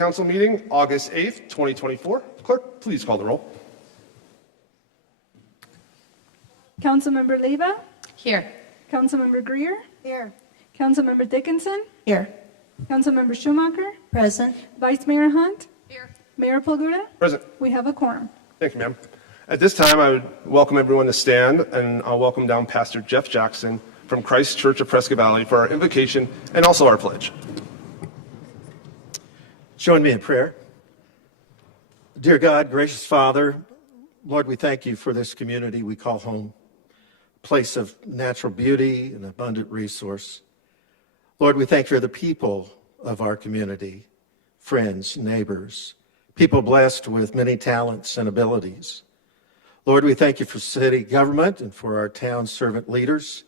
Council meeting, August 8th, 2024. Clerk, please call the roll. Councilmember Leyva? Here. Councilmember Greer? Here. Councilmember Dickinson? Here. Councilmember Schumacher? Present. Vice Mayor Hunt? Here. Mayor Pulguda? Present. We have a quorum. Thank you, ma'am. At this time, I would welcome everyone to stand, and I'll welcome down Pastor Jeff Jackson from Christ Church of Prescott Valley for our invocation and also our pledge. Join me in prayer. Dear God, gracious Father, Lord, we thank you for this community we call home, a place of natural beauty and abundant resource. Lord, we thank you for the people of our community, friends, neighbors, people blessed with many talents and abilities. Lord, we thank you for city government and for our town servant leaders.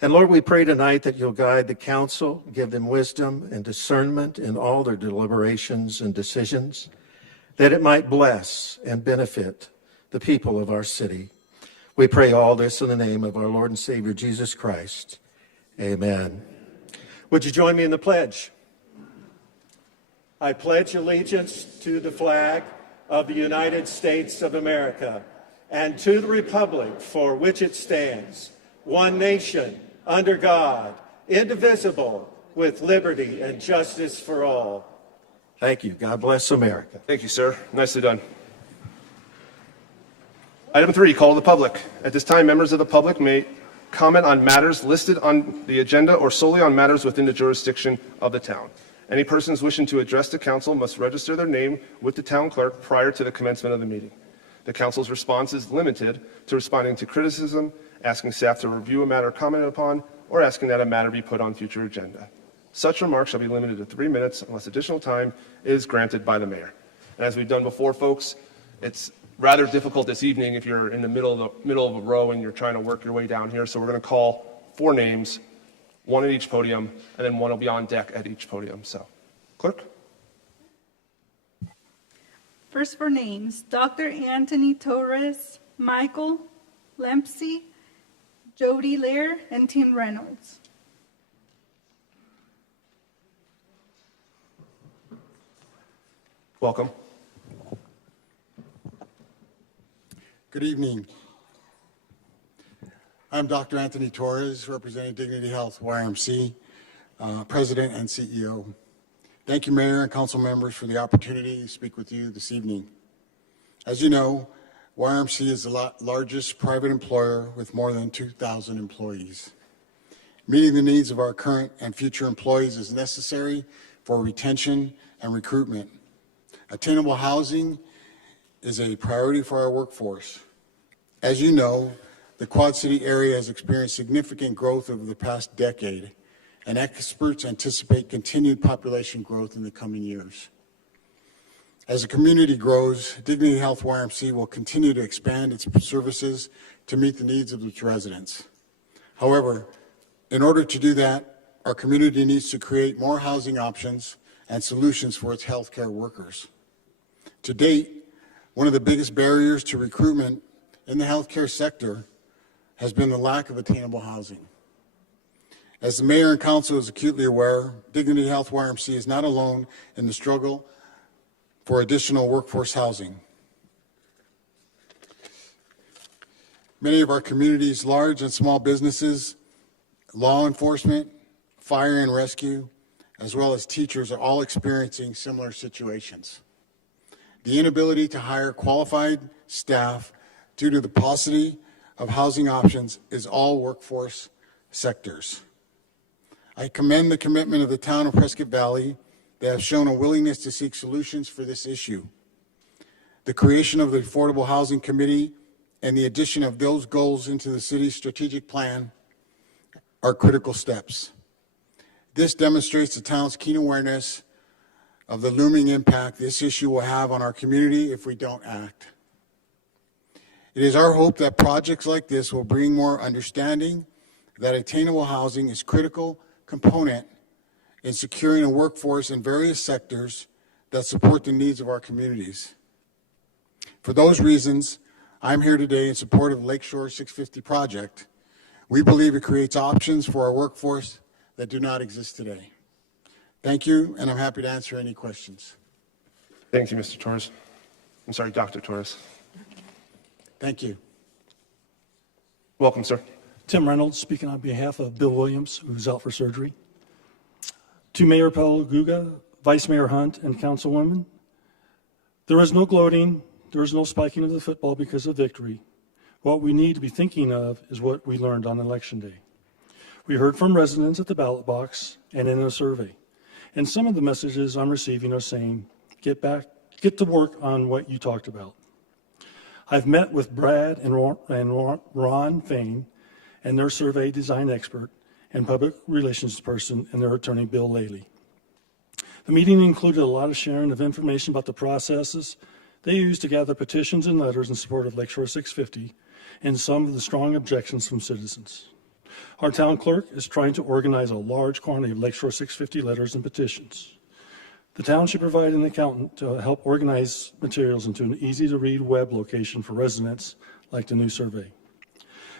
And Lord, we pray tonight that you'll guide the council, give them wisdom and discernment in all their deliberations and decisions, that it might bless and benefit the people of our city. We pray all this in the name of our Lord and Savior, Jesus Christ. Amen. Would you join me in the pledge? I pledge allegiance to the flag of the United States of America and to the republic for which it stands, one nation, under God, indivisible, with liberty and justice for all. Thank you. God bless America. Thank you, sir. Nicely done. Item 3, call to the public. At this time, members of the public may comment on matters listed on the agenda or solely on matters within the jurisdiction of the town. Any persons wishing to address the council must register their name with the town clerk prior to the commencement of the meeting. The council's response is limited to responding to criticism, asking staff to review a matter commented upon, or asking that a matter be put on future agenda. Such remarks shall be limited to 3 minutes unless additional time is granted by the mayor. And as we've done before, folks, it's rather difficult this evening if you're in the middle of a row and you're trying to work your way down here. So we're going to call 4 names, 1 at each podium, and then 1 will be on deck at each podium. So, clerk. First for names, Dr. Anthony Torres, Michael Lempsey, Jody Lair, and Tim Reynolds. Welcome. Good evening. I'm Dr. Anthony Torres, representing Dignity Health YMC, President and CEO. Thank you, Mayor and Council members, for the opportunity to speak with you this evening. As you know, YMC is the largest private employer with more than 2,000 employees. Meeting the needs of our current and future employees is necessary for retention and recruitment. Attainable housing is a priority for our workforce. As you know, the Quad City area has experienced significant growth over the past decade, and experts anticipate continued population growth in the coming years. As the community grows, Dignity Health YMC will continue to expand its services to meet the needs of its residents. However, in order to do that, our community needs to create more housing options and solutions for its healthcare workers. To date, one of the biggest barriers to recruitment in the healthcare sector has been the lack of attainable housing. As the Mayor and Council is acutely aware, Dignity Health YMC is not alone in the struggle for additional workforce housing. Many of our community's large and small businesses, law enforcement, fire and rescue, as well as teachers are all experiencing similar situations. The inability to hire qualified staff due to the paucity of housing options is all workforce sectors. I commend the commitment of the town of Prescott Valley. They have shown a willingness to seek solutions for this issue. The creation of the Affordable Housing Committee and the addition of those goals into the city's strategic plan are critical steps. This demonstrates the town's keen awareness of the looming impact this issue will have on our community if we don't act. It is our hope that projects like this will bring more understanding that attainable housing is a critical component in securing a workforce in various sectors that support the needs of our communities. For those reasons, I'm here today in support of the Lakeshore 650 project. We believe it creates options for our workforce that do not exist today. Thank you, and I'm happy to answer any questions. Thank you, Mr. Torres. I'm sorry, Dr. Torres. Thank you. Welcome, sir. Tim Reynolds, speaking on behalf of Bill Williams, who's out for surgery. To Mayor Palaguga, Vice Mayor Hunt, and Councilwomen, there is no gloating, there is no spiking of the football because of victory. What we need to be thinking of is what we learned on Election Day. We heard from residents at the ballot box and in a survey. And some of the messages I'm receiving are saying, get to work on what you talked about. I've met with Brad and Ron Fain and their survey design expert and public relations person and their attorney, Bill Laley. The meeting included a lot of sharing of information about the processes they use to gather petitions and letters in support of Lakeshore 650 and some of the strong objections from citizens. Our town clerk is trying to organize a large quantity of Lakeshore 650 letters and petitions. The town should provide an accountant to help organize materials into an easy-to-read web location for residents like the new survey.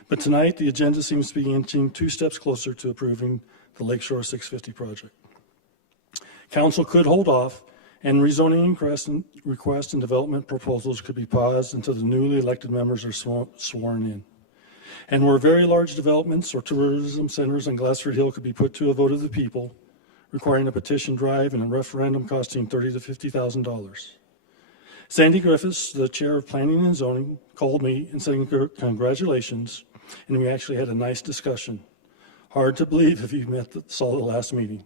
But tonight, the agenda seems to be inching 2 steps closer to approving the Lakeshore 650 project. Council could hold off, and rezoning requests and development proposals could be paused until the newly elected members are sworn in. And where very large developments or tourism centers on Glassford Hill could be put to a vote of the people, requiring a petition drive and a referendum costing $30,000 to $50,000. Sandy Griffiths, the chair of Planning and Zoning, called me and said congratulations, and we actually had a nice discussion. Hard to believe if you saw the last meeting.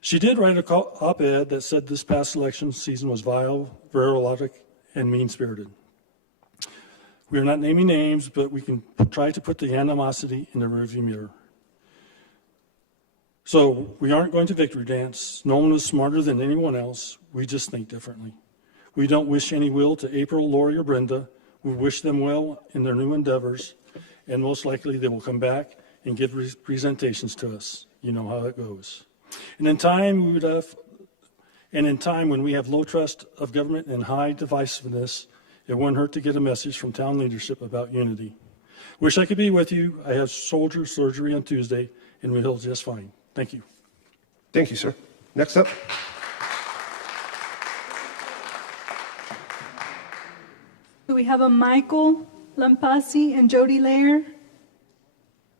She did write an op-ed that said this past election season was vile, virologic, and mean-spirited. We are not naming names, but we can try to put the animosity in the rearview mirror. So we aren't going to victory dance. No one is smarter than anyone else. We just think differently. We don't wish any ill to April, Lori, or Brenda. We wish them well in their new endeavors, and most likely they will come back and give presentations to us. You know how it goes. And in time when we have low trust of government and high divisiveness, it wouldn't hurt to get a message from town leadership about unity. Wish I could be with you. I have shoulder surgery on Tuesday, and we'll heal just fine. Thank you. Thank you, sir. Next up. So we have a Michael Lampasi and Jody Lair,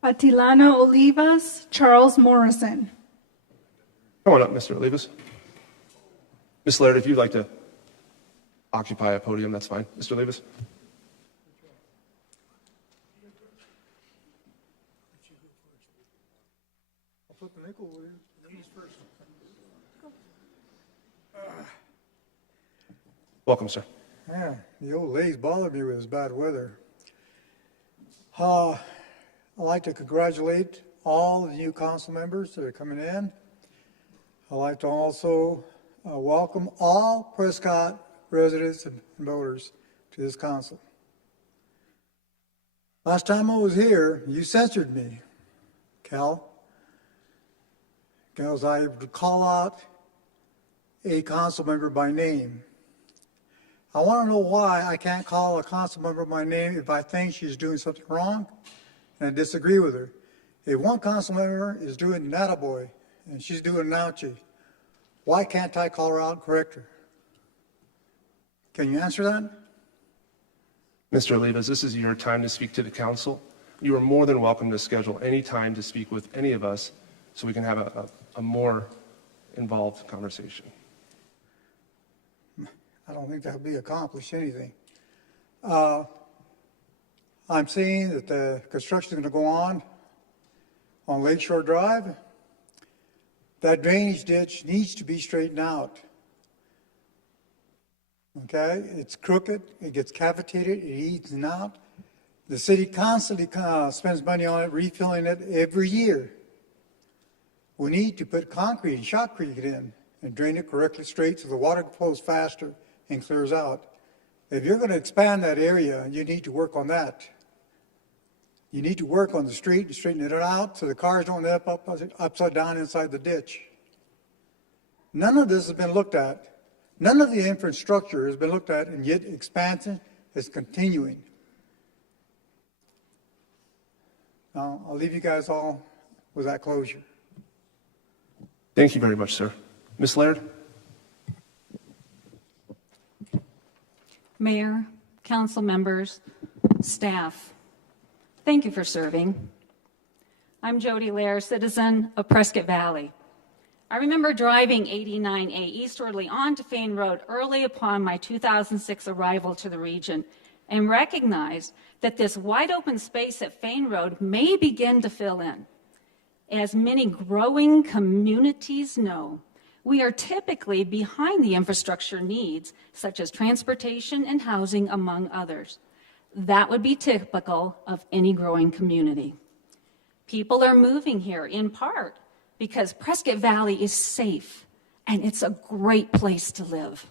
Atilana Olivas, Charles Morrison. Come on up, Mr. Olivas. Ms. Laird, if you'd like to occupy a podium, that's fine. Mr. Olivas. Welcome, sir. Yeah, the old lady's bothered me with this bad weather. I'd like to congratulate all the new council members that are coming in. I'd like to also welcome all Prescott residents and voters to this council. Last time I was here, you censored me, Cal, because I would call out a council member by name. I want to know why I can't call a council member by name if I think she's doing something wrong and I disagree with her. If one council member is doing an attaboy and she's doing an ouchie, why can't I call her out and correct her? Can you answer that? Mr. Olivas, this is your time to speak to the council. You are more than welcome to schedule any time to speak with any of us so we can have a more involved conversation. I don't think that'll be accomplished anything. I'm seeing that the construction is going to go on Lakeshore Drive. That drainage ditch needs to be straightened out. Okay, it's crooked, it gets cavitated, it eats out. The city constantly spends money on it, refilling it every year. We need to put concrete and shotcrete in and drain it correctly straight so the water flows faster and clears out. If you're going to expand that area, you need to work on that. You need to work on the street and straighten it out so the cars don't end up upside down inside the ditch. None of this has been looked at. None of the infrastructure has been looked at, and yet expansion is continuing. Now, I'll leave you guys all with that closure. Thank you very much, sir. Ms. Laird? Mayor, council members, staff, thank you for serving. I'm Jody Lair, citizen of Prescott Valley. I remember driving 89A eastwardly onto Fane Road early upon my 2006 arrival to the region and recognized that this wide open space at Fane Road may begin to fill in. As many growing communities know, we are typically behind the infrastructure needs, such as transportation and housing, among others. That would be typical of any growing community. People are moving here in part because Prescott Valley is safe and it's a great place to live.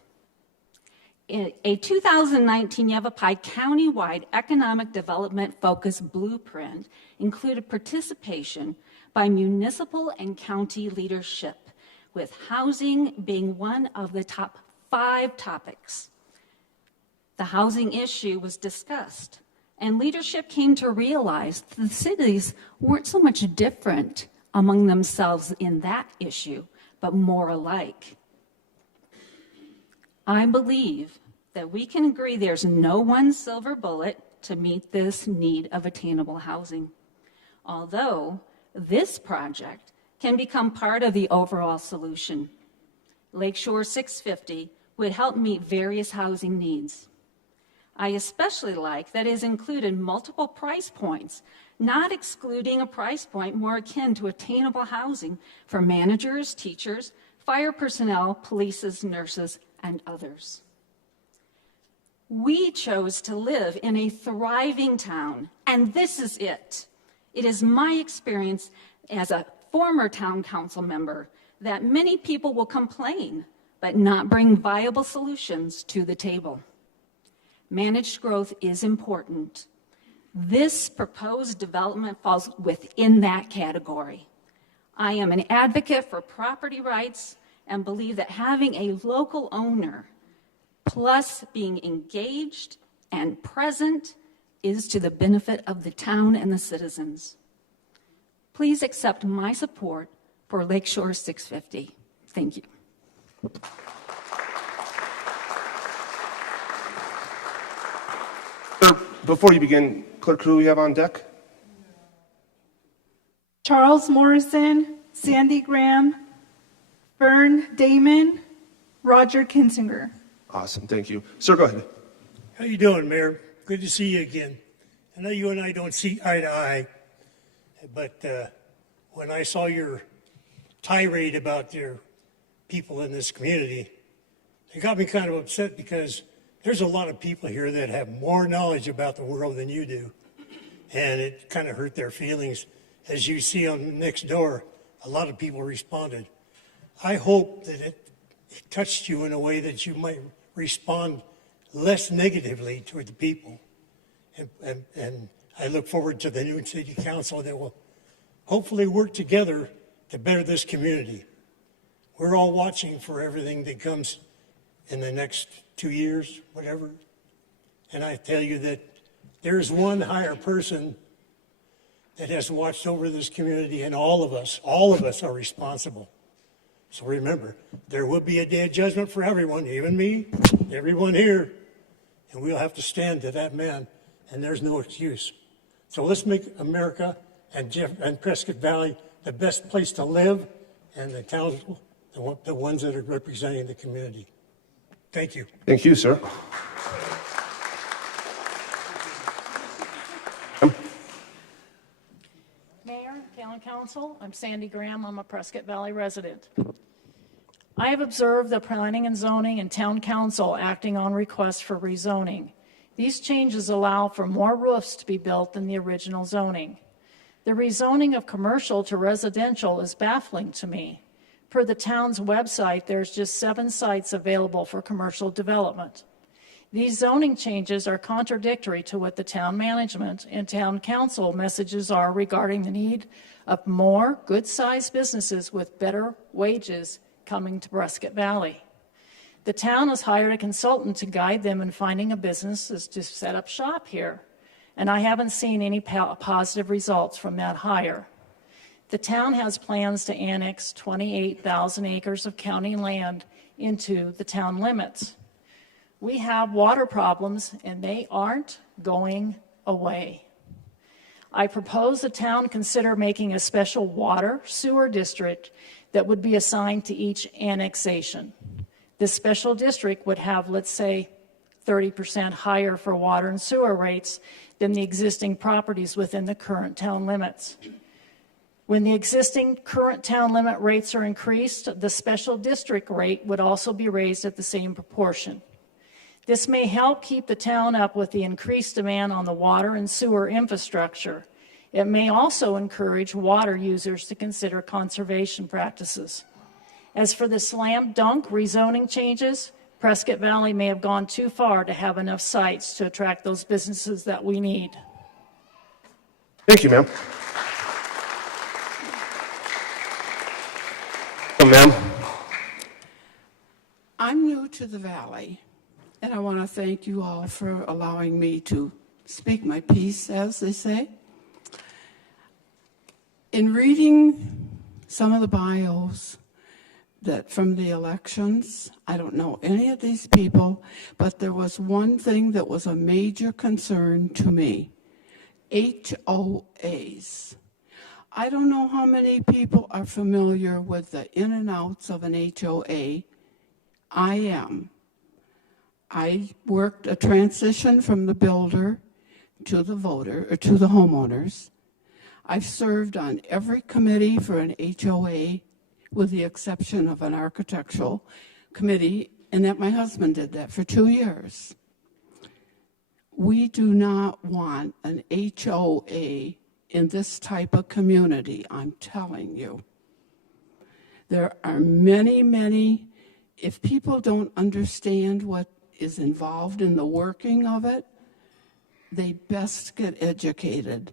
A 2019 Yavapai countywide economic development focused blueprint included participation by municipal and county leadership, with housing being one of the top 5 topics. The housing issue was discussed, and leadership came to realize that the cities weren't so much different among themselves in that issue, but more alike. I believe that we can agree there's no one silver bullet to meet this need of attainable housing, although this project can become part of the overall solution. Lakeshore 650 would help meet various housing needs. I especially like that it has included multiple price points, not excluding a price point more akin to attainable housing for managers, teachers, fire personnel, police, nurses, and others. We chose to live in a thriving town, and this is it. It is my experience as a former town council member that many people will complain, but not bring viable solutions to the table. Managed growth is important. This proposed development falls within that category. I am an advocate for property rights and believe that having a local owner plus being engaged and present is to the benefit of the town and the citizens. Please accept my support for Lakeshore 650. Thank you. Before you begin, clerk, who do we have on deck? Charles Morrison, Sandy Graham, Fern Damon, Roger Kinsinger. Awesome, thank you. Sir, go ahead. How you doing, Mayor? Good to see you again. I know you and I don't see eye to eye, but when I saw your tirade about your people in this community, it got me kind of upset because there's a lot of people here that have more knowledge about the world than you do, and it kind of hurt their feelings. As you see on next door, a lot of people responded. I hope that it touched you in a way that you might respond less negatively toward the people. And I look forward to the new city council that will hopefully work together to better this community. We're all watching for everything that comes in the next 2 years, whatever. And I tell you that there's one higher person that has watched over this community, and all of us are responsible. So remember, there will be a day of judgment for everyone, even me, everyone here, and we'll have to stand to that man, and there's no excuse. So let's make America and Prescott Valley the best place to live, and the towns, the ones that are representing the community. Thank you. Thank you, sir. Mayor, Town Council, I'm Sandy Graham. I'm a Prescott Valley resident. I have observed the Planning and Zoning and Town Council acting on requests for rezoning. These changes allow for more roofs to be built than the original zoning. The rezoning of commercial to residential is baffling to me. Per the town's website, there's just 7 sites available for commercial development. These zoning changes are contradictory to what the town management and town council messages are regarding the need of more good-sized businesses with better wages coming to Prescott Valley. The town has hired a consultant to guide them in finding a business to set up shop here, and I haven't seen any positive results from that hire. The town has plans to annex 28,000 acres of county land into the town limits. We have water problems, and they aren't going away. I propose the town consider making a special water sewer district that would be assigned to each annexation. This special district would have, let's say, 30% higher for water and sewer rates than the existing properties within the current town limits. When the existing current town limit rates are increased, the special district rate would also be raised at the same proportion. This may help keep the town up with the increased demand on the water and sewer infrastructure. It may also encourage water users to consider conservation practices. As for the slam dunk rezoning changes, Prescott Valley may have gone too far to have enough sites to attract those businesses that we need. Thank you, ma'am. Ma'am. I'm new to the Valley, and I want to thank you all for allowing me to speak my piece, as they say. In reading some of the bios that from the elections, I don't know any of these people, but there was one thing that was a major concern to me: HOAs. I don't know how many people are familiar with the in and outs of an HOA. I am. I worked a transition from the builder to the voter, or to the homeowners. I've served on every committee for an HOA, with the exception of an architectural committee, and that my husband did that for 2 years. We do not want an HOA in this type of community, I'm telling you. There are many, if people don't understand what is involved in the working of it, they best get educated.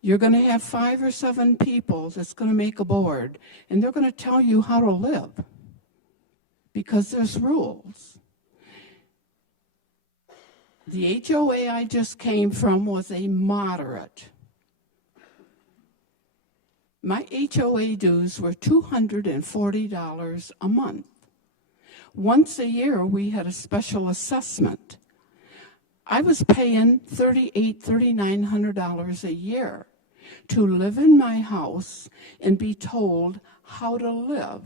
You're going to have 5 or 7 people that's going to make a board, and they're going to tell you how to live, because there's rules. The HOA I just came from was a moderate. My HOA dues were $240 a month. Once a year, we had a special assessment. I was paying $3,800, $3,900 a year to live in my house and be told how to live.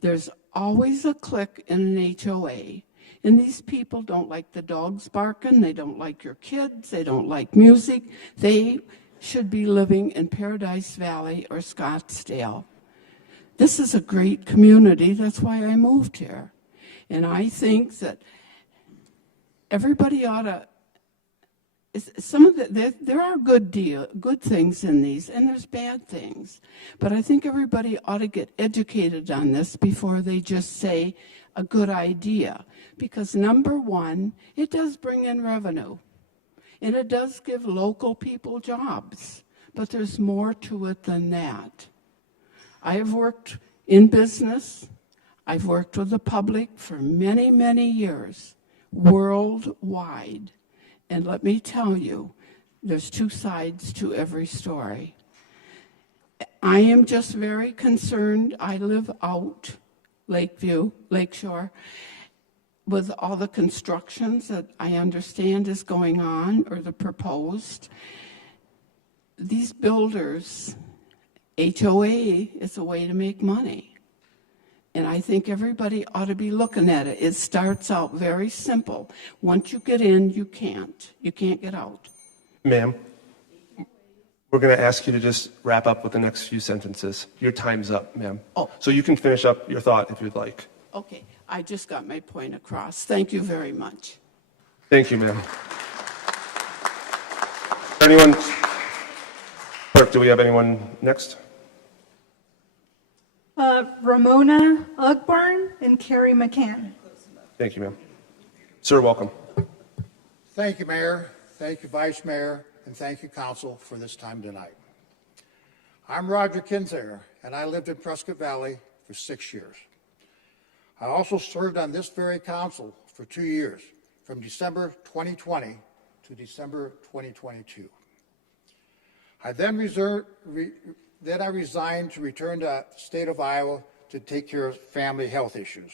There's always a clique in an HOA, and these people don't like the dogs barking, they don't like your kids, they don't like music. They should be living in Paradise Valley or Scottsdale. This is a great community. That's why I moved here. And I think that everybody ought to, there are good things in these, and there's bad things. But I think everybody ought to get educated on this before they just say a good idea. Because number one, it does bring in revenue. And it does give local people jobs, but there's more to it than that. I have worked in business. I've worked with the public for many years, worldwide. And let me tell you, there's 2 sides to every story. I am just very concerned. I live out Lakeshore, with all the constructions that I understand is going on, or the proposed. These builders, HOA is a way to make money. And I think everybody ought to be looking at it. It starts out very simple. Once you get in, you can't get out. Ma'am, we're going to ask you to just wrap up with the next few sentences. Your time's up, ma'am. Oh. So you can finish up your thought if you'd like. Okay, I just got my point across. Thank you very much. Thank you, ma'am. Anyone? Clerk, do we have anyone next? Ramona Ugburn and Carrie McCann. Thank you, ma'am. Sir, welcome. Thank you, Mayor. Thank you, Vice Mayor, and thank you, Council, for this time tonight. I'm Roger Kinzer, and I lived in Prescott Valley for 6 years. I also served on this very council for 2 years, from December 2020 to December 2022. I then resigned to return to the state of Iowa to take care of family health issues.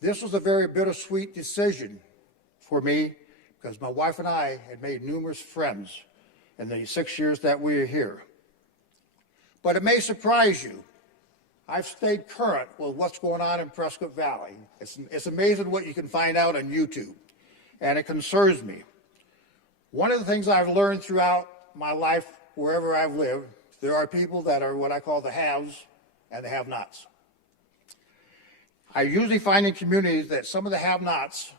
This was a very bittersweet decision for me because my wife and I had made numerous friends in the 6 years that we were here. But it may surprise you. I've stayed current with what's going on in Prescott Valley. It's amazing what you can find out on YouTube, and it concerns me. One of the things I've learned throughout my life, wherever I've lived, there are people that are what I call the haves and the have-nots. I usually find in communities that some of the have-nots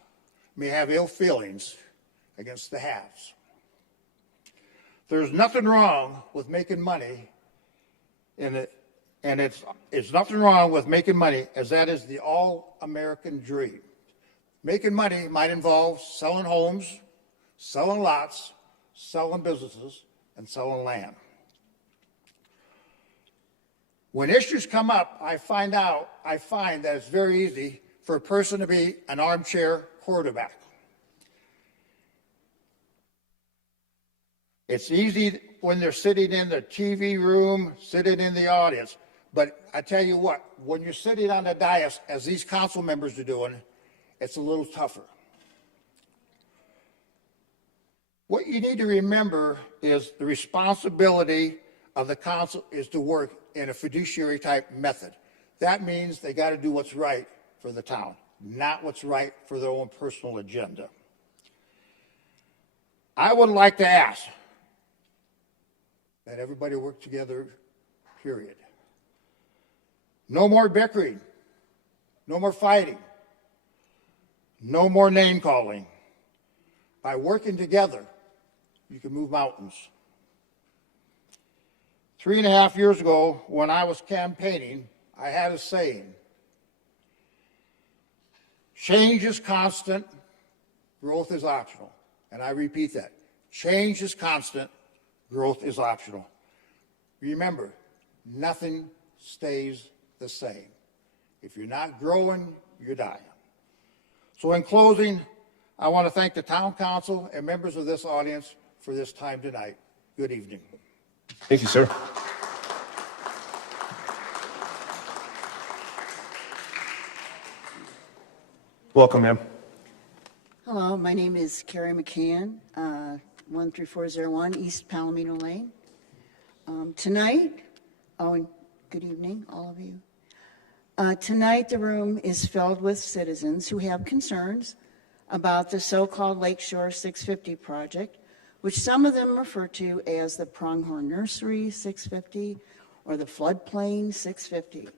may have ill feelings against the haves. There's nothing wrong with making money and it's nothing wrong with making money, as that is the all-American dream. Making money might involve selling homes, selling lots, selling businesses, and selling land. When issues come up, I find that it's very easy for a person to be an armchair quarterback. It's easy when they're sitting in the TV room, sitting in the audience. But I tell you what, when you're sitting on the dais, as these council members are doing, it's a little tougher. What you need to remember is the responsibility of the council is to work in a fiduciary type method. That means they got to do what's right for the town, not what's right for their own personal agenda. I would like to ask that everybody work together, period. No more bickering, no more fighting, no more name calling. By working together, you can move mountains. 3.5 years ago, when I was campaigning, I had a saying: change is constant, growth is optional. And I repeat that: change is constant, growth is optional. Remember, nothing stays the same. If you're not growing, you're dying. So in closing, I want to thank the town council and members of this audience for this time tonight. Good evening. Thank you, sir. Welcome, ma'am. Hello, my name is Carrie McCann, 13401 East Palomino Lane. Tonight, and good evening, all of you. Tonight, the room is filled with citizens who have concerns about the so-called Lakeshore 650 project, which some of them refer to as the Pronghorn Nursery 650 or the Floodplain 650.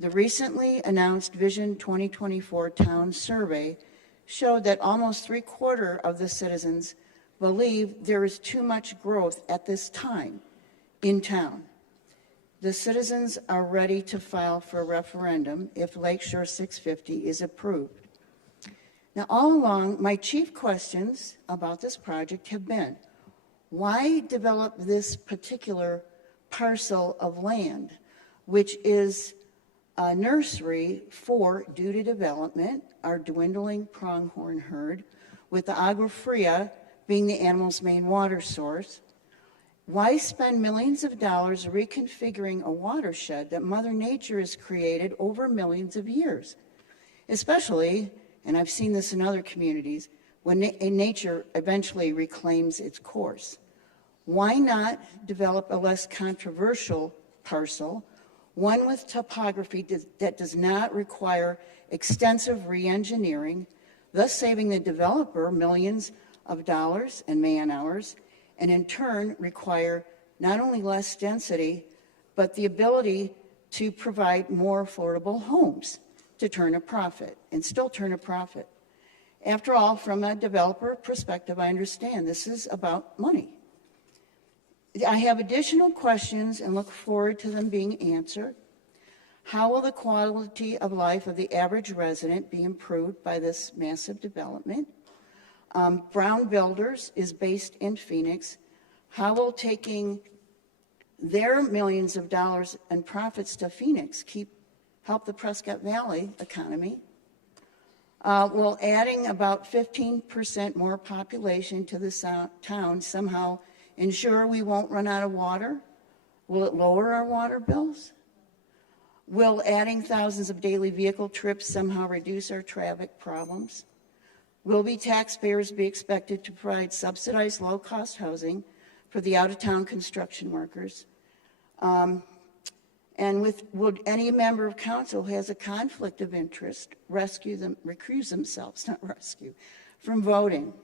The recently announced Vision 2024 Town Survey showed that almost 3/4 of the citizens believe there is too much growth at this time in town. The citizens are ready to file for a referendum if Lakeshore 650 is approved. Now, all along, my chief questions about this project have been, why develop this particular parcel of land, which is a nursery for, due to development, our dwindling pronghorn herd, with the agua fria being the animal's main water source? Why spend millions of dollars reconfiguring a watershed that Mother Nature has created over millions of years? Especially, and I've seen this in other communities, when nature eventually reclaims its course. Why not develop a less controversial parcel, one with topography that does not require extensive re-engineering, thus saving the developer millions of dollars and man-hours, and in turn require not only less density, but the ability to provide more affordable homes to turn a profit and still turn a profit. After all, from a developer perspective, I understand this is about money. I have additional questions and look forward to them being answered. How will the quality of life of the average resident be improved by this massive development? Brown Builders is based in Phoenix. How will taking their millions of dollars and profits to Phoenix help the Prescott Valley economy? Will adding about 15% more population to the town somehow ensure we won't run out of water? Will it lower our water bills? Will adding thousands of daily vehicle trips somehow reduce our traffic problems? Will taxpayers be expected to provide subsidized low-cost housing for the out-of-town construction workers? Would any member of council who has a conflict of interest recuse themselves, not rescue, from voting?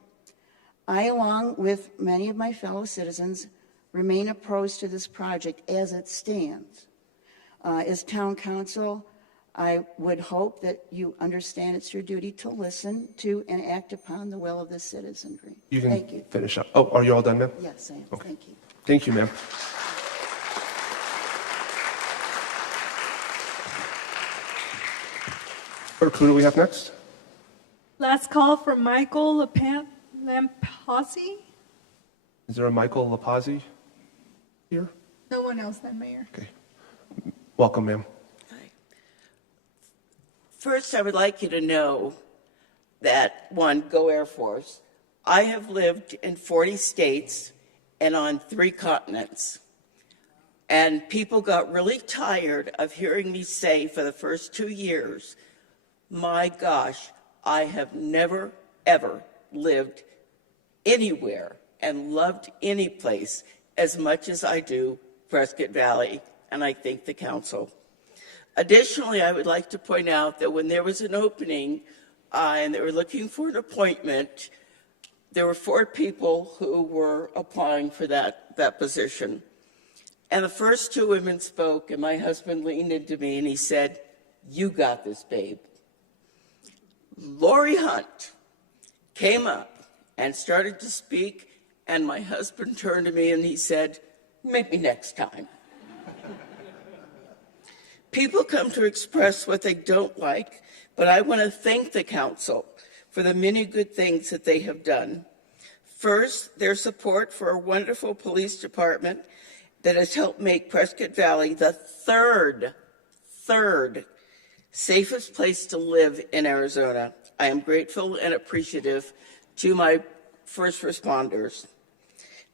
I, along with many of my fellow citizens, remain opposed to this project as it stands. As town council, I would hope that you understand it's your duty to listen to and act upon the will of the citizenry. You can Thank you. finish up. Oh, are you all done, ma'am? Yes, I am. Okay. Thank you. Thank you, ma'am. Clerk, who do we have next? Last call for Michael Lampasi. Is there a Michael Lapazzi here? No one else then, Mayor. Okay. Welcome, ma'am. First, I would like you to know that, one, go Air Force. I have lived in 40 states and on 3 continents. And people got really tired of hearing me say for the first 2 years, my gosh, I have never, ever lived anywhere and loved any place as much as I do Prescott Valley, and I thank the council. Additionally, I would like to point out that when there was an opening and they were looking for an appointment, there were 4 people who were applying for that position. And the first 2 women spoke, and my husband leaned into me and he said, "You got this, babe." Lori Hunt came up and started to speak, and my husband turned to me and he said, "Maybe next time." People come to express what they don't like, but I want to thank the council for the many good things that they have done. First, their support for a wonderful police department that has helped make Prescott Valley the third safest place to live in Arizona. I am grateful and appreciative to my first responders.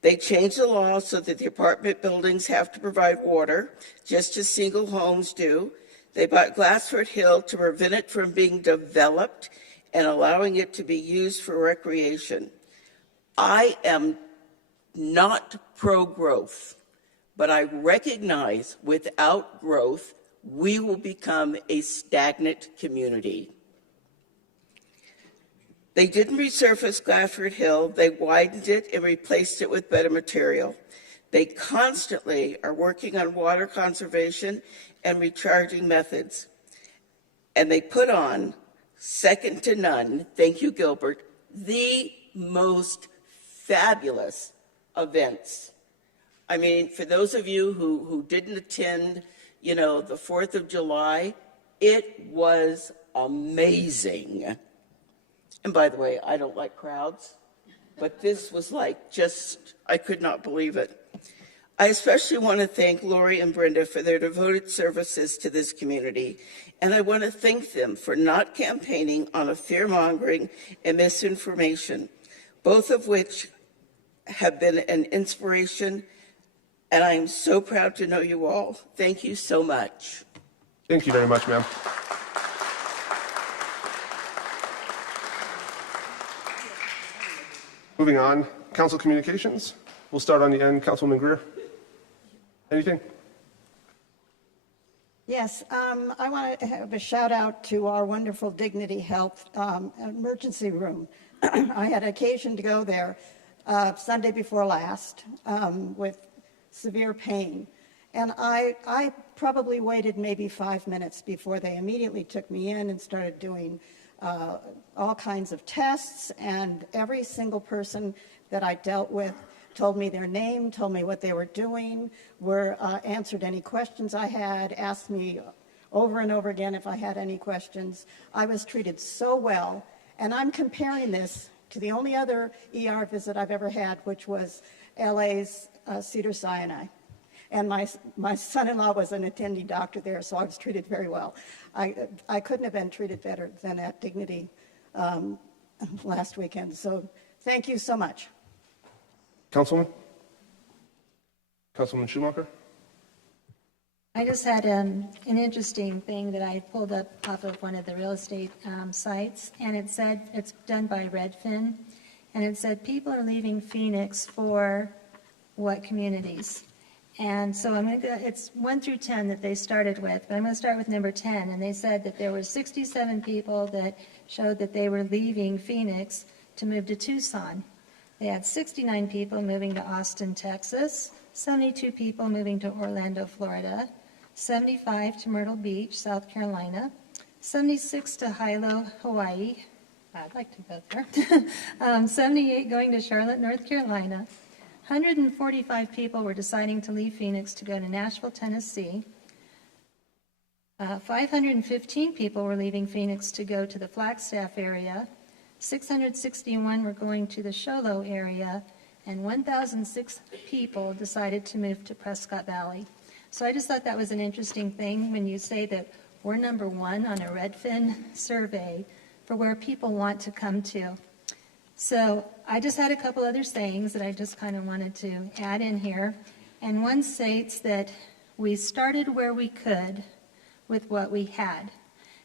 They changed the law so that the apartment buildings have to provide water, just as single homes do. They bought Glassford Hill to prevent it from being developed and allowing it to be used for recreation. I am not pro-growth, but I recognize without growth, we will become a stagnant community. They didn't resurface Glassford Hill. They widened it and replaced it with better material. They constantly are working on water conservation and recharging methods. And they put on, second to none, thank you, Gilbert, the most fabulous events. I mean, for those of you who didn't attend, the 4th of July, it was amazing. And by the way, I don't like crowds, but this was I could not believe it. I especially want to thank Lori and Brenda for their devoted services to this community, and I want to thank them for not campaigning on a fear-mongering and misinformation, both of which have been an inspiration, and I am so proud to know you all. Thank you so much. Thank you very much, ma'am. Moving on, council communications. We'll start on the end. Councilwoman Greer. Anything? Yes, I want to have a shout out to our wonderful Dignity Health emergency room. I had occasion to go there Sunday before last with severe pain. And I probably waited maybe 5 minutes before they immediately took me in and started doing all kinds of tests, and every single person that I dealt with told me their name, told me what they were doing, answered any questions I had, asked me over and over again if I had any questions. I was treated so well, and I'm comparing this to the only other ER visit I've ever had, which was LA's Cedars-Sinai. And my son-in-law was an attending doctor there, so I was treated very well. I couldn't have been treated better than at Dignity last weekend. So thank you so much. Councilwoman? Councilwoman Schumacher? I just had an interesting thing that I pulled up off of one of the real estate sites, and it said, it's done by Redfin, and it said people are leaving Phoenix for what communities? And so I'm going to go, it's 1 through 10 that they started with, but I'm going to start with number 10, and they said that there were 67 people that showed that they were leaving Phoenix to move to Tucson. They had 69 people moving to Austin, Texas, 72 people moving to Orlando, Florida, 75 to Myrtle Beach, South Carolina, 76 to Hilo, Hawaii. I'd like to go there. 78 going to Charlotte, North Carolina. 145 people were deciding to leave Phoenix to go to Nashville, Tennessee. 515 people were leaving Phoenix to go to the Flagstaff area. 661 were going to the Show Low area, and 1,006 people decided to move to Prescott Valley. So I just thought that was an interesting thing when you say that we're number 1 on a Redfin survey for where people want to come to. So I just had a couple other sayings that I just kind of wanted to add in here. And one states that we started where we could with what we had.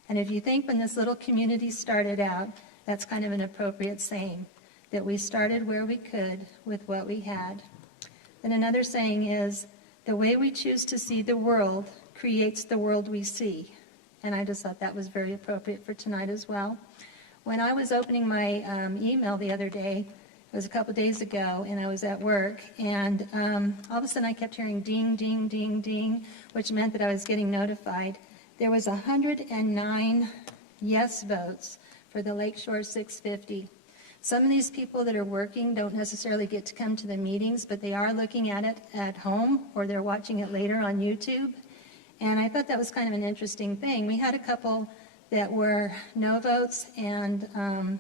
And if you think when this little community started out, that's kind of an appropriate saying, that we started where we could with what we had. Then another saying is, the way we choose to see the world creates the world we see. And I just thought that was very appropriate for tonight as well. When I was opening my email the other day, it was a couple days ago, and I was at work, and all of a sudden I kept hearing ding, ding, ding, ding, which meant that I was getting notified. There was 109 yes votes for the Lakeshore 650. Some of these people that are working don't necessarily get to come to the meetings, but they are looking at it at home, or they're watching it later on YouTube. And I thought that was kind of an interesting thing. We had a couple that were no votes, and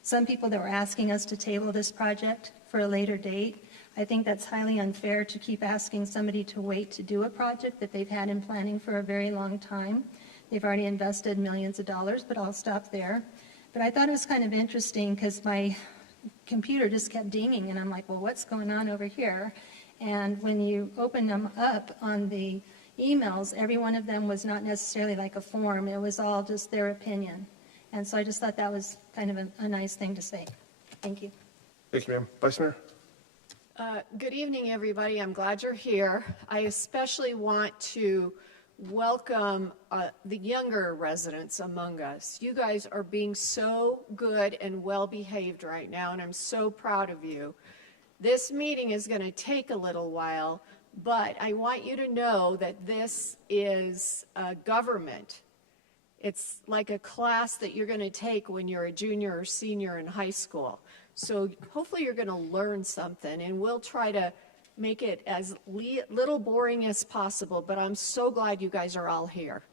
some people that were asking us to table this project for a later date. I think that's highly unfair to keep asking somebody to wait to do a project that they've had in planning for a very long time. They've already invested millions of dollars, but I'll stop there. But I thought it was kind of interesting because my computer just kept dinging, and I'm like, well, what's going on over here? And when you open them up on the emails, every one of them was not necessarily like a form. It was all just their opinion. And so I just thought that was kind of a nice thing to say. Thank you. Thank you, ma'am. Vice Mayor? Good evening, everybody. I'm glad you're here. I especially want to welcome the younger residents among us. You guys are being so good and well behaved right now, and I'm so proud of you. This meeting is going to take a little while, but I want you to know that this is government. It's like a class that you're going to take when you're a junior or senior in high school. So hopefully you're going to learn something, and we'll try to make it as little boring as possible, but I'm so glad you guys are all here.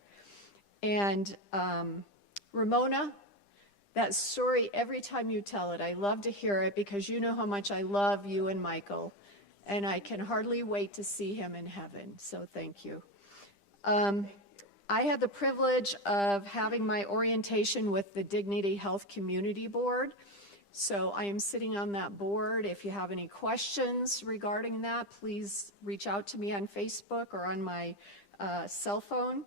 And Ramona, that story, every time you tell it, I love to hear it because you know how much I love you and Michael, and I can hardly wait to see him in heaven, so thank you. I had the privilege of having my orientation with the Dignity Health Community Board. So I am sitting on that board. If you have any questions regarding that, please reach out to me on Facebook or on my cell phone.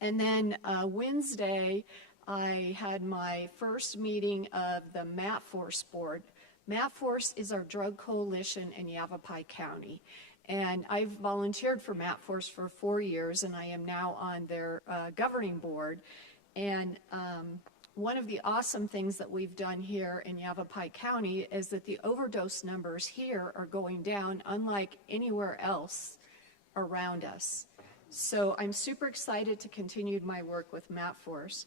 And then Wednesday, I had my first meeting of the MATFORCE board. MATFORCE is our drug coalition in Yavapai County. And I've volunteered for MATFORCE for 4 years, and I am now on their governing board. And one of the awesome things that we've done here in Yavapai County is that the overdose numbers here are going down unlike anywhere else around us. So I'm super excited to continue my work with MATFORCE.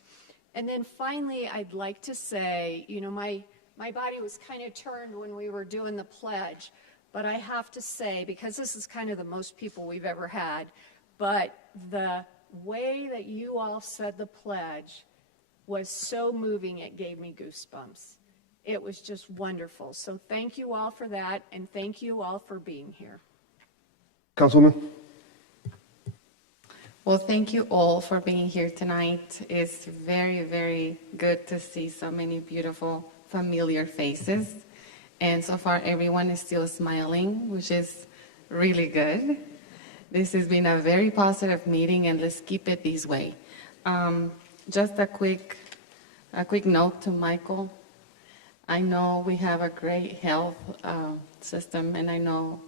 And then finally, I'd like to say, you know, my body was kind of turned when we were doing the pledge, but I have to say, because this is kind of the most people we've ever had, but the way that you all said the pledge was so moving, it gave me goosebumps. It was just wonderful. So thank you all for that, and thank you all for being here. Councilwoman? Well, thank you all for being here tonight. It's very, very good to see so many beautiful, familiar faces. And so far, everyone is still smiling, which is really good. This has been a very positive meeting, and let's keep it this way. Just a quick note to Michael. I know we have a great health system, and I know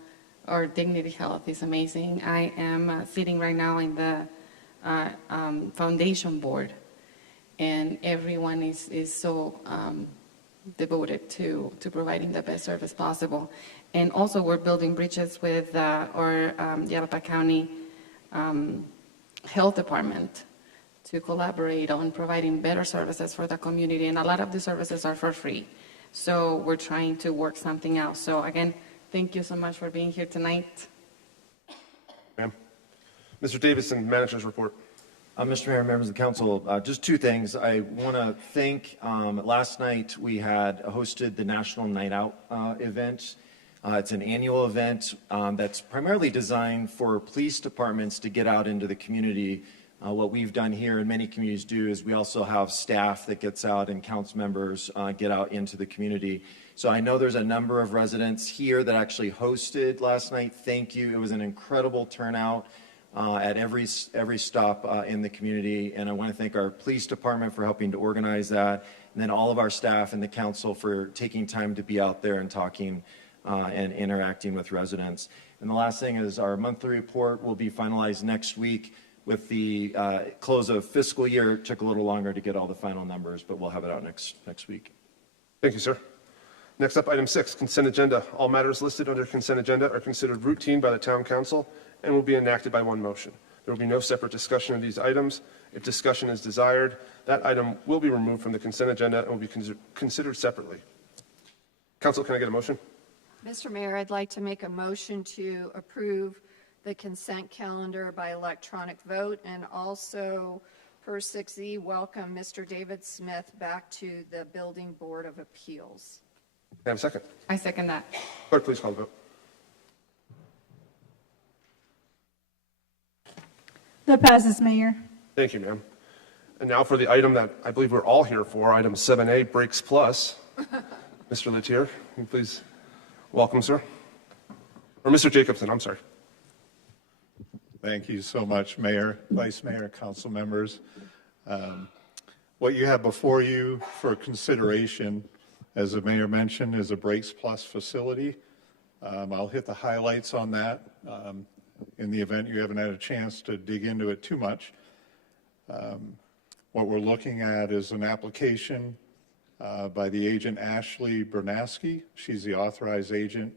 our Dignity Health is amazing. I am sitting right now in the foundation board, and everyone is so devoted to providing the best service possible. And also, we're building bridges with our Yavapai County Health Department to collaborate on providing better services for the community, and a lot of the services are for free. So we're trying to work something out. So again, thank you so much for being here tonight. Ma'am. Mr. Davidson, manager's report. Mr. Mayor, members of the council, just two things. I want to thank, last night we had hosted the National Night Out event. It's an annual event that's primarily designed for police departments to get out into the community. What we've done here, and many communities do, is we also have staff that gets out and council members get out into the community. So I know there's a number of residents here that actually hosted last night. Thank you. It was an incredible turnout at every stop in the community, and I want to thank our police department for helping to organize that, and then all of our staff and the council for taking time to be out there and talking and interacting with residents. And the last thing is our monthly report will be finalized next week. With the close of fiscal year, it took a little longer to get all the final numbers, but we'll have it out next week. Thank you, sir. Next up, item 6, consent agenda. All matters listed under consent agenda are considered routine by the town council and will be enacted by one motion. There will be no separate discussion of these items. If discussion is desired, that item will be removed from the consent agenda and will be considered separately. Council, can I get a motion? Mr. Mayor, I'd like to make a motion to approve the consent calendar by electronic vote, and also per 6E, welcome Mr. David Smith back to the Building Board of Appeals. Can I have a second? I second that. Clerk, please call the vote. That passes, Mayor. Thank you, ma'am. And now for the item that I believe we're all here for, item 7A, Breaks Plus. Mr. Letier, can you please welcome, sir? Or Mr. Jacobson, I'm sorry. Thank you so much, Mayor, Vice Mayor, council members. What you have before you for consideration, as the Mayor mentioned, is a Breaks Plus facility. I'll hit the highlights on that in the event you haven't had a chance to dig into it too much. What we're looking at is an application by the agent Ashley Bernaski. She's the authorized agent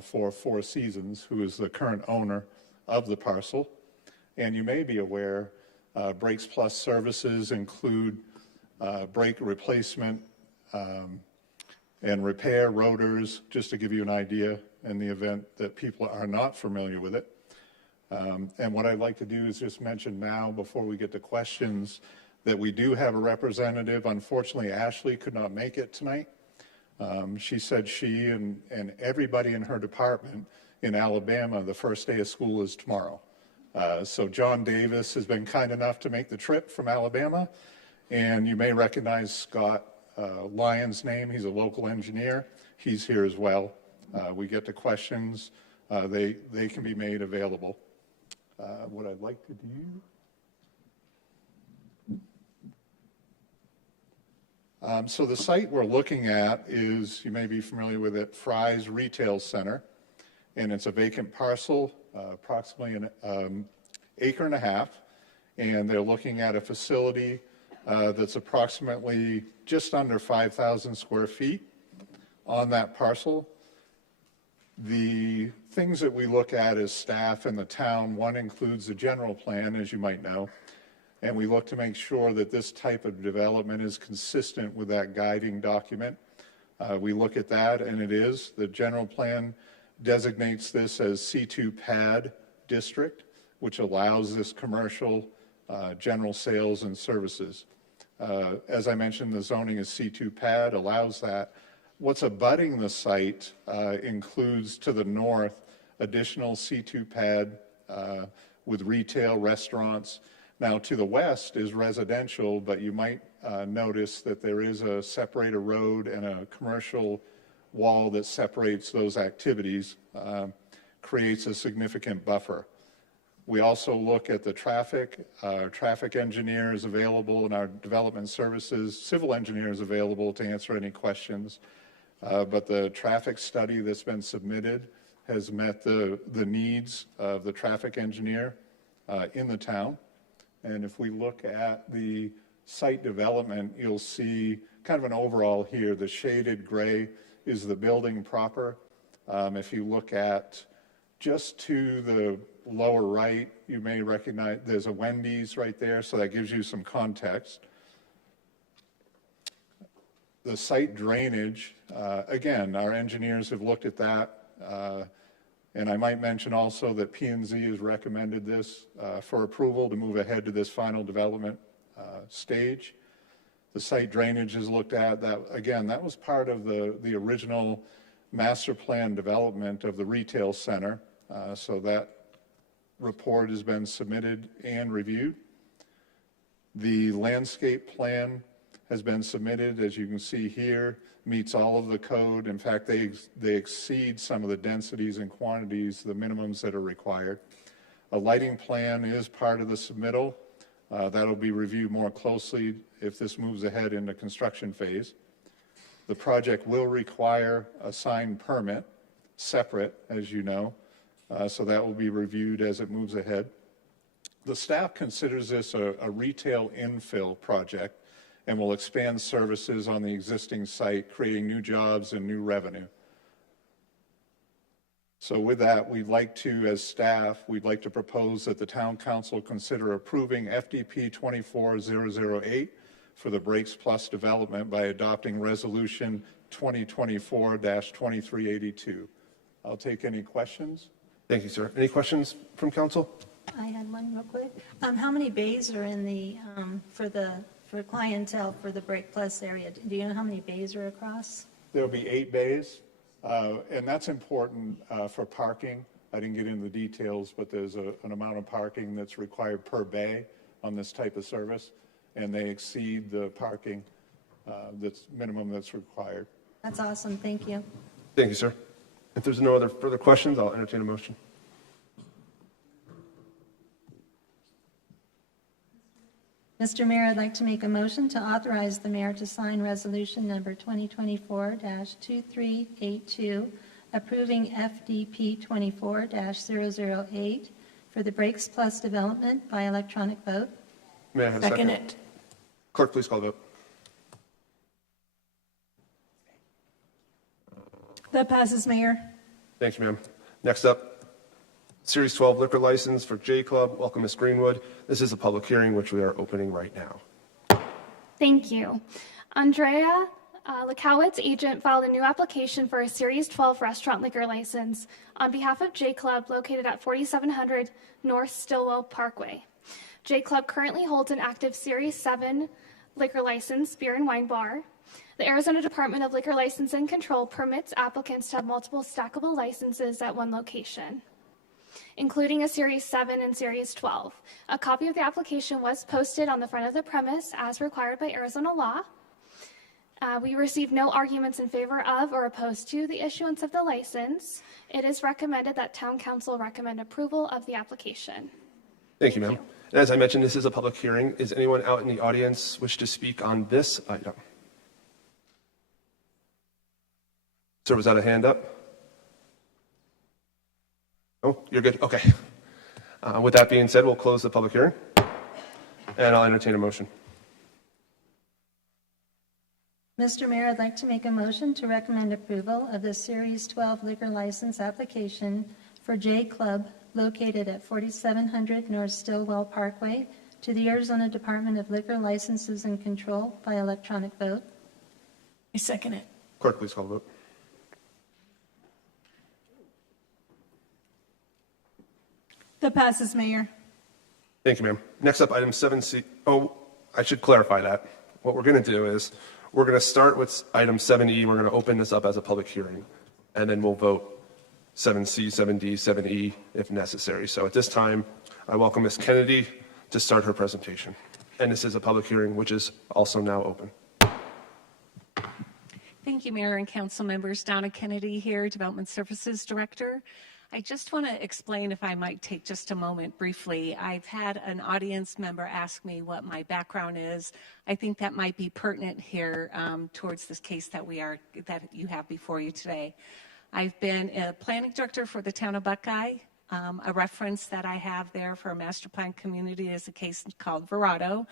for Four Seasons, who is the current owner of the parcel. And you may be aware, Breaks Plus services include brake replacement and repair, rotors, just to give you an idea in the event that people are not familiar with it. And what I'd like to do is just mention now, before we get to questions, that we do have a representative. Unfortunately, Ashley could not make it tonight. She said she and everybody in her department in Alabama, the first day of school is tomorrow. So John Davis has been kind enough to make the trip from Alabama, and you may recognize Scott Lyon's name. He's a local engineer. He's here as well. We get to questions. They can be made available. What I'd like to do. So the site we're looking at is, you may be familiar with it, Fry's Retail Center. And it's a vacant parcel, approximately an acre and a half, and they're looking at a facility that's approximately just under 5,000 square feet on that parcel. The things that we look at as staff in the town, one includes the general plan, as you might know, and we look to make sure that this type of development is consistent with that guiding document. We look at that, and it is. The general plan designates this as C2 pad district, which allows this commercial general sales and services. As I mentioned, the zoning is C2 pad, allows that. What's abutting the site includes to the north additional C2 pad with retail, restaurants. Now to the west is residential, but you might notice that there is a separator road and a commercial wall that separates those activities, creates a significant buffer. We also look at the traffic. Our traffic engineer is available, and our development services civil engineer is available to answer any questions. But the traffic study that's been submitted has met the needs of the traffic engineer in the town. And if we look at the site development, you'll see kind of an overall here. The shaded gray is the building proper. If you look at just to the lower right, you may recognize there's a Wendy's right there, so that gives you some context. The site drainage, again, our engineers have looked at that. And I might mention also that P&Z has recommended this for approval to move ahead to this final development stage. The site drainage is looked at. That, again, that was part of the original master plan development of the retail center. So that report has been submitted and reviewed. The landscape plan has been submitted, as you can see here, meets all of the code. In fact, they exceed some of the densities and quantities, the minimums that are required. A lighting plan is part of the submittal. That'll be reviewed more closely if this moves ahead into construction phase. The project will require a signed permit, separate, as you know, so that will be reviewed as it moves ahead. The staff considers this a retail infill project and will expand services on the existing site, creating new jobs and new revenue. So with that, we'd like to, as staff, we'd like to propose that the Town Council consider approving FDP 24008 for the Breaks Plus development by adopting Resolution 2024-2382. I'll take any questions. Thank you, sir. Any questions from council? I had one real quick. How many bays are in the, for clientele for the Break Plus area? Do you know how many bays are across? There'll be 8 bays, and that's important for parking. I didn't get into the details, but there's an amount of parking that's required per bay on this type of service, and they exceed the parking that's minimum that's required. That's awesome. Thank you. Thank you, sir. If there's no other further questions, I'll entertain a motion. Mr. Mayor, I'd like to make a motion to authorize the mayor to sign resolution number 2024-2382, approving FDP 24-008 for the Breaks Plus development by electronic vote. May I have a second? Second it. Clerk, please call the vote. That passes, Mayor. Thanks, ma'am. Next up, Series 12 liquor license for J Club. Welcome, Ms. Greenwood. This is a public hearing which we are opening right now. Thank you. Andrea Lakowitz, agent, filed a new application for a Series 12 restaurant liquor license on behalf of J Club, located at 4700 North Stillwell Parkway. J Club currently holds an active Series 7 liquor license, beer and wine bar. The Arizona Department of Liquor License and Control permits applicants to have multiple stackable licenses at one location, including a Series 7 and Series 12. A copy of the application was posted on the front of the premise as required by Arizona law. We received no arguments in favor of or opposed to the issuance of the license. It is recommended that Town Council recommend approval of the application. Thank you, ma'am. And as I mentioned, this is a public hearing. Is anyone out in the audience wish to speak on this item? Sir, was that a hand up? Oh, you're good? Okay. With that being said, we'll close the public hearing, and I'll entertain a motion. Mr. Mayor, I'd like to make a motion to recommend approval of the Series 12 liquor license application for J Club, located at 4700 North Stillwell Parkway, to the Arizona Department of Liquor Licenses and Control by electronic vote. I second it. Clerk, please call the vote. That passes, Mayor. Thank you, ma'am. Next up, item 7C. Oh, I should clarify that. What we're going to do is we're going to start with item 7E. We're going to open this up as a public hearing, and then we'll vote 7C, 7D, 7E if necessary. So at this time, I welcome Ms. Kennedy to start her presentation. And this is a public hearing, which is also now open. Thank you, Mayor and Council members. Donna Kennedy here, Development Services Director. I just want to explain, if I might take just a moment briefly. I've had an audience member ask me what my background is. I think that might be pertinent here towards this case that you have before you today. I've been a planning director for the town of Buckeye. A reference that I have there for a master plan community is a case called Verado.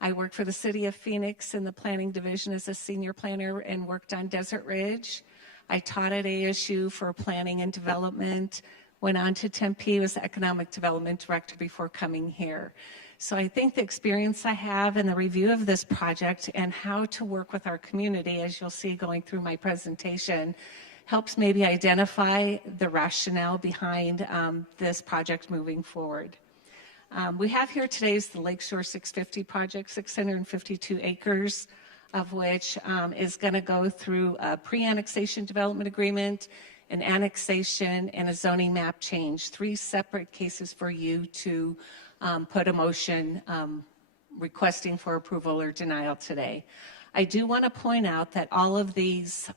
I worked for the city of Phoenix in the planning division as a senior planner and worked on Desert Ridge. I taught at ASU for planning and development, went on to Tempe, was the economic development director before coming here. So I think the experience I have in the review of this project and how to work with our community, as you'll see going through my presentation, helps maybe identify the rationale behind this project moving forward. We have here today is the Lakeshore 650 project, 652 acres, of which is going to go through a pre-annexation development agreement, an annexation, and a zoning map change. 3 separate cases for you to put a motion requesting for approval or denial today. I do want to point out that all of these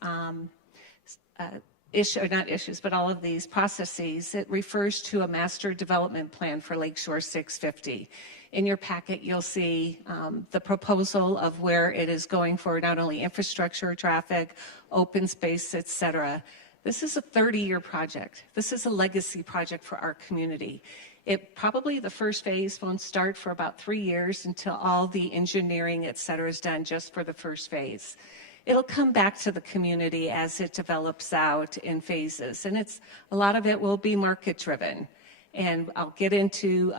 all of these processes, it refers to a master development plan for Lakeshore 650. In your packet, you'll see the proposal of where it is going for not only infrastructure, traffic, open space, et cetera. This is a 30-year project. This is a legacy project for our community. Probably the first phase won't start for about 3 years until all the engineering, et cetera, is done just for the first phase. It'll come back to the community as it develops out in phases, and a lot of it will be market driven. And I'll get into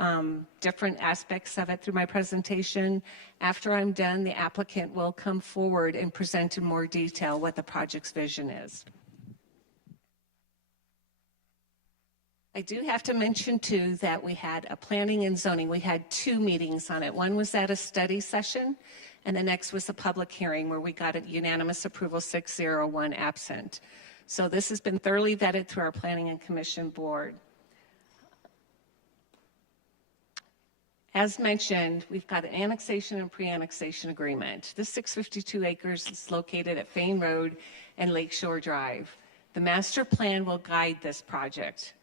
different aspects of it through my presentation. After I'm done, the applicant will come forward and present in more detail what the project's vision is. I do have to mention, too, that we had a planning and zoning. We had 2 meetings on it. One was at a study session, and the next was a public hearing where we got a unanimous approval, 601 absent. So this has been thoroughly vetted through our Planning and Commission Board. As mentioned, we've got an annexation and pre-annexation agreement. This 652 acres is located at Fane Road and Lakeshore Drive. The master plan will guide this project.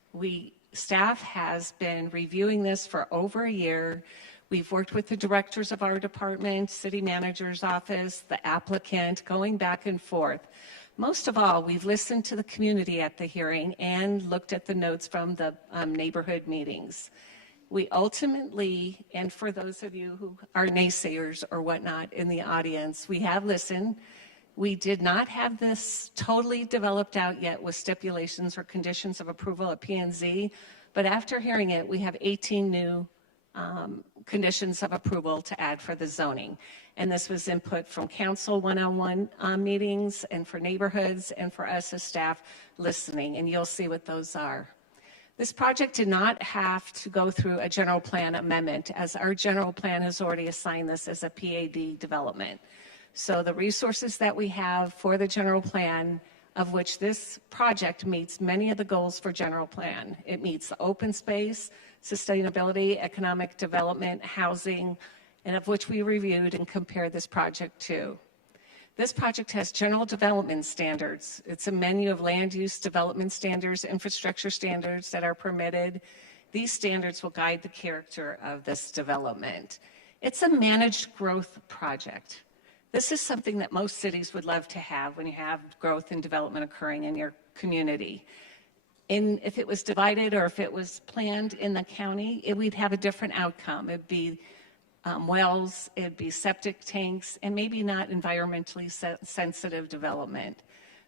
Staff has been reviewing this for over a year. We've worked with the directors of our department, city manager's office, the applicant, going back and forth. Most of all, we've listened to the community at the hearing and looked at the notes from the neighborhood meetings. We ultimately, and for those of you who are naysayers or whatnot in the audience, we have listened. We did not have this totally developed out yet with stipulations or conditions of approval at P&Z, but after hearing it, we have 18 new conditions of approval to add for the zoning. And this was input from council one-on-one meetings and for neighborhoods and for us as staff listening, and you'll see what those are. This project did not have to go through a general plan amendment, as our general plan has already assigned this as a PAD development. So the resources that we have for the general plan, of which this project meets many of the goals for general plan. It meets the open space, sustainability, economic development, housing, and of which we reviewed and compared this project to. This project has general development standards. It's a menu of land use development standards, infrastructure standards that are permitted. These standards will guide the character of this development. It's a managed growth project. This is something that most cities would love to have when you have growth and development occurring in your community. If it was divided or if it was planned in the county, we'd have a different outcome. It'd be wells, it'd be septic tanks, and maybe not environmentally sensitive development.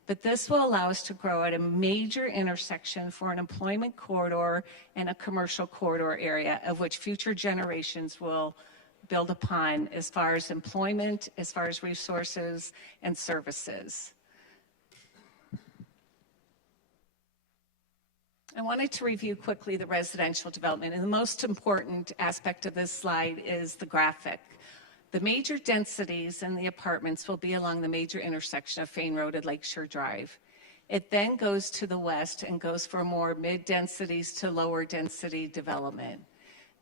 But this will allow us to grow at a major intersection for an employment corridor and a commercial corridor area, of which future generations will build upon as far as employment, as far as resources and services. I wanted to review quickly the residential development, and the most important aspect of this slide is the graphic. The major densities in the apartments will be along the major intersection of Fane Road and Lakeshore Drive. It then goes to the west and goes for more mid-densities to lower density development.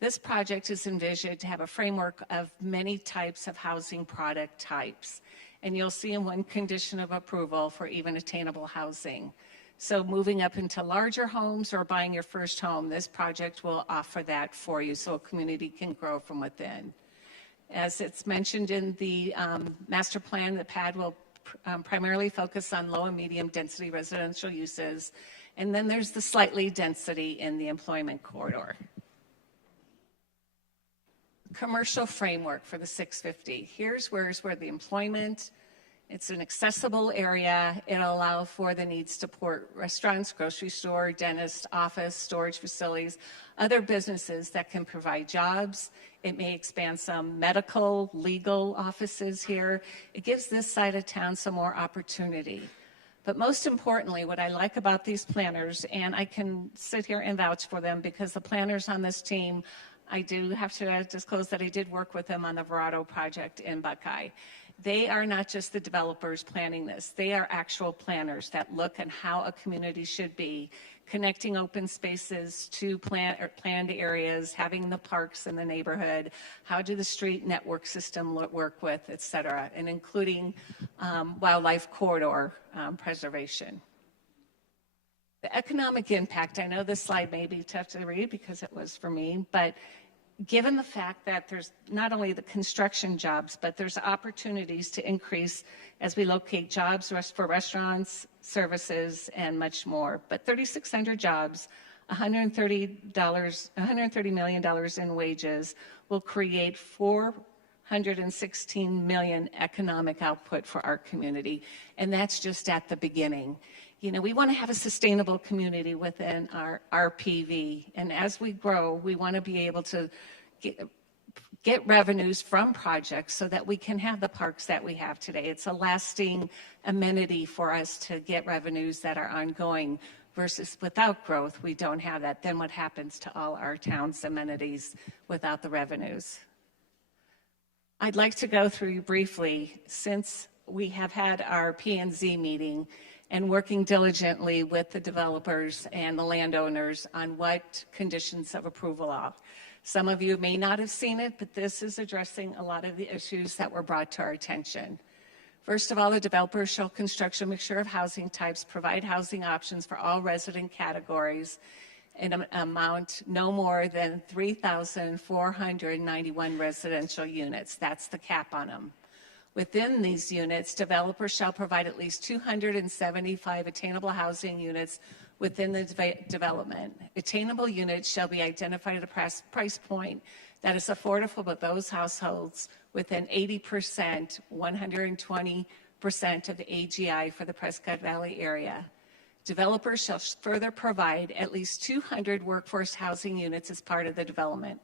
This project is envisioned to have a framework of many types of housing product types, and you'll see in one condition of approval for even attainable housing. So moving up into larger homes or buying your first home, this project will offer that for you so a community can grow from within. As it's mentioned in the master plan, the PAD will primarily focus on low and medium density residential uses. And then there's the slightly density in the employment corridor. Commercial framework for the 650. Here's where the employment, it's an accessible area. It'll allow for the needs to support restaurants, grocery store, dentist, office, storage facilities, other businesses that can provide jobs. It may expand some medical, legal offices here. It gives this side of town some more opportunity. But most importantly, what I like about these planners, and I can sit here and vouch for them because the planners on this team, I do have to disclose that I did work with them on the Verado project in Buckeye. They are not just the developers planning this. They are actual planners that look at how a community should be, connecting open spaces to planned areas, having the parks in the neighborhood, how do the street network system work with, et cetera, and including wildlife corridor preservation. The economic impact, I know this slide may be tough to read because it was for me, but given the fact that there's not only the construction jobs, but there's opportunities to increase as we locate jobs for restaurants, services, and much more. But 3,600 jobs, $130 million in wages will create 416 million economic output for our community. And that's just at the beginning. You know, we want to have a sustainable community within our RPV. And as we grow, we want to be able to get revenues from projects so that we can have the parks that we have today. It's a lasting amenity for us to get revenues that are ongoing versus without growth, we don't have that. Then what happens to all our town's amenities without the revenues? I'd like to go through briefly, since we have had our P&Z meeting and working diligently with the developers and the landowners on what conditions of approval are. Some of you may not have seen it, but this is addressing a lot of the issues that were brought to our attention. First of all, the developer shall construct a mixture of housing types, provide housing options for all resident categories in an amount no more than 3,491 residential units. That's the cap on them. Within these units, developers shall provide at least 275 attainable housing units within the development. Attainable units shall be identified at a price point that is affordable for those households within 80%, 120% of the AGI for the Prescott Valley area. Developers shall further provide at least 200 workforce housing units as part of the development.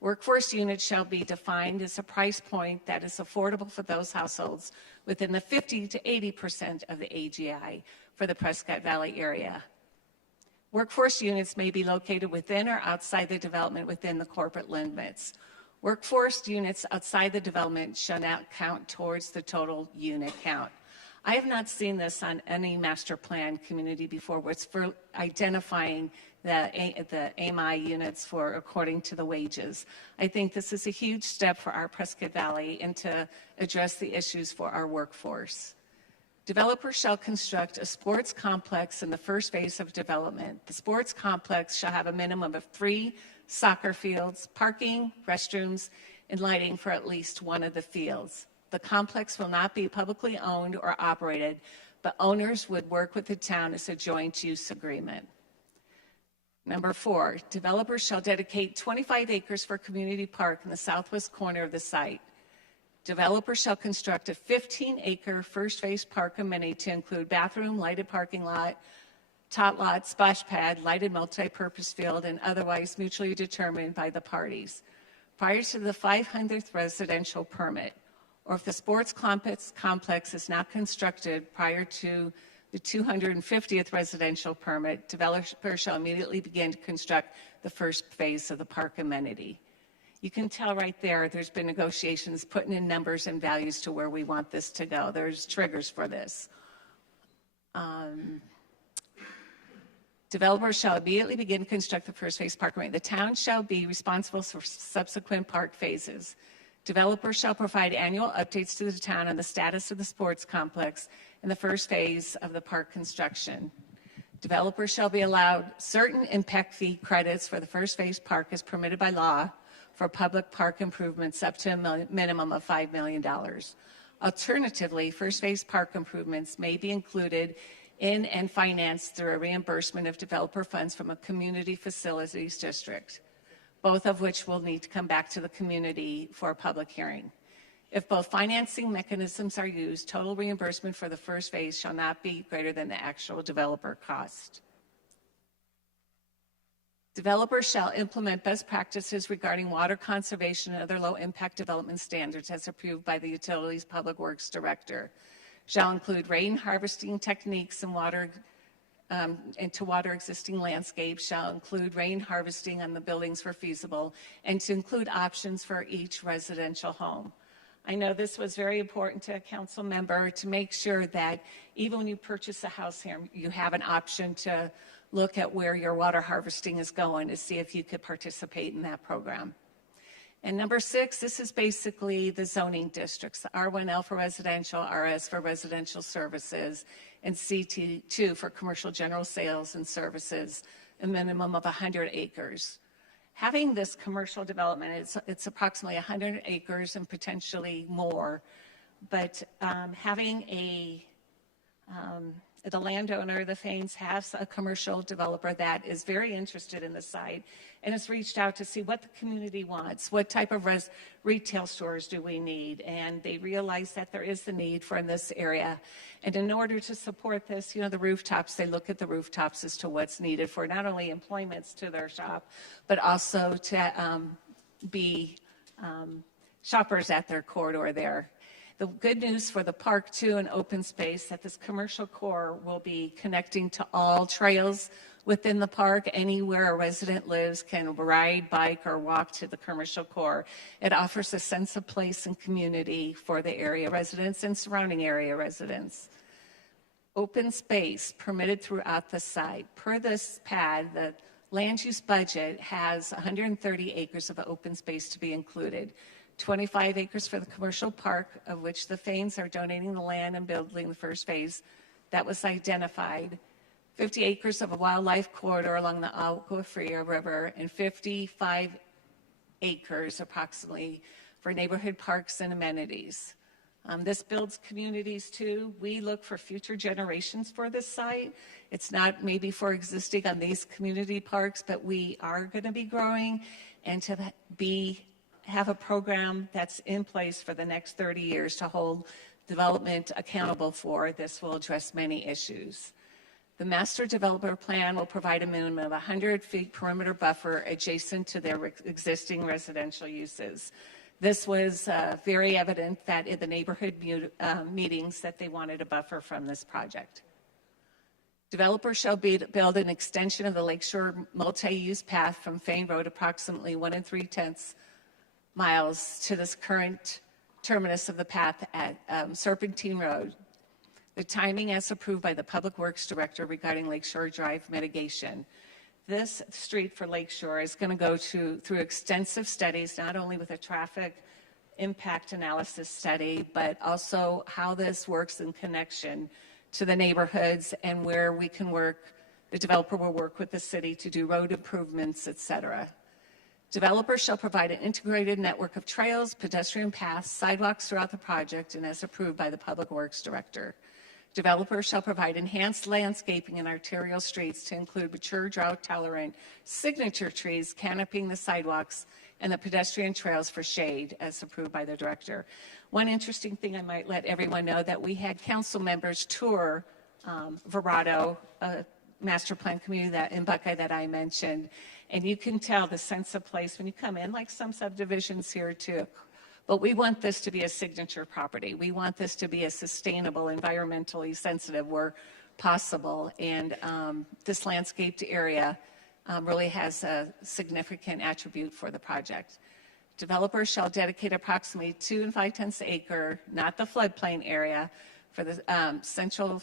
Workforce units shall be defined as a price point that is affordable for those households within the 50 to 80% of the AGI for the Prescott Valley area. Workforce units may be located within or outside the development within the corporate limits. Workforce units outside the development shall not count towards the total unit count. I have not seen this on any master plan community before, where it's for identifying the AMI units for according to the wages. I think this is a huge step for our Prescott Valley and to address the issues for our workforce. Developers shall construct a sports complex in the first phase of development. The sports complex shall have a minimum of 3 soccer fields, parking, restrooms, and lighting for at least one of the fields. The complex will not be publicly owned or operated, but owners would work with the town as a joint use agreement. Number 4, developers shall dedicate 25 acres for community park in the southwest corner of the site. Developers shall construct a 15-acre first phase park amenity to include bathroom, lighted parking lot, tot lot, splash pad, lighted multi-purpose field, and otherwise mutually determined by the parties prior to the 500th residential permit, or if the sports complex is not constructed prior to the 250th residential permit, developers shall immediately begin to construct the first phase of the park amenity. You can tell right there, there's been negotiations putting in numbers and values to where we want this to go. There's triggers for this. Developers shall immediately begin to construct the first phase park amenity. The town shall be responsible for subsequent park phases. Developers shall provide annual updates to the town on the status of the sports complex in the first phase of the park construction. Developers shall be allowed certain impact fee credits for the first phase park as permitted by law for public park improvements up to a minimum of $5 million. Alternatively, first phase park improvements may be included in and financed through a reimbursement of developer funds from a community facilities district, both of which will need to come back to the community for a public hearing. If both financing mechanisms are used, total reimbursement for the first phase shall not be greater than the actual developer cost. Developers shall implement best practices regarding water conservation and other low-impact development standards as approved by the Utilities Public Works Director. Shall include rain harvesting techniques and to water existing landscapes, shall include rain harvesting on the buildings where feasible, and to include options for each residential home. I know this was very important to a council member to make sure that even when you purchase a house here, you have an option to look at where your water harvesting is going to see if you could participate in that program. And number 6, this is basically the zoning districts, R1L for residential, RS for residential services, and CT2 for commercial general sales and services, a minimum of 100 acres. Having this commercial development, it's approximately 100 acres and potentially more, but having the landowner, the Faines, has a commercial developer that is very interested in the site and has reached out to see what the community wants, what type of retail stores do we need, and they realize that there is the need for in this area. And in order to support this, the rooftops, they look at the rooftops as to what's needed for not only employments to their shop, but also to be shoppers at their corridor there. The good news for the park, too, and open space, that this commercial core will be connecting to all trails within the park. Anywhere a resident lives can ride, bike, or walk to the commercial core. It offers a sense of place and community for the area residents and surrounding area residents. Open space permitted throughout the site. Per this pad, the land use budget has 130 acres of open space to be included. 25 acres for the commercial park, of which the Faines are donating the land and building the first phase that was identified. 50 acres of a wildlife corridor along the Agua Fria River, and 55 acres approximately for neighborhood parks and amenities. This builds communities too. We look for future generations for this site. It's not maybe for existing on these community parks, but we are going to be growing, and to have a program that's in place for the next 30 years to hold development accountable for. This will address many issues. The master developer plan will provide a minimum of 100 feet perimeter buffer adjacent to their existing residential uses. This was very evident that in the neighborhood meetings that they wanted a buffer from this project. Developers shall build an extension of the Lakeshore multi-use path from Fain Road approximately 1 3/10 miles to this current terminus of the path at Serpentine Road. The timing as approved by the Public Works Director regarding Lakeshore Drive mitigation. This street for Lakeshore is going to go through extensive studies, not only with a traffic impact analysis study, but also how this works in connection to the neighborhoods and where we can work. The developer will work with the city to do road improvements, et cetera. Developers shall provide an integrated network of trails, pedestrian paths, sidewalks throughout the project, and as approved by the Public Works Director. Developers shall provide enhanced landscaping in arterial streets to include mature, drought-tolerant signature trees canopying the sidewalks and the pedestrian trails for shade, as approved by the Director. One interesting thing I might let everyone know, that we had council members tour Verado, a master plan community in Buckeye that I mentioned, and you can tell the sense of place when you come in, like some subdivisions here too. But we want this to be a signature property. We want this to be a sustainable, environmentally sensitive where possible. And this landscaped area really has a significant attribute for the project. Developers shall dedicate approximately 2 5/10 acre, not the floodplain area, for the Central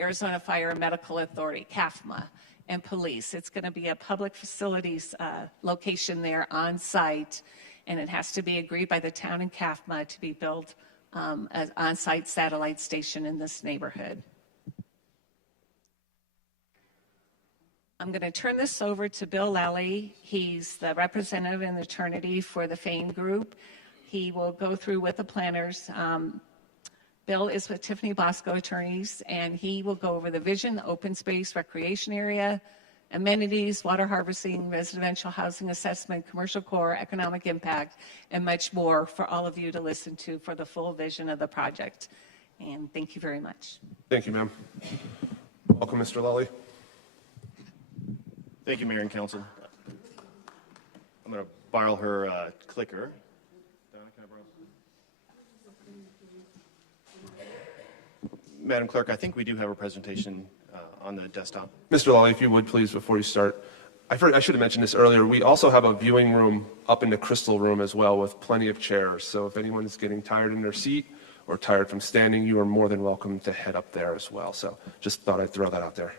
Arizona Fire and Medical Authority, CAFMA, and police. It's going to be a public facilities location there on site, and it has to be agreed by the town and CAFMA to be built an on-site satellite station in this neighborhood. I'm going to turn this over to Bill Lally. He's the representative and attorney for the Fane Group. He will go through with the planners. Bill is with Tiffany Bosco Attorneys, and he will go over the vision, open space, recreation area, amenities, water harvesting, residential housing assessment, commercial core, economic impact, and much more for all of you to listen to for the full vision of the project. And thank you very much. Thank you, ma'am. Welcome, Mr. Lally. Thank you, Mayor and Council. I'm going to borrow her clicker. Donna, can I borrow? Madam Clerk, I think we do have a presentation on the desktop. Mr. Lally, if you would please, before you start. I should have mentioned this earlier. We also have a viewing room up in the Crystal Room as well with plenty of chairs. So if anyone is getting tired in their seat or tired from standing, you are more than welcome to head up there as well. So just thought I'd throw that out there.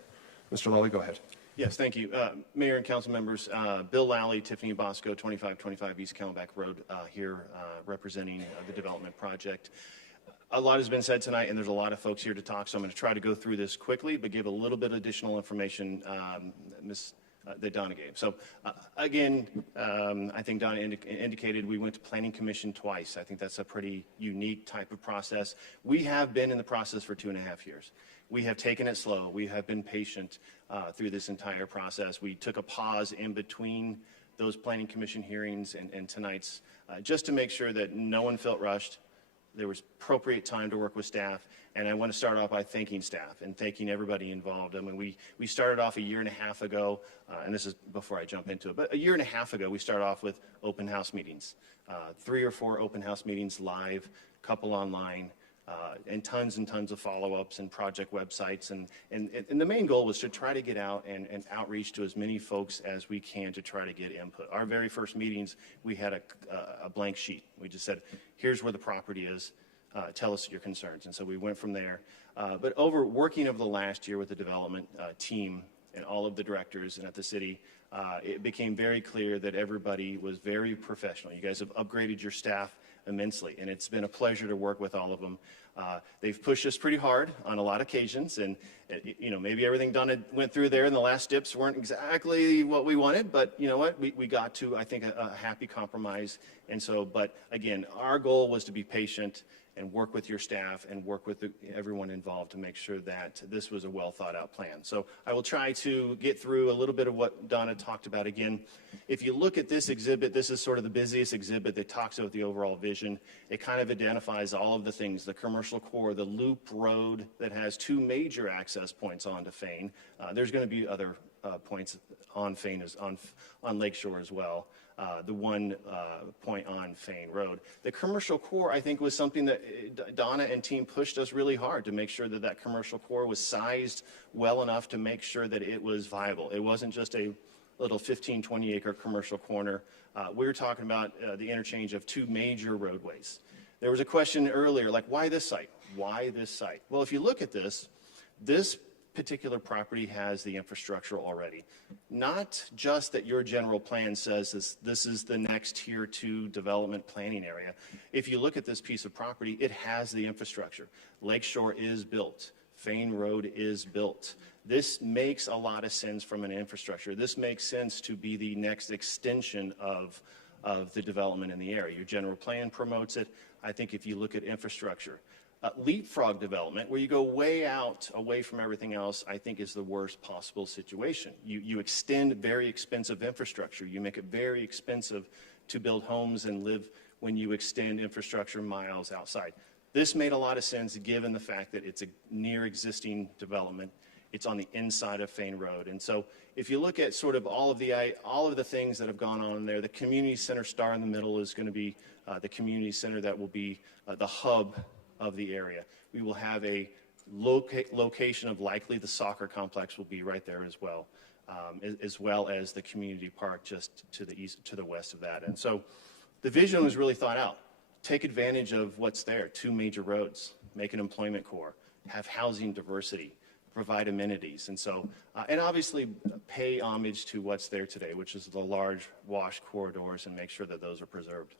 Mr. Lally, go ahead. Yes, thank you. Mayor and council members, Bill Lally, Tiffany Bosco, 2525 East Camelback Road, here representing the development project. A lot has been said tonight, and there's a lot of folks here to talk, so I'm going to try to go through this quickly, but give a little bit of additional information that Donna gave. So again, I think Donna indicated we went to Planning Commission twice. I think that's a pretty unique type of process. We have been in the process for 2.5 years. We have taken it slow. We have been patient through this entire process. We took a pause in between those Planning Commission hearings and tonight's just to make sure that no one felt rushed. There was appropriate time to work with staff, and I want to start off by thanking staff and thanking everybody involved. I mean, we started off 1.5 years ago, and this is before I jump into it, but 1.5 years ago, we started off with open house meetings, 3 or 4 open house meetings live, couple online, and tons of follow-ups and project websites. And the main goal was to try to get out and outreach to as many folks as we can to try to get input. Our very first meetings, we had a blank sheet. We just said, here's where the property is. Tell us your concerns. And so we went from there. But working over the last year with the development team and all of the directors and at the city, it became very clear that everybody was very professional. You guys have upgraded your staff immensely, and it's been a pleasure to work with all of them. They've pushed us pretty hard on a lot of occasions, and maybe everything Donna went through there in the last dips weren't exactly what we wanted, but you know what? We got to, I think, a happy compromise. And so, but again, our goal was to be patient and work with your staff and work with everyone involved to make sure that this was a well thought out plan. So I will try to get through a little bit of what Donna talked about again. If you look at this exhibit, this is sort of the busiest exhibit that talks about the overall vision. It kind of identifies all of the things, the commercial core, the loop road that has 2 major access points onto Fane. There's going to be other points on Fane, on Lakeshore as well. The one point on Fane Road. The commercial core, I think, was something that Donna and team pushed us really hard to make sure that that commercial core was sized well enough to make sure that it was viable. It wasn't just a little 15, 20 acre commercial corner. We were talking about the interchange of 2 major roadways. There was a question earlier, like, why this site? Why this site? Well, if you look at this particular property has the infrastructure already. Not just that your general plan says this is the next tier 2 development planning area. If you look at this piece of property, it has the infrastructure. Lakeshore is built. Fane Road is built. This makes a lot of sense from an infrastructure. This makes sense to be the next extension of the development in the area. Your general plan promotes it. I think if you look at infrastructure, leapfrog development, where you go way out, away from everything else, I think is the worst possible situation. You extend very expensive infrastructure. You make it very expensive to build homes and live when you extend infrastructure miles outside. This made a lot of sense given the fact that it's a near existing development. It's on the inside of Fane Road. And so if you look at sort of all of the things that have gone on there, the community center star in the middle is going to be the community center that will be the hub of the area. We will have a location of likely the soccer complex will be right there as well as the community park just to the east, to the west of that. And so the vision was really thought out. Take advantage of what's there, 2 major roads, make an employment core, have housing diversity, provide amenities. And so, and obviously pay homage to what's there today, which is the large wash corridors, and make sure that those are preserved.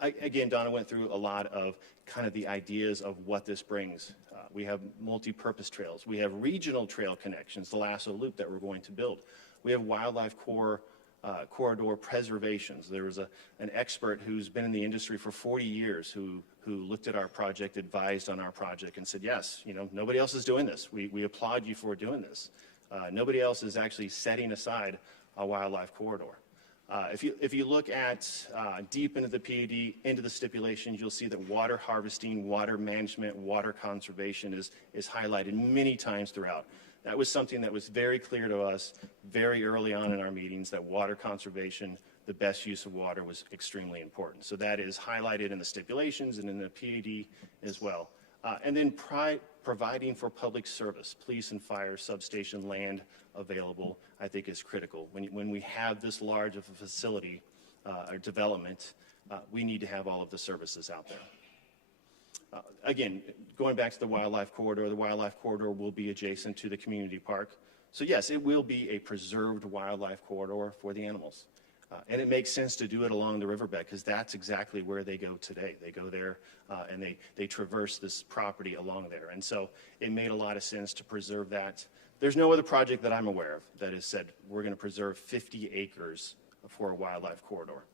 Again, Donna went through a lot of kind of the ideas of what this brings. We have multi-purpose trails. We have regional trail connections, the Lasso Loop that we're going to build. We have wildlife corridor preservations. There was an expert who's been in the industry for 40 years who looked at our project, advised on our project, and said, yes, nobody else is doing this. We applaud you for doing this. Nobody else is actually setting aside a wildlife corridor. If you look at deep into the PUD, into the stipulations, you'll see that water harvesting, water management, water conservation is highlighted many times throughout. That was something that was very clear to us very early on in our meetings, that water conservation, the best use of water, was extremely important. So that is highlighted in the stipulations and in the PUD as well. And then providing for public service, police and fire substation land available, I think is critical. When we have this large of a facility or development, we need to have all of the services out there. Again, going back to the wildlife corridor will be adjacent to the community park. So yes, it will be a preserved wildlife corridor for the animals. And it makes sense to do it along the riverbed because that's exactly where they go today. They go there and they traverse this property along there. And so it made a lot of sense to preserve that. There's no other project that I'm aware of that has said we're going to preserve 50 acres for a wildlife corridor.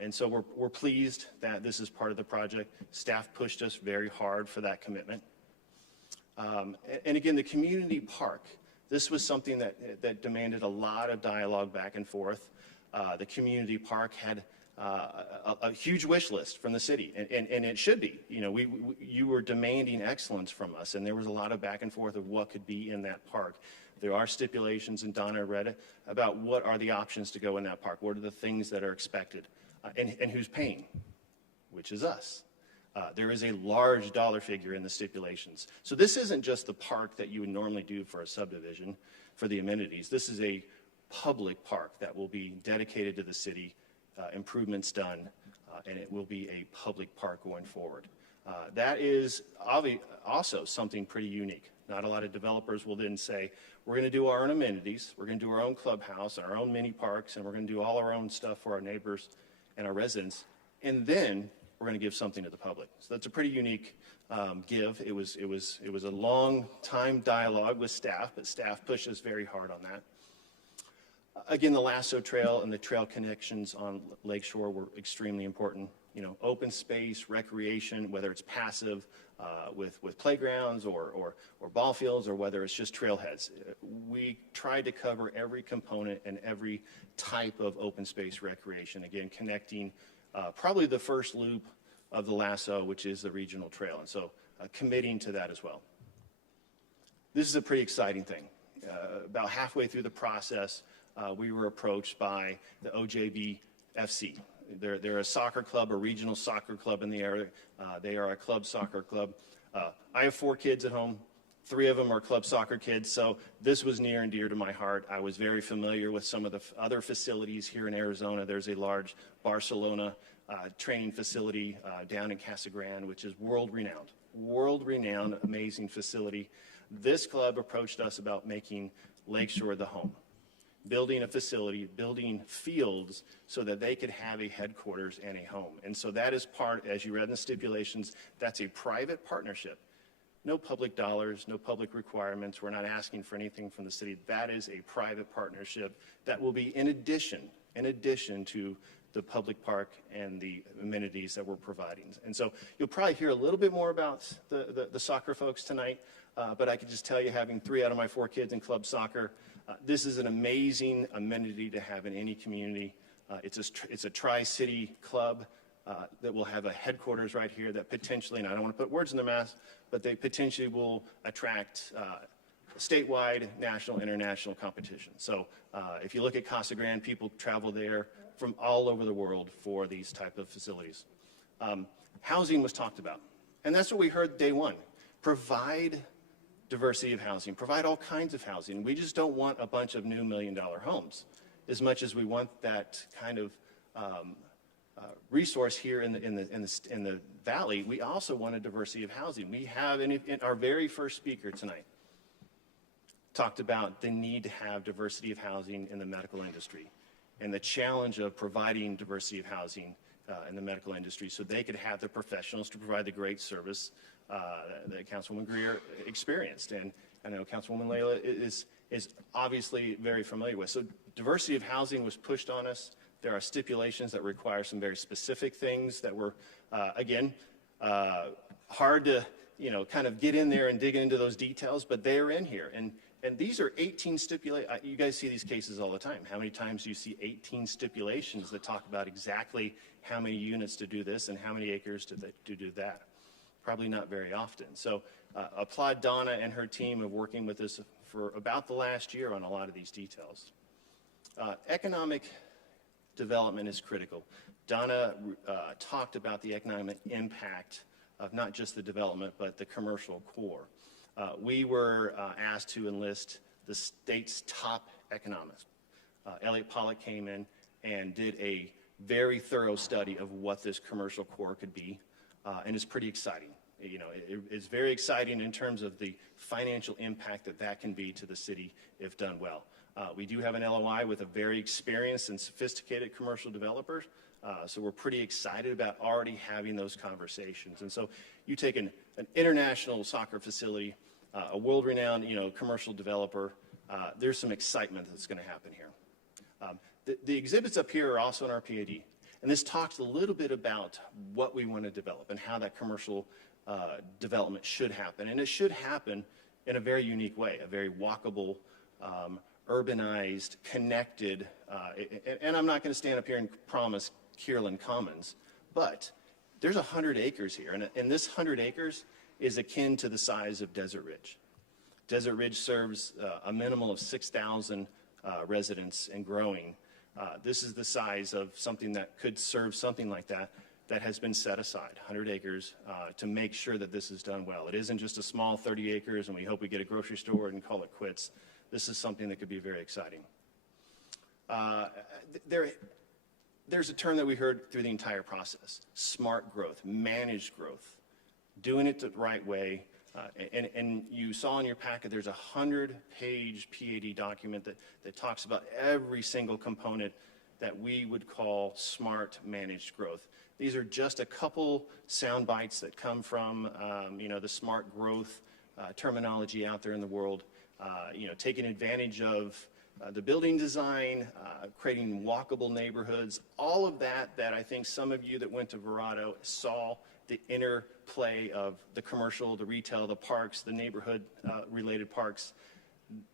And so we're pleased that this is part of the project. Staff pushed us very hard for that commitment. And again, the community park, this was something that demanded a lot of dialogue back and forth. The community park had a huge wish list from the city, and it should be. You were demanding excellence from us, and there was a lot of back and forth of what could be in that park. There are stipulations, and Donna read it, about what are the options to go in that park. What are the things that are expected, and who's paying, which is us. There is a large dollar figure in the stipulations. So this isn't just the park that you would normally do for a subdivision for the amenities. This is a public park that will be dedicated to the city, improvements done, and it will be a public park going forward. That is also something pretty unique. Not a lot of developers will then say, we're going to do our own amenities, we're going to do our own clubhouse, our own mini parks, and we're going to do all our own stuff for our neighbors and our residents, and then we're going to give something to the public. So that's a pretty unique give. It was a long time dialogue with staff, but staff pushed us very hard on that. Again, the Lasso Trail and the trail connections on Lakeshore were extremely important. Open space, recreation, whether it's passive with playgrounds or ball fields, or whether it's just trailheads. We tried to cover every component and every type of open space recreation. Again, connecting probably the first loop of the Lasso, which is the regional trail, and so committing to that as well. This is a pretty exciting thing. About halfway through the process, we were approached by the OJBFC. They're a soccer club, a regional soccer club in the area. They are a club soccer club. I have 4 kids at home. 3 of them are club soccer kids, so this was near and dear to my heart. I was very familiar with some of the other facilities here in Arizona. There's a large Barcelona training facility down in Casa Grande, which is world-renowned, amazing facility. This club approached us about making Lakeshore the home, building a facility, building fields so that they could have a headquarters and a home. And so that is part, as you read in the stipulations, that's a private partnership. No public dollars, no public requirements. We're not asking for anything from the city. That is a private partnership that will be in addition to the public park and the amenities that we're providing. And so you'll probably hear a little bit more about the soccer folks tonight, but I can just tell you, having 3 out of my 4 kids in club soccer, this is an amazing amenity to have in any community. It's a tri-city club that will have a headquarters right here that potentially, and I don't want to put words in their mouth, but they potentially will attract statewide, national, international competition. So if you look at Casa Grande, people travel there from all over the world for these type of facilities. Housing was talked about, and that's what we heard day one. Provide diversity of housing, provide all kinds of housing. We just don't want a bunch of new $1 million homes as much as we want that kind of resource here in the valley. We also want a diversity of housing. We have, in our very first speaker tonight, talked about the need to have diversity of housing in the medical industry and the challenge of providing diversity of housing in the medical industry so they could have the professionals to provide the great service that Councilwoman Greer experienced. And I know Councilwoman Layla is obviously very familiar with. So diversity of housing was pushed on us. There are stipulations that require some very specific things that were, again, hard to, kind of get in there and dig into those details, but they're in here. And these are 18 stipulations. You guys see these cases all the time. How many times do you see 18 stipulations that talk about exactly how many units to do this and how many acres to do that? Probably not very often. So applaud Donna and her team of working with us for about the last year on a lot of these details. Economic development is critical. Donna talked about the economic impact of not just the development, but the commercial core. We were asked to enlist the state's top economist. Elliot Pollack came in and did a very thorough study of what this commercial core could be, and it's pretty exciting. It's very exciting in terms of the financial impact that can be to the city if done well. We do have an LOI with a very experienced and sophisticated commercial developer, so we're pretty excited about already having those conversations. And so you take an international soccer facility, a world-renowned commercial developer, there's some excitement that's going to happen here. The exhibits up here are also in our PAD, and this talks a little bit about what we want to develop and how that commercial development should happen. And it should happen in a very unique way, a very walkable, urbanized, connected, and I'm not going to stand up here and promise Kierland Commons, but there's 100 acres here, and this 100 acres is akin to the size of Desert Ridge. Desert Ridge serves a minimum of 6,000 residents and growing. This is the size of something that could serve something like that has been set aside, 100 acres, to make sure that this is done well. It isn't just a small 30 acres and we hope we get a grocery store and call it quits. This is something that could be very exciting. There's a term that we heard through the entire process: smart growth, managed growth, doing it the right way. And you saw in your packet there's a 100-page PAD document that talks about every single component that we would call smart managed growth. These are just a couple sound bites that come from the smart growth terminology out there in the world. Taking advantage of the building design, creating walkable neighborhoods, all of that I think some of you that went to Verrado saw the interplay of the commercial, the retail, the parks, the neighborhood related parks,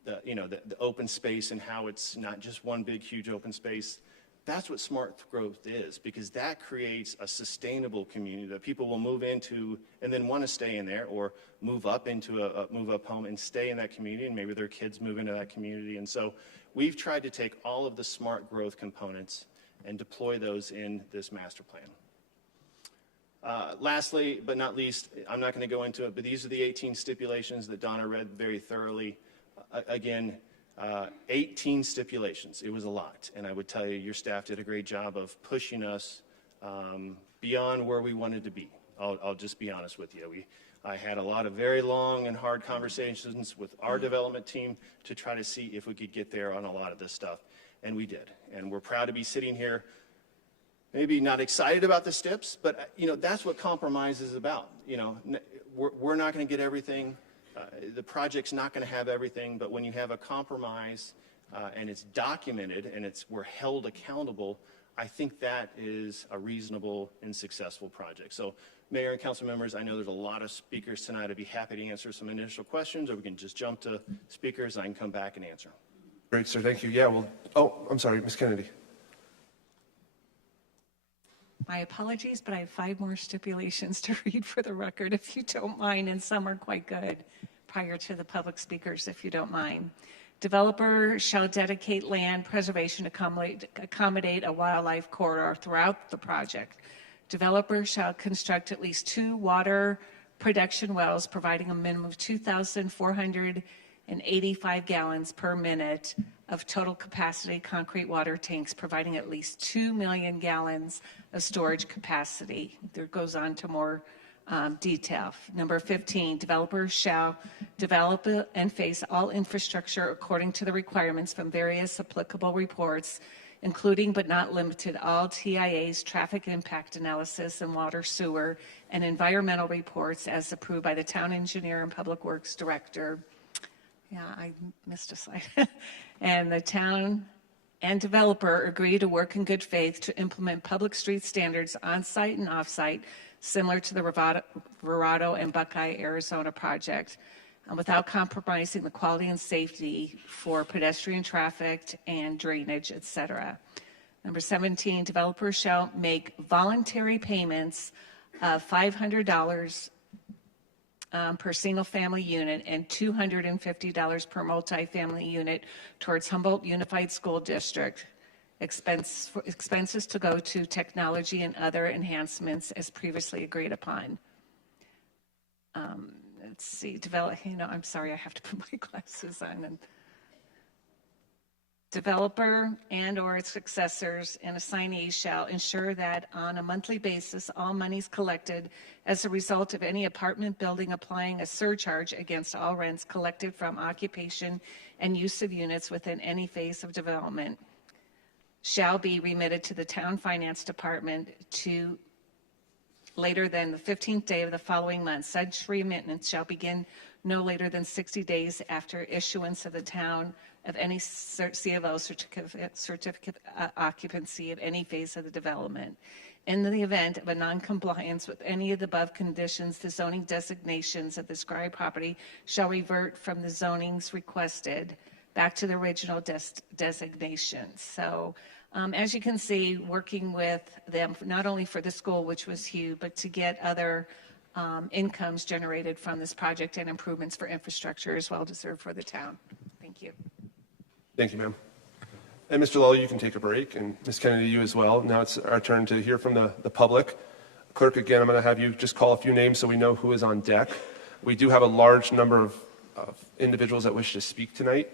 the open space and how it's not just one big, huge open space. That's what smart growth is, because that creates a sustainable community that people will move into and then want to stay in there, or move up into a move-up home and stay in that community, and maybe their kids move into that community. And so we've tried to take all of the smart growth components and deploy those in this master plan. Lastly, but not least, I'm not going to go into it, but these are the 18 stipulations that Donna read very thoroughly. Again, 18 stipulations. It was a lot. And I would tell you, your staff did a great job of pushing us beyond where we wanted to be. I'll just be honest with you. I had a lot of very long and hard conversations with our development team to try to see if we could get there on a lot of this stuff. And we did. And we're proud to be sitting here, maybe not excited about the steps, but that's what compromise is about. We're not going to get everything. The project's not going to have everything, but when you have a compromise and it's documented and we're held accountable, I think that is a reasonable and successful project. So, Mayor and council members, I know there's a lot of speakers tonight. I'd be happy to answer some initial questions, or we can just jump to speakers and I can come back and answer. Great, sir. Thank you. Yeah, I'm sorry, Ms. Kennedy. My apologies, but I have 5 more stipulations to read for the record, if you don't mind, and some are quite good, prior to the public speakers, if you don't mind. Developer shall dedicate land preservation to accommodate a wildlife corridor throughout the project. Developer shall construct at least 2 water production wells, providing a minimum of 2,485 gallons per minute of total capacity concrete water tanks, providing at least 2 million gallons of storage capacity. There goes on to more detail. Number 15, developers shall develop and face all infrastructure according to the requirements from various applicable reports, including but not limited all TIA's traffic impact analysis and water, sewer, and environmental reports as approved by the town engineer and public works director. Yeah, I missed a slide. And the town and developer agree to work in good faith to implement public street standards on-site and off-site, similar to the Verado and Buckeye, Arizona project, without compromising the quality and safety for pedestrian traffic and drainage, etc. Number 17, developers shall make voluntary payments of $500 per single-family unit and $250 per multi-family unit towards Humboldt Unified School District. Expenses to go to technology and other enhancements as previously agreed upon. Let's see, I'm sorry, I have to put my glasses on. And developer and or its successors and assignees shall ensure that on a monthly basis, all monies collected as a result of any apartment building applying a surcharge against all rents collected from occupation and use of units within any phase of development shall be remitted to the town finance department to later than the 15th day of the following month. Such remittance shall begin no later than 60 days after issuance of the town of any CFO certificate occupancy of any phase of the development. In the event of a non-compliance with any of the above conditions, the zoning designations of the described property shall revert from the zonings requested back to the original designation. So as you can see, working with them, not only for the school, which was huge, but to get other incomes generated from this project and improvements for infrastructure as well deserved for the town. Thank you. Thank you, ma'am. And Mr. Lawler, you can take a break, and Ms. Kennedy, you as well. Now it's our turn to hear from the public. Clerk, again, I'm going to have you just call a few names so we know who is on deck. We do have a large number of individuals that wish to speak tonight.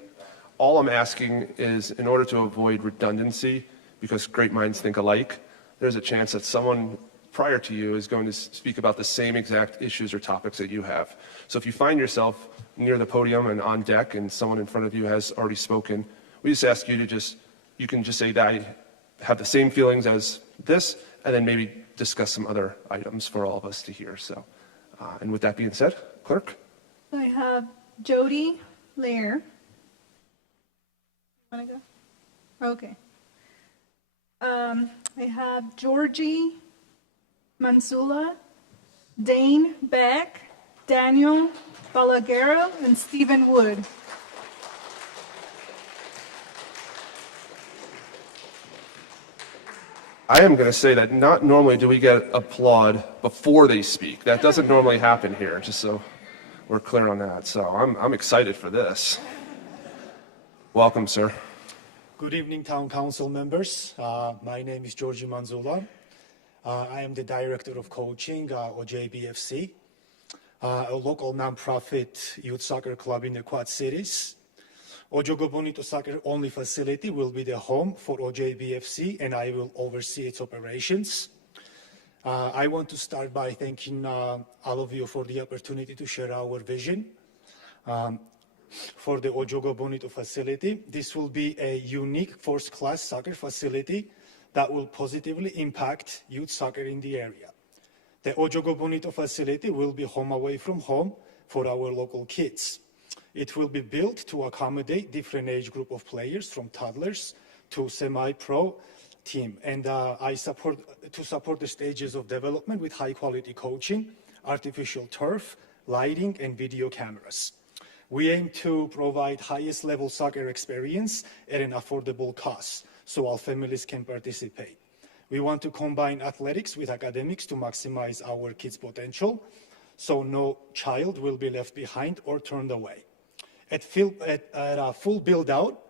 All I'm asking is, in order to avoid redundancy, because great minds think alike, there's a chance that someone prior to you is going to speak about the same exact issues or topics that you have. So if you find yourself near the podium and on deck and someone in front of you has already spoken, we just ask you to you can just say that I have the same feelings as this, and then maybe discuss some other items for all of us to hear. So, and with that being said, Clerk. So I have Jody Lair. Want to go? Okay. I have Georgie Mansula, Dane Beck, Daniel Balaguerro, and Stephen Wood. I am going to say that not normally do we get applaud before they speak. That doesn't normally happen here, just so we're clear on that. So I'm excited for this. Welcome, sir. Good evening, Town Council members. My name is Georgie Manzula. I am the Director of Coaching, OJBFC, a local nonprofit youth soccer club in the Quad Cities. Ojogo Bonito Soccer Only facility will be the home for OJBFC, and I will oversee its operations. I want to start by thanking all of you for the opportunity to share our vision for the Ojogo Bonito facility. This will be a unique first-class soccer facility that will positively impact youth soccer in the area. The Ojogo Bonito facility will be home away from home for our local kids. It will be built to accommodate different age group of players, from toddlers to semi-pro team. And I support the stages of development with high-quality coaching, artificial turf, lighting, and video cameras. We aim to provide highest level soccer experience at an affordable cost so all families can participate. We want to combine athletics with academics to maximize our kids' potential so no child will be left behind or turned away. At a full build-out,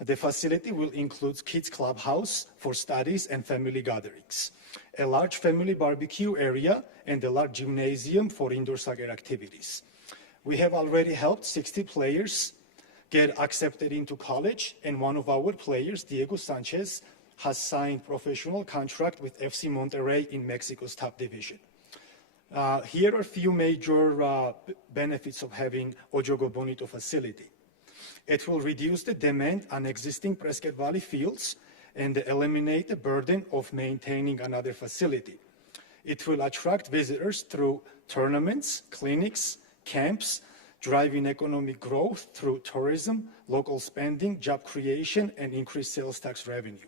the facility will include kids' clubhouse for studies and family gatherings, a large family barbecue area, and a large gymnasium for indoor soccer activities. We have already helped 60 players get accepted into college, and one of our players, Diego Sanchez, has signed professional contract with FC Monterrey in Mexico's top division. Here are a few major benefits of having Ojogo Bonito facility. It will reduce the demand on existing Prescott Valley fields and eliminate the burden of maintaining another facility. It will attract visitors through tournaments, clinics, camps, driving economic growth through tourism, local spending, job creation, and increased sales tax revenue.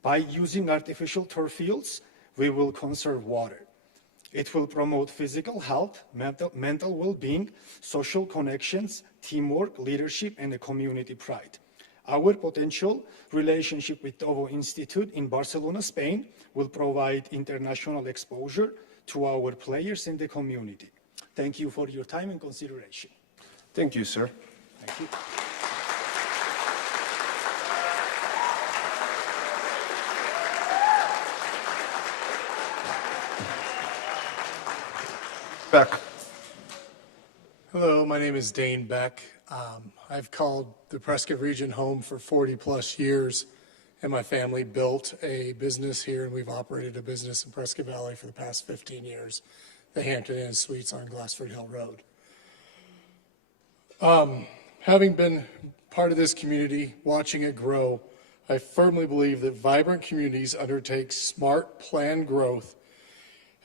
By using artificial turf fields, we will conserve water. It will promote physical health, mental well-being, social connections, teamwork, leadership, and a community pride. Our potential relationship with Ovo Institute in Barcelona, Spain, will provide international exposure to our players in the community. Thank you for your time and consideration. Thank you, sir. Thank you. Beck. Hello, my name is Dane Beck. I've called the Prescott region home for 40 plus years, and my family built a business here, and we've operated a business in Prescott Valley for the past 15 years, the Hampton Inn Suites on Glassford Hill Road. Having been part of this community, watching it grow, I firmly believe that vibrant communities undertake smart, planned growth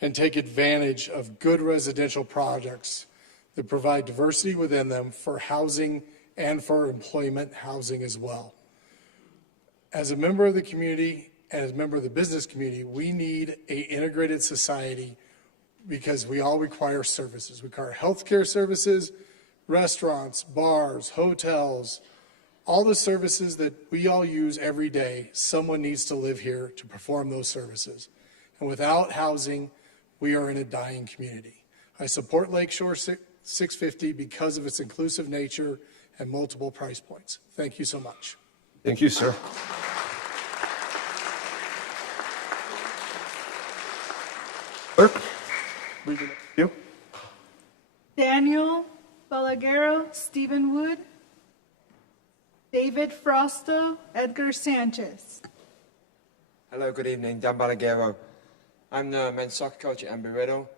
and take advantage of good residential projects that provide diversity within them for housing and for employment housing as well. As a member of the community and as a member of the business community, we need an integrated society because we all require services. We require healthcare services, restaurants, bars, hotels, all the services that we all use every day. Someone needs to live here to perform those services. And without housing, we are in a dying community. I support Lakeshore 650 because of its inclusive nature and multiple price points. Thank you so much. Thank you, sir. Clerk, you. Daniel Balaguero, Stephen Wood, David Frosto, Edgar Sanchez. Hello, good evening. Dan Balaguero. I'm the men's soccer coach at Embry-Riddle.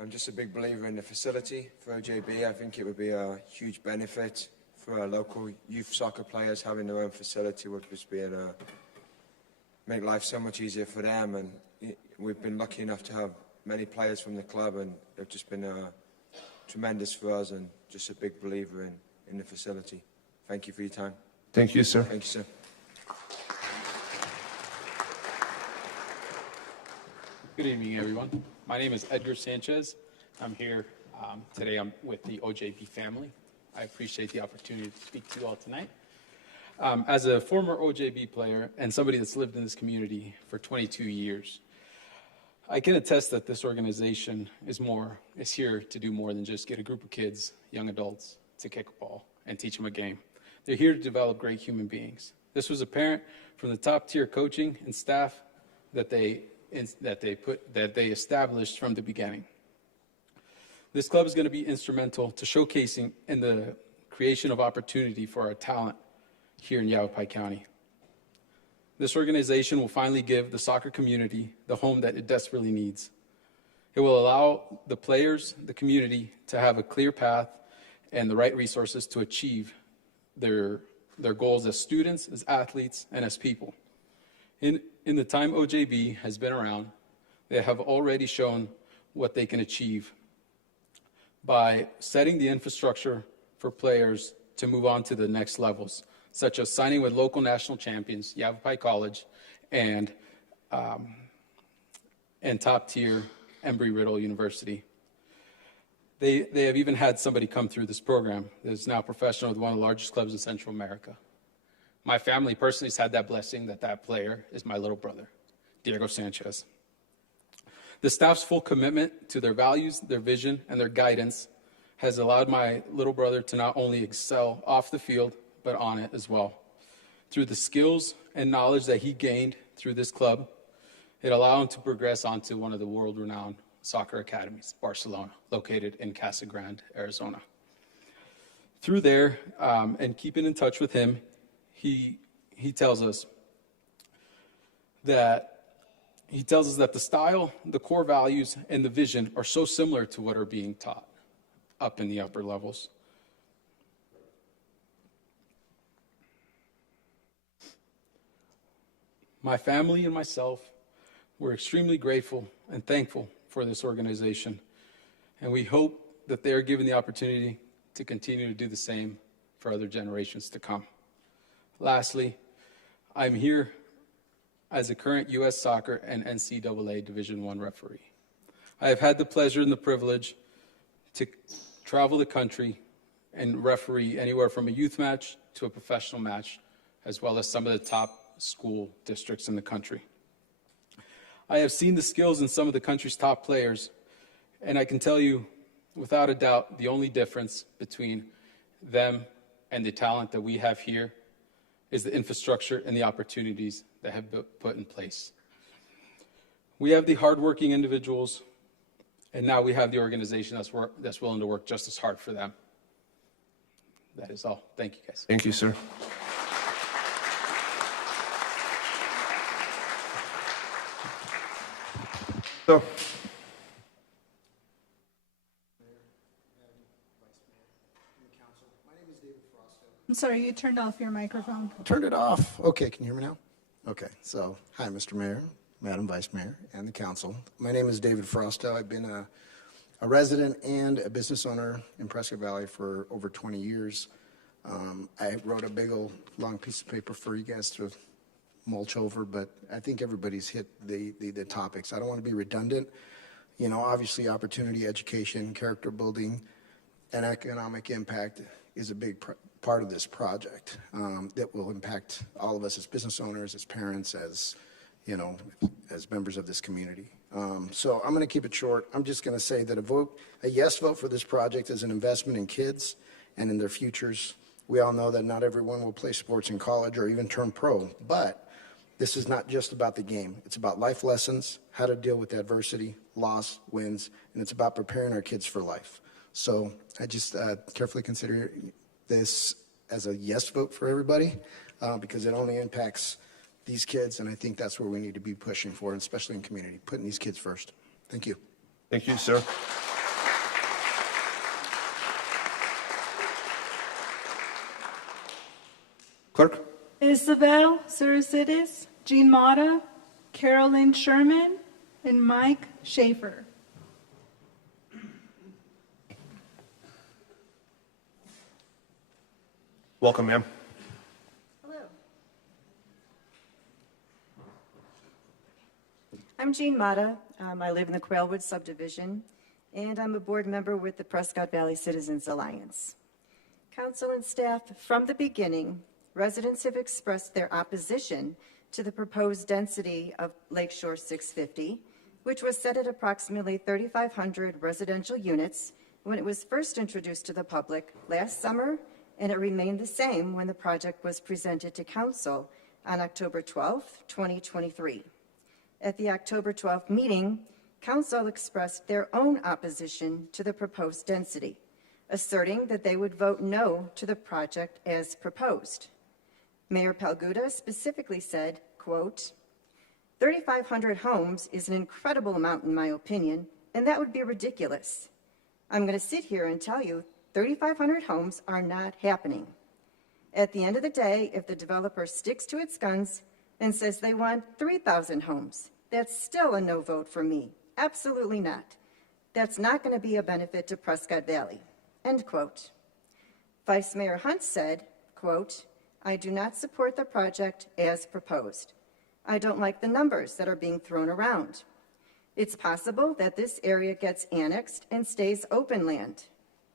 I'm just a big believer in the facility for OJB. I think it would be a huge benefit for our local youth soccer players. Having their own facility would just be make life so much easier for them. And we've been lucky enough to have many players from the club, and they've just been tremendous for us, and just a big believer in the facility. Thank you for your time. Thank you, sir. Thank you, sir. Good evening, everyone. My name is Edgar Sanchez. I'm here today. I'm with the OJB family. I appreciate the opportunity to speak to you all tonight. As a former OJB player and somebody that's lived in this community for 22 years, I can attest that this organization is here to do more than just get a group of kids, young adults, to kick a ball and teach them a game. They're here to develop great human beings. This was apparent from the top tier coaching and staff that they established from the beginning. This club is going to be instrumental to showcasing in the creation of opportunity for our talent here in Yavapai County. This organization will finally give the soccer community the home that it desperately needs. It will allow the players, the community, to have a clear path and the right resources to achieve their goals as students, as athletes, and as people. In the time OJB has been around, they have already shown what they can achieve by setting the infrastructure for players to move on to the next levels, such as signing with local national champions, Yavapai College, and top-tier Embry-Riddle University. They have even had somebody come through this program that is now professional with one of the largest clubs in Central America. My family personally has had that blessing that player is my little brother, Diego Sanchez. The staff's full commitment to their values, their vision, and their guidance has allowed my little brother to not only excel off the field, but on it as well. Through the skills and knowledge that he gained through this club, it allowed him to progress onto one of the world-renowned soccer academies, Barcelona, located in Casa Grande, Arizona. Through there, and keeping in touch with him, he tells us that the style, the core values, and the vision are so similar to what are being taught up in the upper levels. My family and myself, we're extremely grateful and thankful for this organization, and we hope that they are given the opportunity to continue to do the same for other generations to come. Lastly, I'm here as a current U.S. Soccer and NCAA Division I referee. I have had the pleasure and the privilege to travel the country and referee anywhere from a youth match to a professional match, as well as some of the top school districts in the country. I have seen the skills in some of the country's top players, and I can tell you, without a doubt, the only difference between them and the talent that we have here is the infrastructure and the opportunities that have been put in place. We have the hardworking individuals, and now we have the organization that's willing to work just as hard for them. That is all. Thank you, guys. Thank you, sir. So, I'm sorry, you turned off your microphone. Turned it off. Okay, can you hear me now? Okay, so hi, Mr. Mayor, Madam Vice Mayor, and the council. My name is David Frosto. I've been a resident and a business owner in Prescott Valley for over 20 years. I wrote a big old long piece of paper for you guys to mulch over, but I think everybody's hit the topics. I don't want to be redundant. You know, obviously opportunity, education, character building, and economic impact is a big part of this project that will impact all of us as business owners, as parents, as, you know, as members of this community. So I'm going to keep it short. I'm just going to say that a yes vote for this project is an investment in kids and in their futures. We all know that not everyone will play sports in college or even turn pro, but this is not just about the game. It's about life lessons, how to deal with adversity, loss, wins, and it's about preparing our kids for life. So I just carefully consider this as a yes vote for everybody because it only impacts these kids, and I think that's where we need to be pushing for, especially in community, putting these kids first. Thank you. Thank you, sir. Clerk? Isabel Suricidis, Jean Mata, Carolyn Sherman, and Mike Schaefer. Welcome, ma'am. Hello. I'm Jean Mata. I live in the Quailwood subdivision, and I'm a board member with the Prescott Valley Citizens Alliance. Council and staff, from the beginning, residents have expressed their opposition to the proposed density of Lakeshore 650, which was set at approximately 3,500 residential units when it was first introduced to the public last summer, and it remained the same when the project was presented to Council on October 12, 2023. At the October 12th meeting, Council expressed their own opposition to the proposed density, asserting that they would vote no to the project as proposed. Mayor Palguda specifically said, quote, 3,500 homes is an incredible amount in my opinion, and that would be ridiculous. I'm going to sit here and tell you 3,500 homes are not happening. At the end of the day, if the developer sticks to its guns and says they want 3,000 homes, that's still a no vote for me. Absolutely not. That's not going to be a benefit to Prescott Valley. End quote. Vice Mayor Hunt said, quote, I do not support the project as proposed. I don't like the numbers that are being thrown around. It's possible that this area gets annexed and stays open land.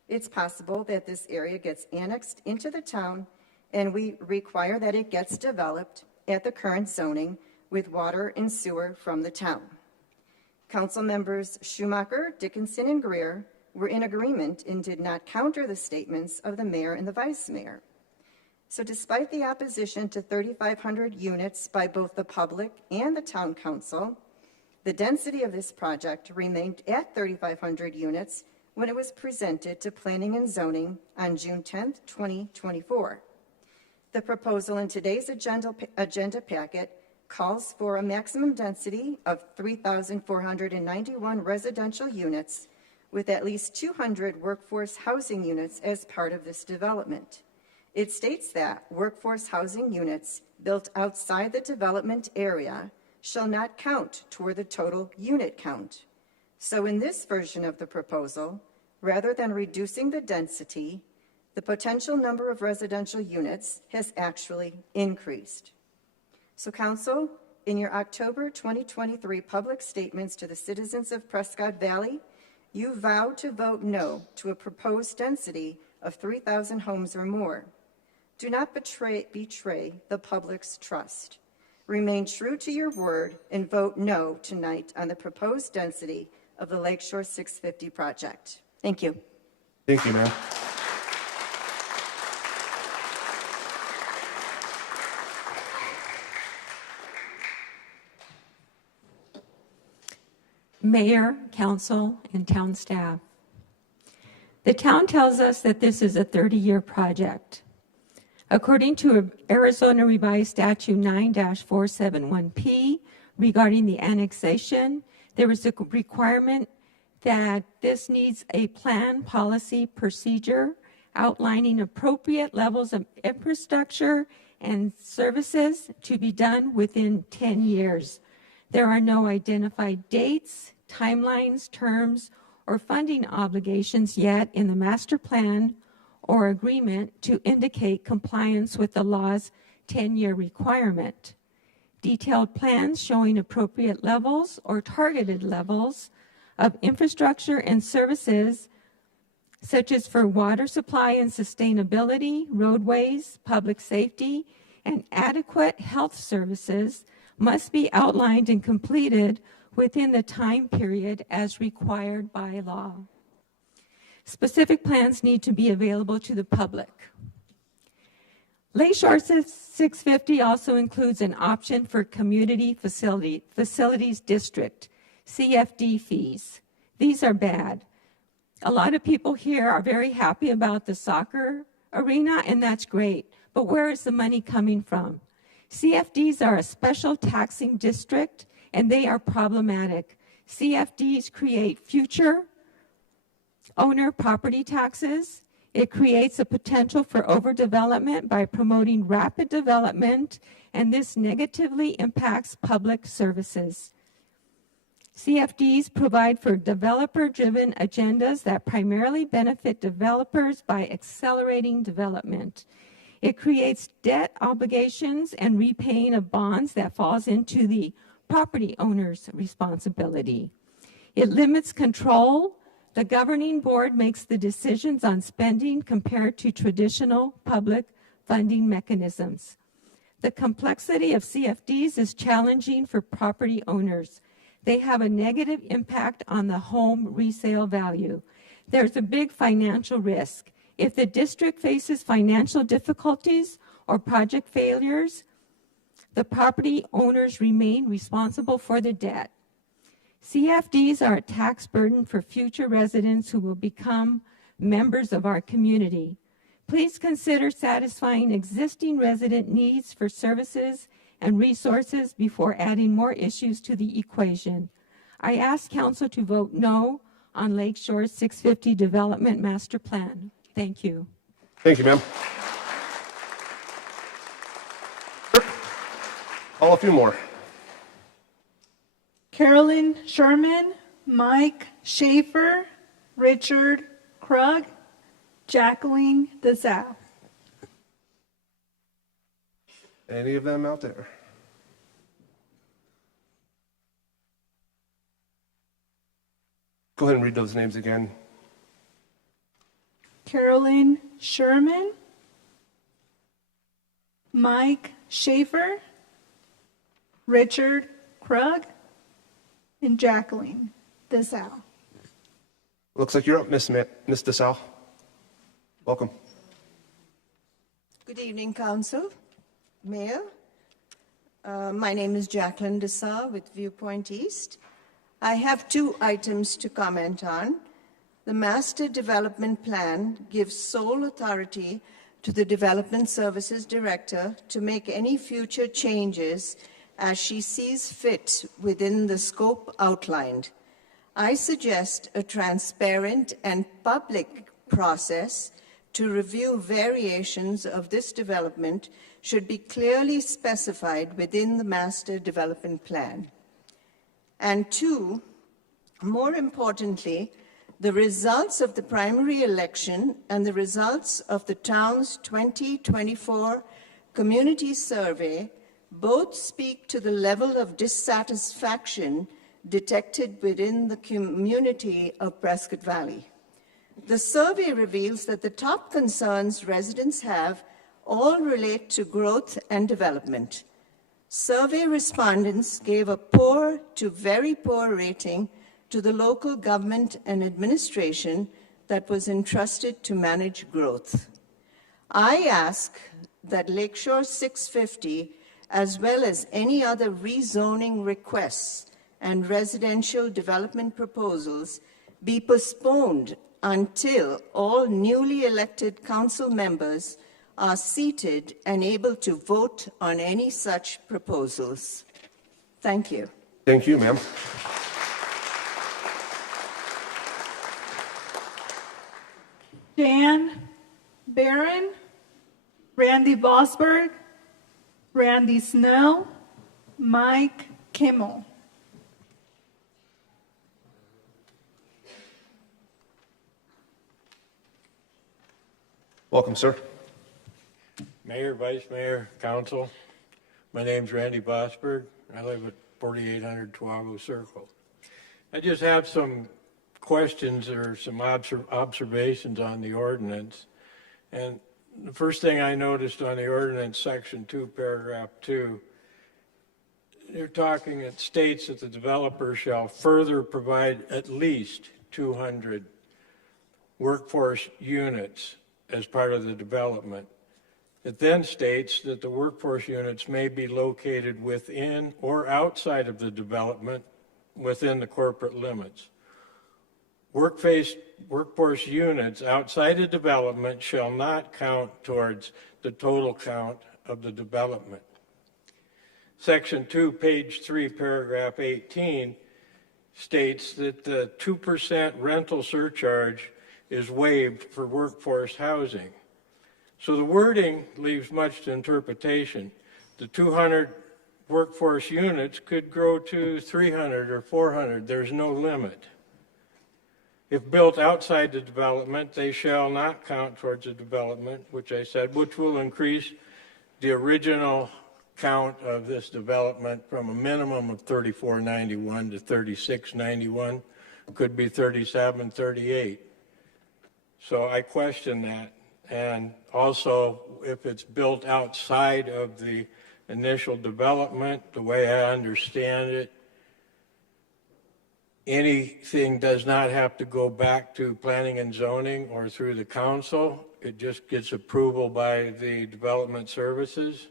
It's possible that this area gets annexed into the town and we require that it gets developed at the current zoning with water and sewer from the town. Council members Schumacher, Dickinson, and Greer were in agreement and did not counter the statements of the mayor and the vice mayor. So despite the opposition to 3,500 units by both the public and the town council, the density of this project remained at 3,500 units when it was presented to Planning and Zoning on June 10, 2024. The proposal in today's agenda packet calls for a maximum density of 3,491 residential units with at least 200 workforce housing units as part of this development. It states that workforce housing units built outside the development area shall not count toward the total unit count. So in this version of the proposal, rather than reducing the density, the potential number of residential units has actually increased. So Council, in your October 2023 public statements to the citizens of Prescott Valley, you vowed to vote no to a proposed density of 3,000 homes or more. Do not betray the public's trust. Remain true to your word and vote no tonight on the proposed density of the Lakeshore 650 project. Thank you. Thank you, ma'am. Mayor, council, and town staff. The town tells us that this is a 30-year project. According to Arizona Revised Statute 9-471P regarding the annexation, there is a requirement that this needs a plan, policy, procedure outlining appropriate levels of infrastructure and services to be done within 10 years. There are no identified dates, timelines, terms, or funding obligations yet in the master plan or agreement to indicate compliance with the law's 10-year requirement. Detailed plans showing appropriate levels or targeted levels of infrastructure and services, such as for water supply and sustainability, roadways, public safety, and adequate health services, must be outlined and completed within the time period as required by law. Specific plans need to be available to the public. Lakeshore 650 also includes an option for Community Facilities District, CFD fees. These are bad. A lot of people here are very happy about the soccer arena, and that's great, but where is the money coming from? CFDs are a special taxing district, and they are problematic. CFDs create future owner property taxes. It creates a potential for overdevelopment by promoting rapid development, and this negatively impacts public services. CFDs provide for developer-driven agendas that primarily benefit developers by accelerating development. It creates debt obligations and repaying of bonds that falls into the property owner's responsibility. It limits control. The governing board makes the decisions on spending compared to traditional public funding mechanisms. The complexity of CFDs is challenging for property owners. They have a negative impact on the home resale value. There's a big financial risk. If the district faces financial difficulties or project failures, the property owners remain responsible for the debt. CFDs are a tax burden for future residents who will become members of our community. Please consider satisfying existing resident needs for services and resources before adding more issues to the equation. I ask Council to vote no on Lakeshore 650 Development Master Plan. Thank you. Thank you, ma'am. Call a few more. Carolyn Sherman, Mike Schaefer, Richard Krug, Jacqueline DeSalle. Any of them out there? Go ahead and read those names again. Carolyn Sherman, Mike Schaefer, Richard Krug, and Jacqueline DeSalle. Looks like you're up, Miss DeSalle. Welcome. Good evening, Council, Mayor. My name is Jacqueline DeSalle with Viewpoint East. I have two items to comment on. The Master Development Plan gives sole authority to the Development Services Director to make any future changes as she sees fit within the scope outlined. I suggest a transparent and public process to review variations of this development should be clearly specified within the master development plan. And two, more importantly, the results of the primary election and the results of the town's 2024 community survey both speak to the level of dissatisfaction detected within the community of Prescott Valley. The survey reveals that the top concerns residents have all relate to growth and development. Survey respondents gave a poor to very poor rating to the local government and administration that was entrusted to manage growth. I ask that Lakeshore 650, as well as any other rezoning requests and residential development proposals, be postponed until all newly elected council members are seated and able to vote on any such proposals. Thank you. Thank you, ma'am. Dan Barron, Randy Vosberg, Randy Snell, Mike Kimmel. Welcome, sir. Mayor, Vice Mayor, Council, my name's Randy Bosberg. I live at 4800 Tuago Circle. I just have some questions or some observations on the ordinance. And the first thing I noticed on the ordinance, section 2, paragraph 2, you're talking, it states that the developer shall further provide at least 200 workforce units as part of the development. It then states that the workforce units may be located within or outside of the development within the corporate limits. Workforce units outside of development shall not count towards the total count of the development. Section 2, page 3, paragraph 18 states that the 2% rental surcharge is waived for workforce housing. So the wording leaves much to interpretation. The 200 workforce units could grow to 300 or 400. There's no limit. If built outside the development, they shall not count towards the development, which I said, which will increase the original count of this development from a minimum of 3491 to 3691, could be 3738. So I question that. And also, if it's built outside of the initial development, the way I understand it, anything does not have to go back to planning and zoning or through the council. It just gets approval by the development services,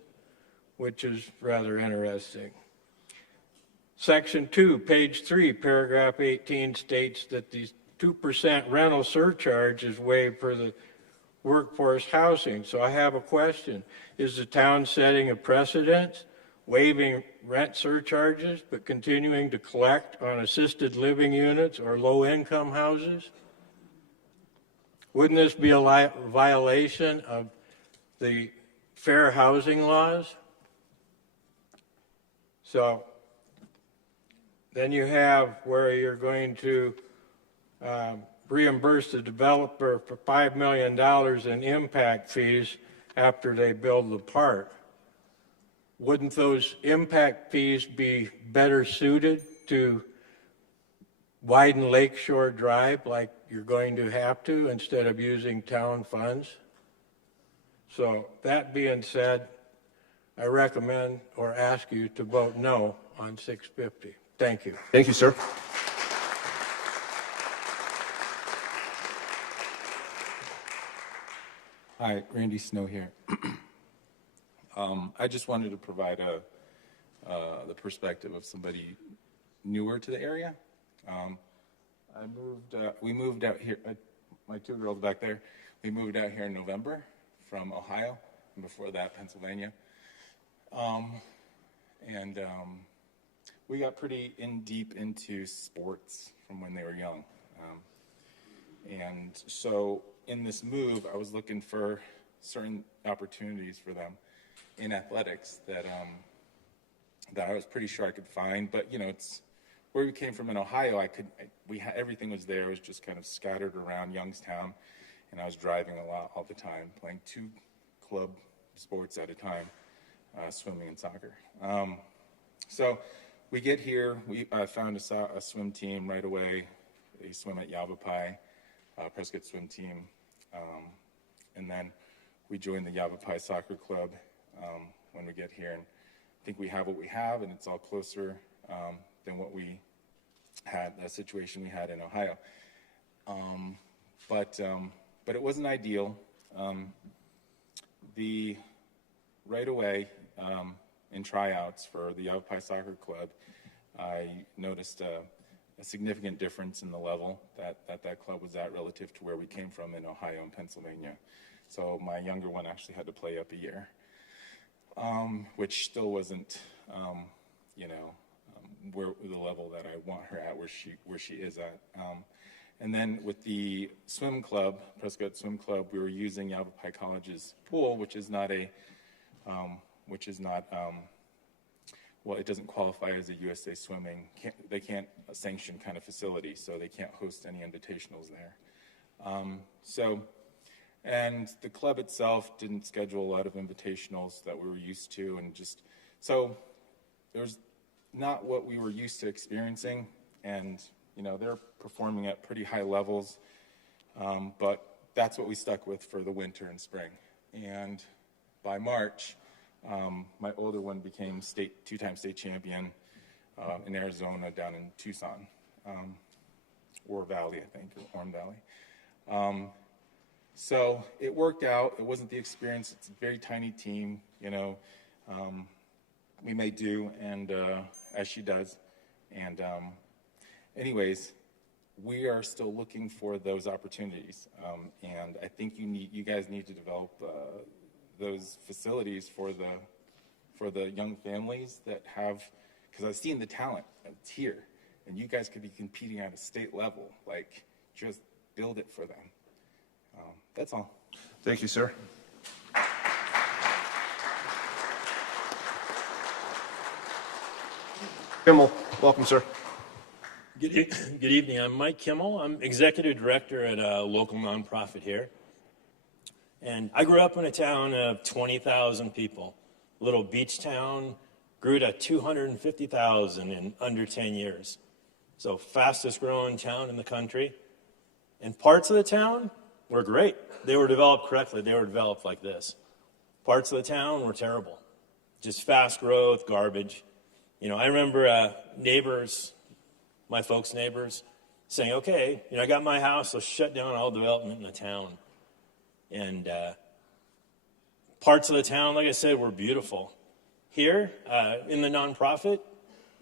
which is rather interesting. Section 2, page 3, paragraph 18 states that the 2% rental surcharge is waived for the workforce housing. So I have a question. Is the town setting a precedent, waiving rent surcharges, but continuing to collect on assisted living units or low-income houses? Wouldn't this be a violation of the fair housing laws? So then you have where you're going to reimburse the developer for $5 million in impact fees after they build the park. Wouldn't those impact fees be better suited to widen Lakeshore Drive like you're going to have to instead of using town funds? So that being said, I recommend or ask you to vote no on 650. Thank you. Thank you, sir. Hi, Randy Snow here. I just wanted to provide the perspective of somebody newer to the area. We moved out here, my two girls back there, we moved out here in November from Ohio, and before that, Pennsylvania. We got pretty deep into sports from when they were young. And so in this move, I was looking for certain opportunities for them. in athletics that I was pretty sure I could find. But it's where we came from in Ohio. Everything was there. It was just kind of scattered around Youngstown, and I was driving a lot all the time, playing 2 club sports at a time, swimming and soccer. So we get here. We found a swim team right away. They swim at Yavapai, Prescott swim team, and then we joined the Yavapai Soccer Club when we get here, and I think we have what we have, and it's all closer than what we had, the situation we had in Ohio. But it wasn't ideal. Right away in tryouts for the Yavapai Soccer Club, I noticed a significant difference in the level that club was at relative to where we came from in Ohio and Pennsylvania. So my younger one actually had to play up a year, which still wasn't, where the level that I want her at, where she is at. And then with the swim club, Prescott Swim Club, we were using Yavapai College's pool, which is not well, it doesn't qualify as a USA Swimming. They can't sanction kind of facility, so they can't host any invitationals there. And the club itself didn't schedule a lot of invitationals that we were used to, and so there's not what we were used to experiencing, and they're performing at pretty high levels, but that's what we stuck with for the winter and spring. And by March, my older one became two-time state champion in Arizona down in Tucson, Ore Valley, I think, or Orm Valley. So it worked out. It wasn't the experience. It's a very tiny team, we may do, and as she does. And anyways, we are still looking for those opportunities, and I think you guys need to develop those facilities for the young families that have, because I've seen the talent that's here, and you guys could be competing at a state level. Like, just build it for them. That's all. Thank you, sir. Kimmel, welcome, sir. Good evening. I'm Mike Kimmel. I'm executive director at a local nonprofit here. And I grew up in a town of 20,000 people. A little beach town, grew to 250,000 in under 10 years. So fastest growing town in the country. And parts of the town were great. They were developed correctly. They were developed like this. Parts of the town were terrible. Just fast growth, garbage. I remember neighbors, my folks' neighbors, saying, okay, I got my house, let's shut down all development in the town. And parts of the town, like I said, were beautiful. Here, in the nonprofit,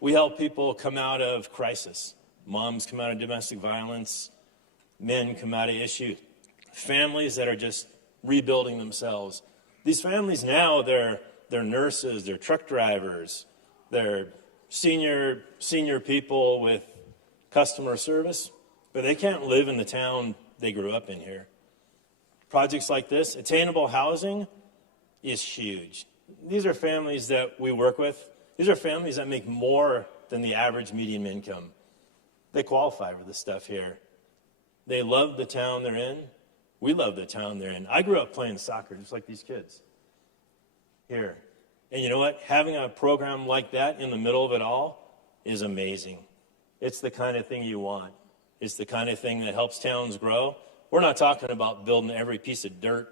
we help people come out of crisis. Moms come out of domestic violence. Men come out of issues. Families that are just rebuilding themselves. These families now, they're nurses, they're truck drivers, they're senior people with customer service, but they can't live in the town they grew up in here. Projects like this, attainable housing, is huge. These are families that we work with. These are families that make more than the average median income. They qualify for this stuff here. They love the town they're in. We love the town they're in. I grew up playing soccer just like these kids here. And you know what? Having a program like that in the middle of it all is amazing. It's the kind of thing you want. It's the kind of thing that helps towns grow. We're not talking about building every piece of dirt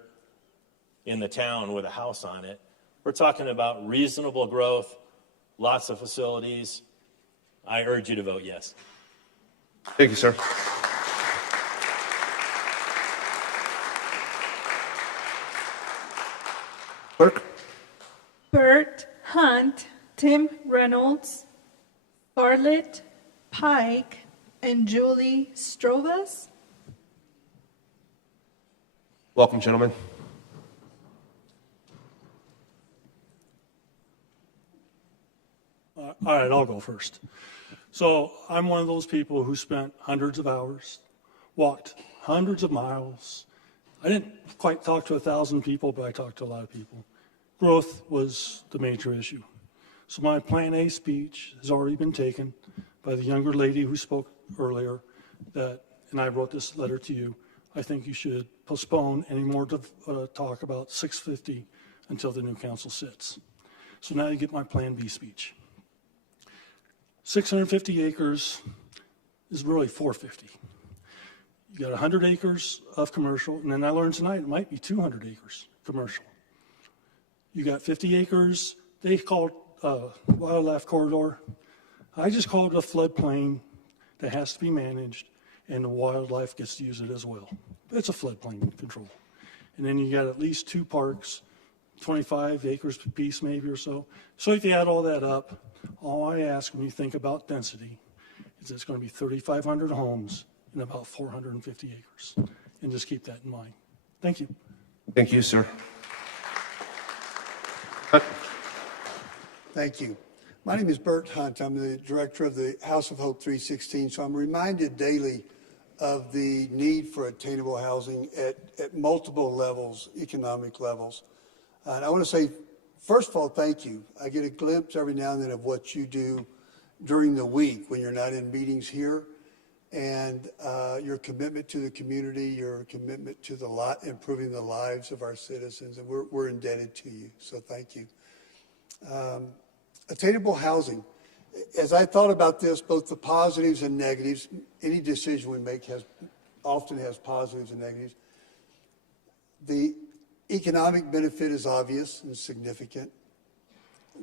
in the town with a house on it. We're talking about reasonable growth, lots of facilities. I urge you to vote yes. Thank you, sir. Clerk? Bert Hunt, Tim Reynolds, Scarlett Pike, and Julie Strovas. Welcome, gentlemen. All right, I'll go first. So I'm one of those people who spent hundreds of hours, walked hundreds of miles. I didn't quite talk to 1,000 people, but I talked to a lot of people. growth was the major issue. So my Plan A speech has already been taken by the younger lady who spoke earlier, and I wrote this letter to you. I think you should postpone any more talk about 650 until the new council sits. So now you get my Plan B speech. 650 acres is really 450. You got 100 acres of commercial, and then I learned tonight it might be 200 acres commercial. You got 50 acres, they call it wildlife corridor. I just call it a floodplain that has to be managed, and the wildlife gets to use it as well. It's a floodplain control. And then you got at least 2 parks, 25 acres per piece maybe or so. So if you add all that up, all I ask when you think about density is it's going to be 3,500 homes in about 450 acres. And just keep that in mind. Thank you. Thank you, sir. Thank you. My name is Bert Hunt. I'm the director of the House of Hope 316. So I'm reminded daily of the need for attainable housing at multiple levels, economic levels. And I want to say, first of all, thank you. I get a glimpse every now and then of what you do during the week when you're not in meetings here, and your commitment to the community, your commitment to improving the lives of our citizens, and we're indebted to you. So thank you. Attainable housing. As I thought about this, both the positives and negatives, any decision we make often has positives and negatives. The economic benefit is obvious and significant.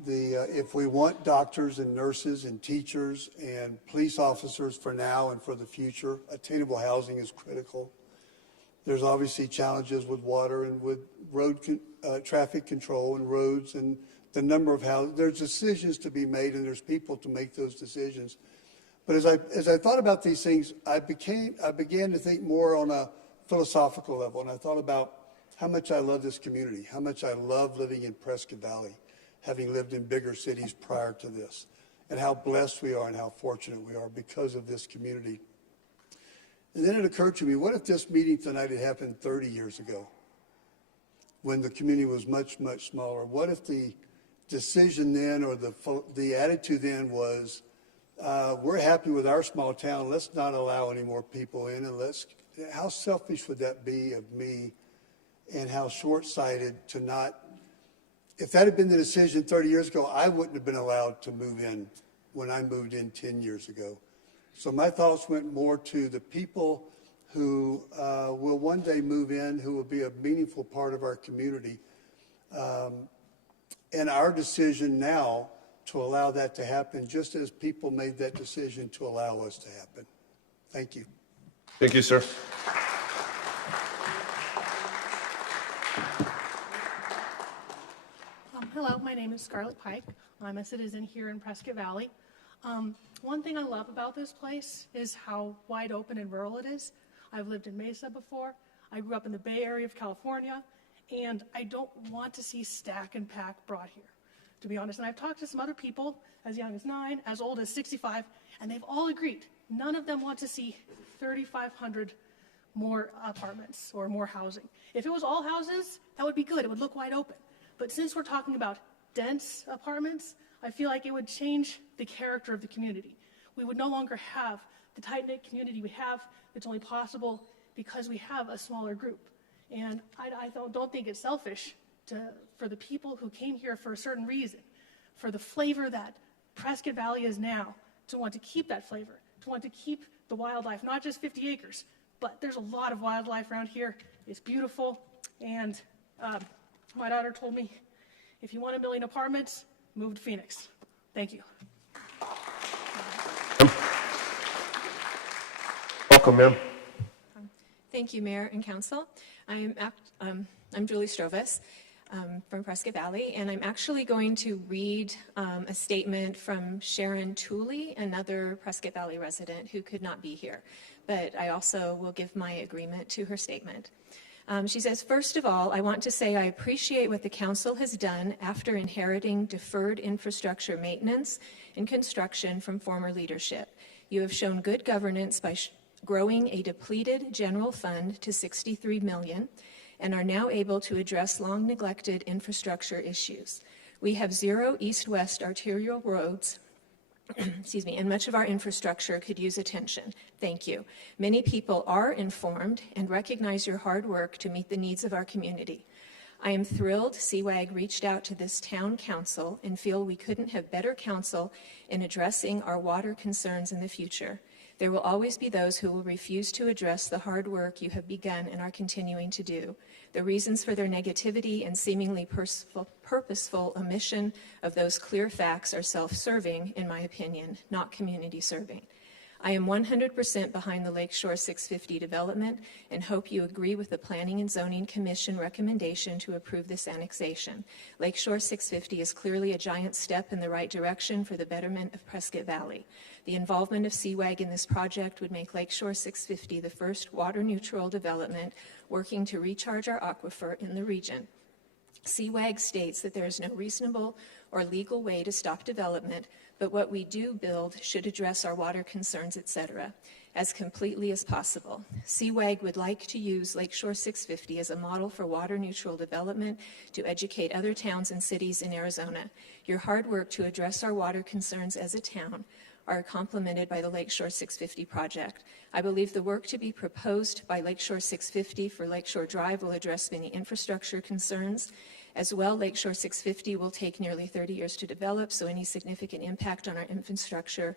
If we want doctors and nurses and teachers and police officers for now and for the future, attainable housing is critical. There's obviously challenges with water and with road traffic control and roads and the number of houses. There's decisions to be made, and there's people to make those decisions. But as I thought about these things, I began to think more on a philosophical level, and I thought about how much I love this community, how much I love living in Prescott Valley, having lived in bigger cities prior to this, and how blessed we are and how fortunate we are because of this community. And then it occurred to me, what if this meeting tonight had happened 30 years ago, when the community was much, much smaller? What if the decision then, or the attitude then was, we're happy with our small town, let's not allow any more people in, and how selfish would that be of me, and how short-sighted to not, if that had been the decision 30 years ago, I wouldn't have been allowed to move in when I moved in 10 years ago. So my thoughts went more to the people who will one day move in, who will be a meaningful part of our community. And our decision now to allow that to happen, just as people made that decision to allow us to happen. Thank you. Thank you, sir. Hello, my name is Scarlett Pike. I'm a citizen here in Prescott Valley. One thing I love about this place is how wide open and rural it is. I've lived in Mesa before. I grew up in the Bay Area of California, and I don't want to see stack and pack brought here, to be honest. And I've talked to some other people as young as 9, as old as 65, and they've all agreed. None of them want to see 3,500 more apartments or more housing. If it was all houses, that would be good. It would look wide open. But since we're talking about dense apartments, I feel like it would change the character of the community. We would no longer have the tight-knit community we have. It's only possible because we have a smaller group. And I don't think it's selfish for the people who came here for a certain reason, for the flavor that Prescott Valley is now, to want to keep that flavor, to want to keep the wildlife, not just 50 acres, but there's a lot of wildlife around here. It's beautiful. And my daughter told me, if you want 1 million apartments, move to Phoenix. Thank you. Welcome, ma'am. Thank you, Mayor and Council. I'm Julie Strovis from Prescott Valley, and I'm actually going to read a statement from Sharon Tooley, another Prescott Valley resident who could not be here. But I also will give my agreement to her statement. She says, first of all, I want to say I appreciate what the council has done after inheriting deferred infrastructure maintenance and construction from former leadership. You have shown good governance by growing a depleted general fund to $63 million and are now able to address long neglected infrastructure issues. We have 0 east-west arterial roads, excuse me, and much of our infrastructure could use attention. Thank you. Many people are informed and recognize your hard work to meet the needs of our community. I am thrilled CWAG reached out to this town council and feel we couldn't have better counsel in addressing our water concerns in the future. There will always be those who will refuse to address the hard work you have begun and are continuing to do. The reasons for their negativity and seemingly purposeful omission of those clear facts are self-serving, in my opinion, not community-serving. I am 100% behind the Lakeshore 650 development and hope you agree with the Planning and Zoning Commission recommendation to approve this annexation. Lakeshore 650 is clearly a giant step in the right direction for the betterment of Prescott Valley. The involvement of CWAG in this project would make Lakeshore 650 the first water-neutral development working to recharge our aquifer in the region. CWAG states that there is no reasonable or legal way to stop development, but what we do build should address our water concerns, etc., as completely as possible. CWAG would like to use Lakeshore 650 as a model for water-neutral development to educate other towns and cities in Arizona. Your hard work to address our water concerns as a town are complemented by the Lakeshore 650 project. I believe the work to be proposed by Lakeshore 650 for Lakeshore Drive will address many infrastructure concerns. As well, Lakeshore 650 will take nearly 30 years to develop, so any significant impact on our infrastructure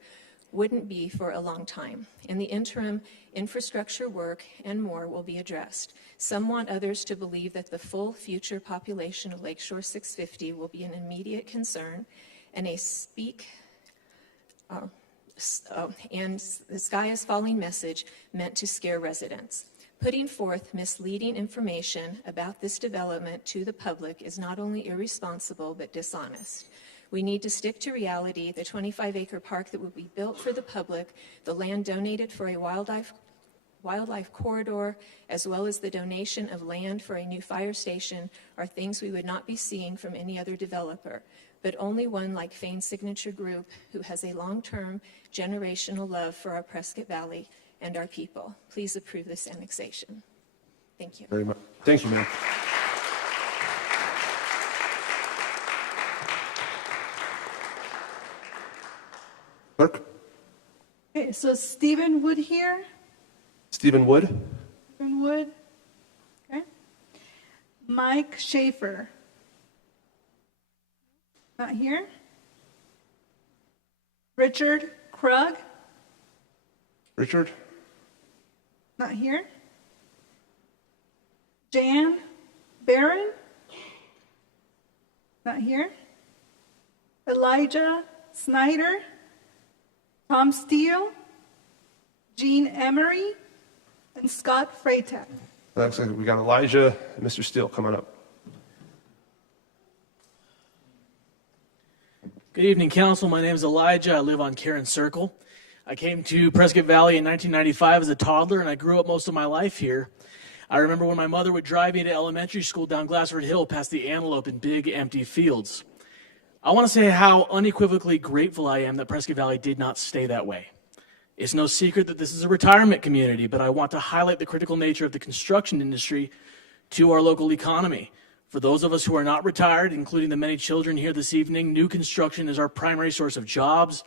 wouldn't be for a long time. In the interim, infrastructure work and more will be addressed. Some want others to believe that the full future population of Lakeshore 650 will be an immediate concern and and the sky is falling message meant to scare residents. Putting forth misleading information about this development to the public is not only irresponsible but dishonest. We need to stick to reality. The 25-acre park that will be built for the public, the land donated for a wildlife corridor, as well as the donation of land for a new fire station are things we would not be seeing from any other developer, but only one like Fane's Signature Group, who has a long-term generational love for our Prescott Valley and our people. Please approve this annexation. Thank you. Very much. Thank you, ma'am. Clerk? Okay, so Stephen Wood here. Stephen Wood? Stephen Wood. Okay. Mike Schaefer. Not here. Richard Krug. Richard? Not here. Jan Barron. Not here. Elijah Snyder. Tom Steele. Jean Emery. And Scott Freitag. Looks like we got Elijah and Mr. Steele coming up. Good evening, Council. My name is Elijah. I live on Karen Circle. I came to Prescott Valley in 1995 as a toddler, and I grew up most of my life here. I remember when my mother would drive me to elementary school down Glassford Hill past the Antelope in big, empty fields. I want to say how unequivocally grateful I am that Prescott Valley did not stay that way. It's no secret that this is a retirement community, but I want to highlight the critical nature of the construction industry to our local economy. For those of us who are not retired, including the many children here this evening, new construction is our primary source of jobs,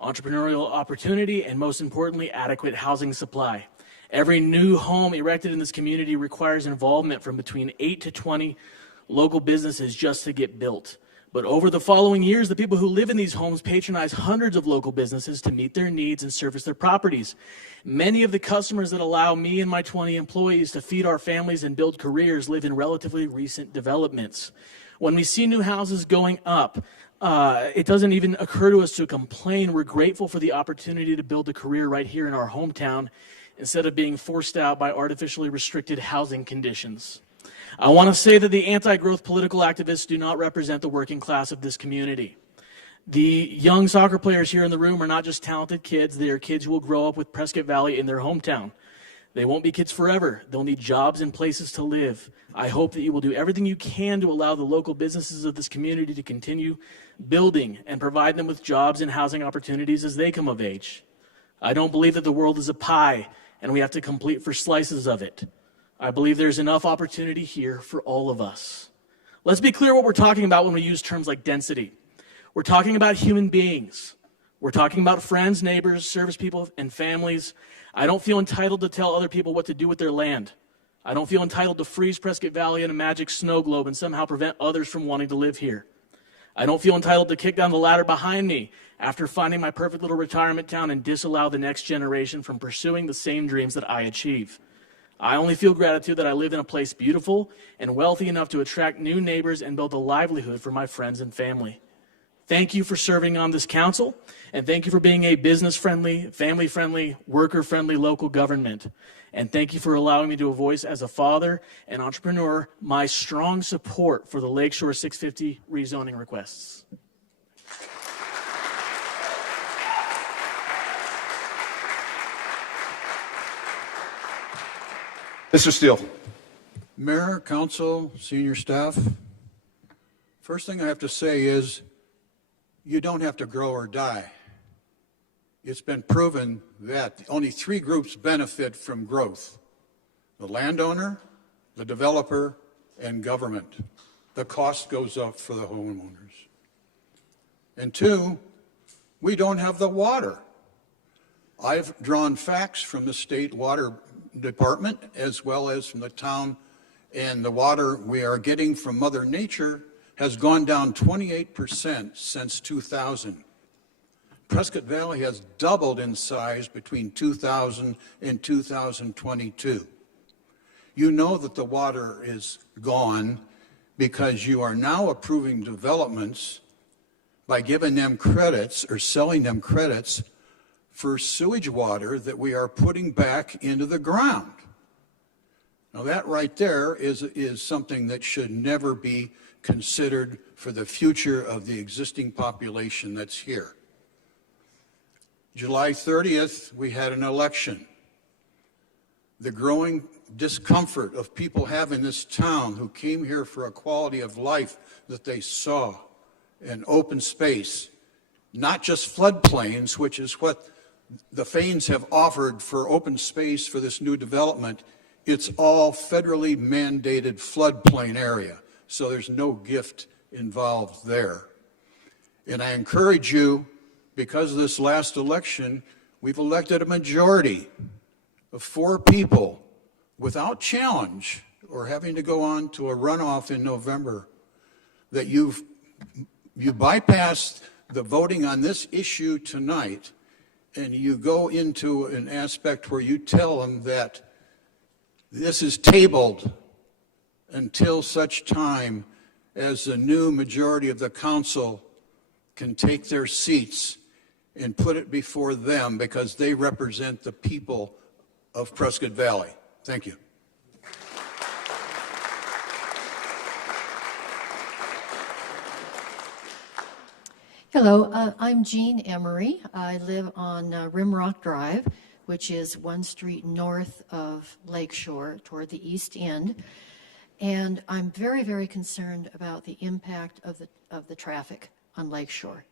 entrepreneurial opportunity, and most importantly, adequate housing supply. Every new home erected in this community requires involvement from between 8 to 20 local businesses just to get built. But over the following years, the people who live in these homes patronize hundreds of local businesses to meet their needs and service their properties. Many of the customers that allow me and my 20 employees to feed our families and build careers live in relatively recent developments. When we see new houses going up, it doesn't even occur to us to complain. We're grateful for the opportunity to build a career right here in our hometown instead of being forced out by artificially restricted housing conditions. I want to say that the anti-growth political activists do not represent the working class of this community. The young soccer players here in the room are not just talented kids. They are kids who will grow up with Prescott Valley in their hometown. They won't be kids forever. They'll need jobs and places to live. I hope that you will do everything you can to allow the local businesses of this community to continue building and provide them with jobs and housing opportunities as they come of age. I don't believe that the world is a pie and we have to compete for slices of it. I believe there's enough opportunity here for all of us. Let's be clear what we're talking about when we use terms like density. We're talking about human beings. We're talking about friends, neighbors, service people, and families. I don't feel entitled to tell other people what to do with their land. I don't feel entitled to freeze Prescott Valley in a magic snow globe and somehow prevent others from wanting to live here. I don't feel entitled to kick down the ladder behind me after finding my perfect little retirement town and disallow the next generation from pursuing the same dreams that I achieve. I only feel gratitude that I live in a place beautiful and wealthy enough to attract new neighbors and build a livelihood for my friends and family. Thank you for serving on this council, and thank you for being a business-friendly, family-friendly, worker-friendly local government. And thank you for allowing me to voice as a father and entrepreneur my strong support for the Lakeshore 650 rezoning requests. Mr. Steele. Mayor, council, senior staff, first thing I have to say is you don't have to grow or die. It's been proven that only three groups benefit from growth: the landowner, the developer, and government. The cost goes up for the homeowners. And two, we don't have the water. I've drawn facts from the state water department as well as from the town, and the water we are getting from Mother Nature has gone down 28% since 2000. Prescott Valley has doubled in size between 2000 and 2022. You know that the water is gone because you are now approving developments by giving them credits or selling them credits for sewage water that we are putting back into the ground. Now that right there is something that should never be considered for the future of the existing population that's here. July 30th, we had an election. The growing discomfort of people have in this town who came here for a quality of life that they saw, an open space, not just floodplains, which is what the Fanes have offered for open space for this new development. It's all federally mandated floodplain area, so there's no gift involved there. And I encourage you, because of this last election, we've elected a majority of 4 people without challenge or having to go on to a runoff in November, that you bypassed the voting on this issue tonight, and you go into an aspect where you tell them that this is tabled until such time as the new majority of the council can take their seats and put it before them, because they represent the people of Prescott Valley. Thank you. Hello, I'm Jean Emery. I live on Rimrock Drive, which is one street north of Lakeshore toward the east end. And I'm very, very concerned about the impact of the traffic on Lakeshore.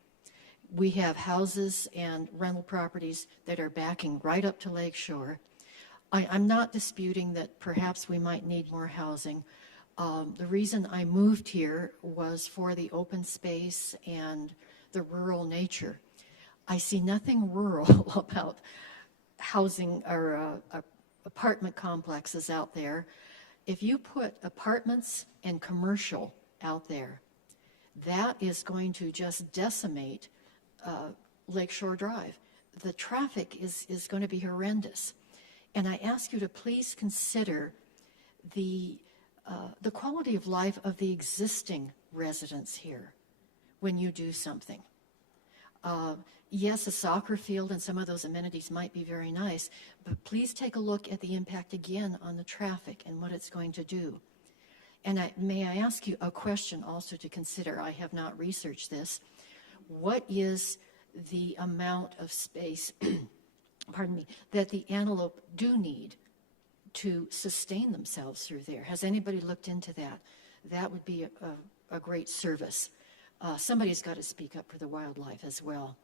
We have houses and rental properties that are backing right up to Lakeshore. I'm not disputing that perhaps we might need more housing. The reason I moved here was for the open space and the rural nature. I see nothing rural about housing or apartment complexes out there. If you put apartments and commercial out there, that is going to just decimate Lakeshore Drive. The traffic is going to be horrendous. And I ask you to please consider the quality of life of the existing residents here when you do something. Yes, a soccer field and some of those amenities might be very nice, but please take a look at the impact again on the traffic and what it's going to do. And may I ask you a question also to consider? I have not researched this. What is the amount of space, pardon me, that the antelope do need to sustain themselves through there? Has anybody looked into that? That would be a great service. Somebody's got to speak up for the wildlife as well.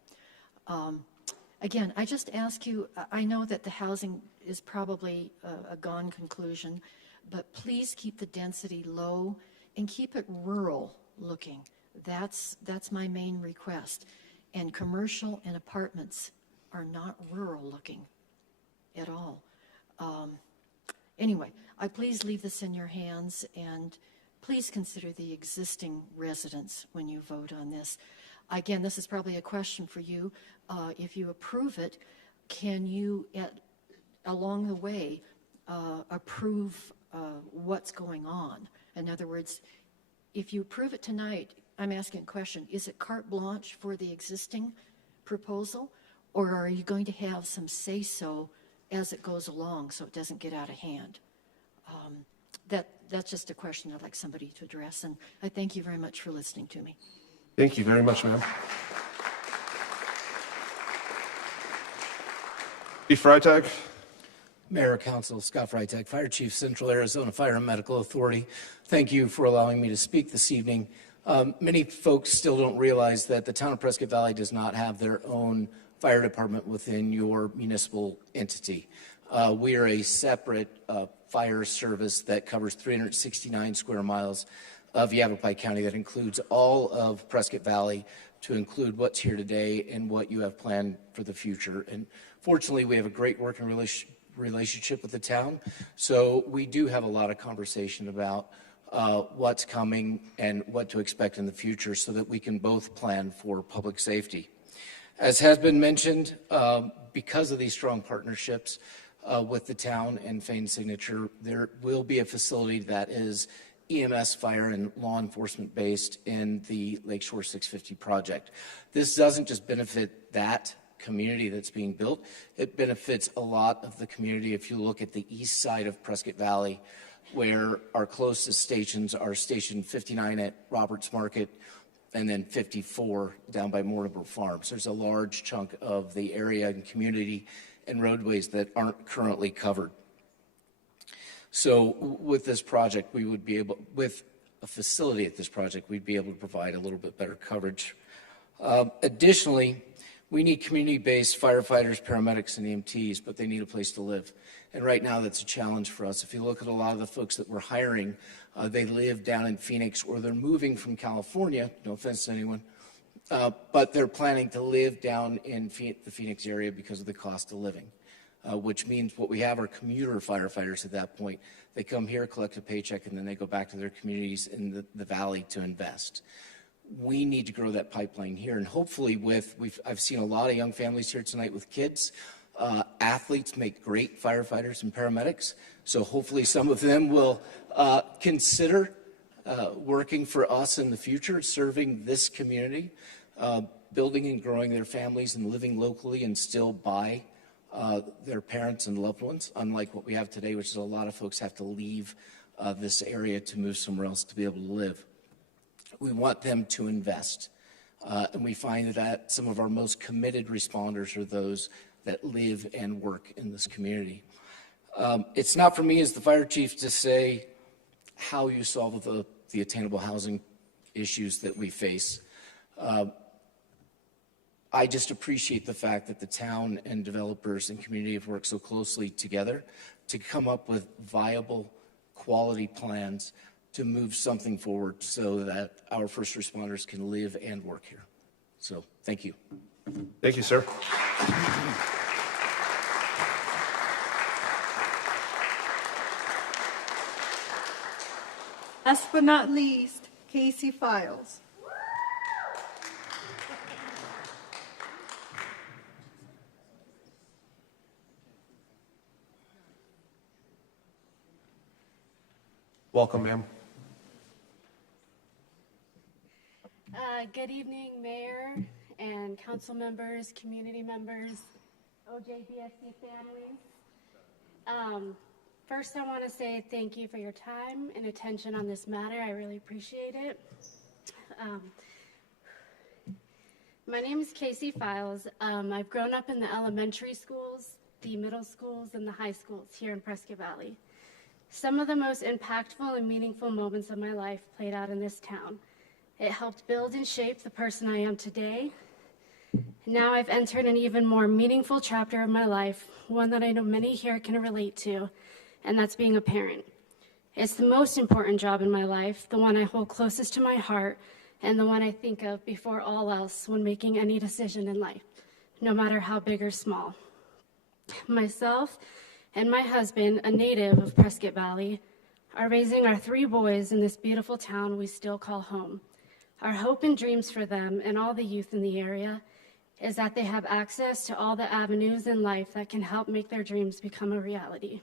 Again, I just ask you, I know that the housing is probably a gone conclusion, but please keep the density low and keep it rural looking. That's my main request. And commercial and apartments are not rural looking at all. Anyway, I please leave this in your hands, and please consider the existing residents when you vote on this. Again, this is probably a question for you. If you approve it, can you, along the way, approve what's going on? In other words, if you approve it tonight, I'm asking a question, is it carte blanche for the existing proposal, or are you going to have some say-so as it goes along so it doesn't get out of hand? That's just a question I'd like somebody to address, and I thank you very much for listening to me. Thank you very much, ma'am. Chief Freitag. Mayor, Council, Scott Freitag, Fire Chief, Central Arizona Fire and Medical Authority. Thank you for allowing me to speak this evening. Many folks still don't realize that the town of Prescott Valley does not have their own fire department within your municipal entity. We are a separate fire service that covers 369 square miles of Yavapai County. That includes all of Prescott Valley, to include what's here today and what you have planned for the future. And fortunately, we have a great working relationship with the town, so we do have a lot of conversation about what's coming and what to expect in the future so that we can both plan for public safety. As has been mentioned, because of these strong partnerships with the town and Fane's Signature, there will be a facility that is EMS, fire, and law enforcement based in the Lakeshore 650 project. This doesn't just benefit that community that's being built, it benefits a lot of the community. If you look at the east side of Prescott Valley, where our closest stations are Station 59 at Roberts Market and then 54 down by Mortimer Farms. There's a large chunk of the area and community and roadways that aren't currently covered. So with this project, we would be able, with a facility at this project, we'd be able to provide a little bit better coverage. Additionally, we need community-based firefighters, paramedics, and EMTs, but they need a place to live. And right now, that's a challenge for us. If you look at a lot of the folks that we're hiring, they live down in Phoenix, or they're moving from California, no offense to anyone, but they're planning to live down in the Phoenix area because of the cost of living, which means what we have are commuter firefighters at that point. They come here, collect a paycheck, and then they go back to their communities in the valley to invest. We need to grow that pipeline here, and hopefully I've seen a lot of young families here tonight with kids. Athletes make great firefighters and paramedics, so hopefully some of them will consider working for us in the future, serving this community, building and growing their families and living locally and still by their parents and loved ones, unlike what we have today, which is a lot of folks have to leave this area to move somewhere else to be able to live. We want them to invest, and we find that some of our most committed responders are those that live and work in this community. It's not for me as the fire chief to say how you solve the attainable housing issues that we face. I just appreciate the fact that the town and developers and community have worked so closely together to come up with viable, quality plans to move something forward so that our first responders can live and work here. So, thank you. Thank you, sir. Last but not least, Casey Files. Welcome, ma'am. Good evening, Mayor and council members, community members, OJBSC families. First, I want to say thank you for your time and attention on this matter. I really appreciate it. My name is Casey Files. I've grown up in the elementary schools, the middle schools, and the high schools here in Prescott Valley. Some of the most impactful and meaningful moments of my life played out in this town. It helped build and shape the person I am today. Now I've entered an even more meaningful chapter of my life, one that I know many here can relate to, and that's being a parent. It's the most important job in my life, the one I hold closest to my heart, and the one I think of before all else when making any decision in life, no matter how big or small. Myself and my husband, a native of Prescott Valley, are raising our 3 boys in this beautiful town we still call home. Our hope and dreams for them and all the youth in the area is that they have access to all the avenues in life that can help make their dreams become a reality.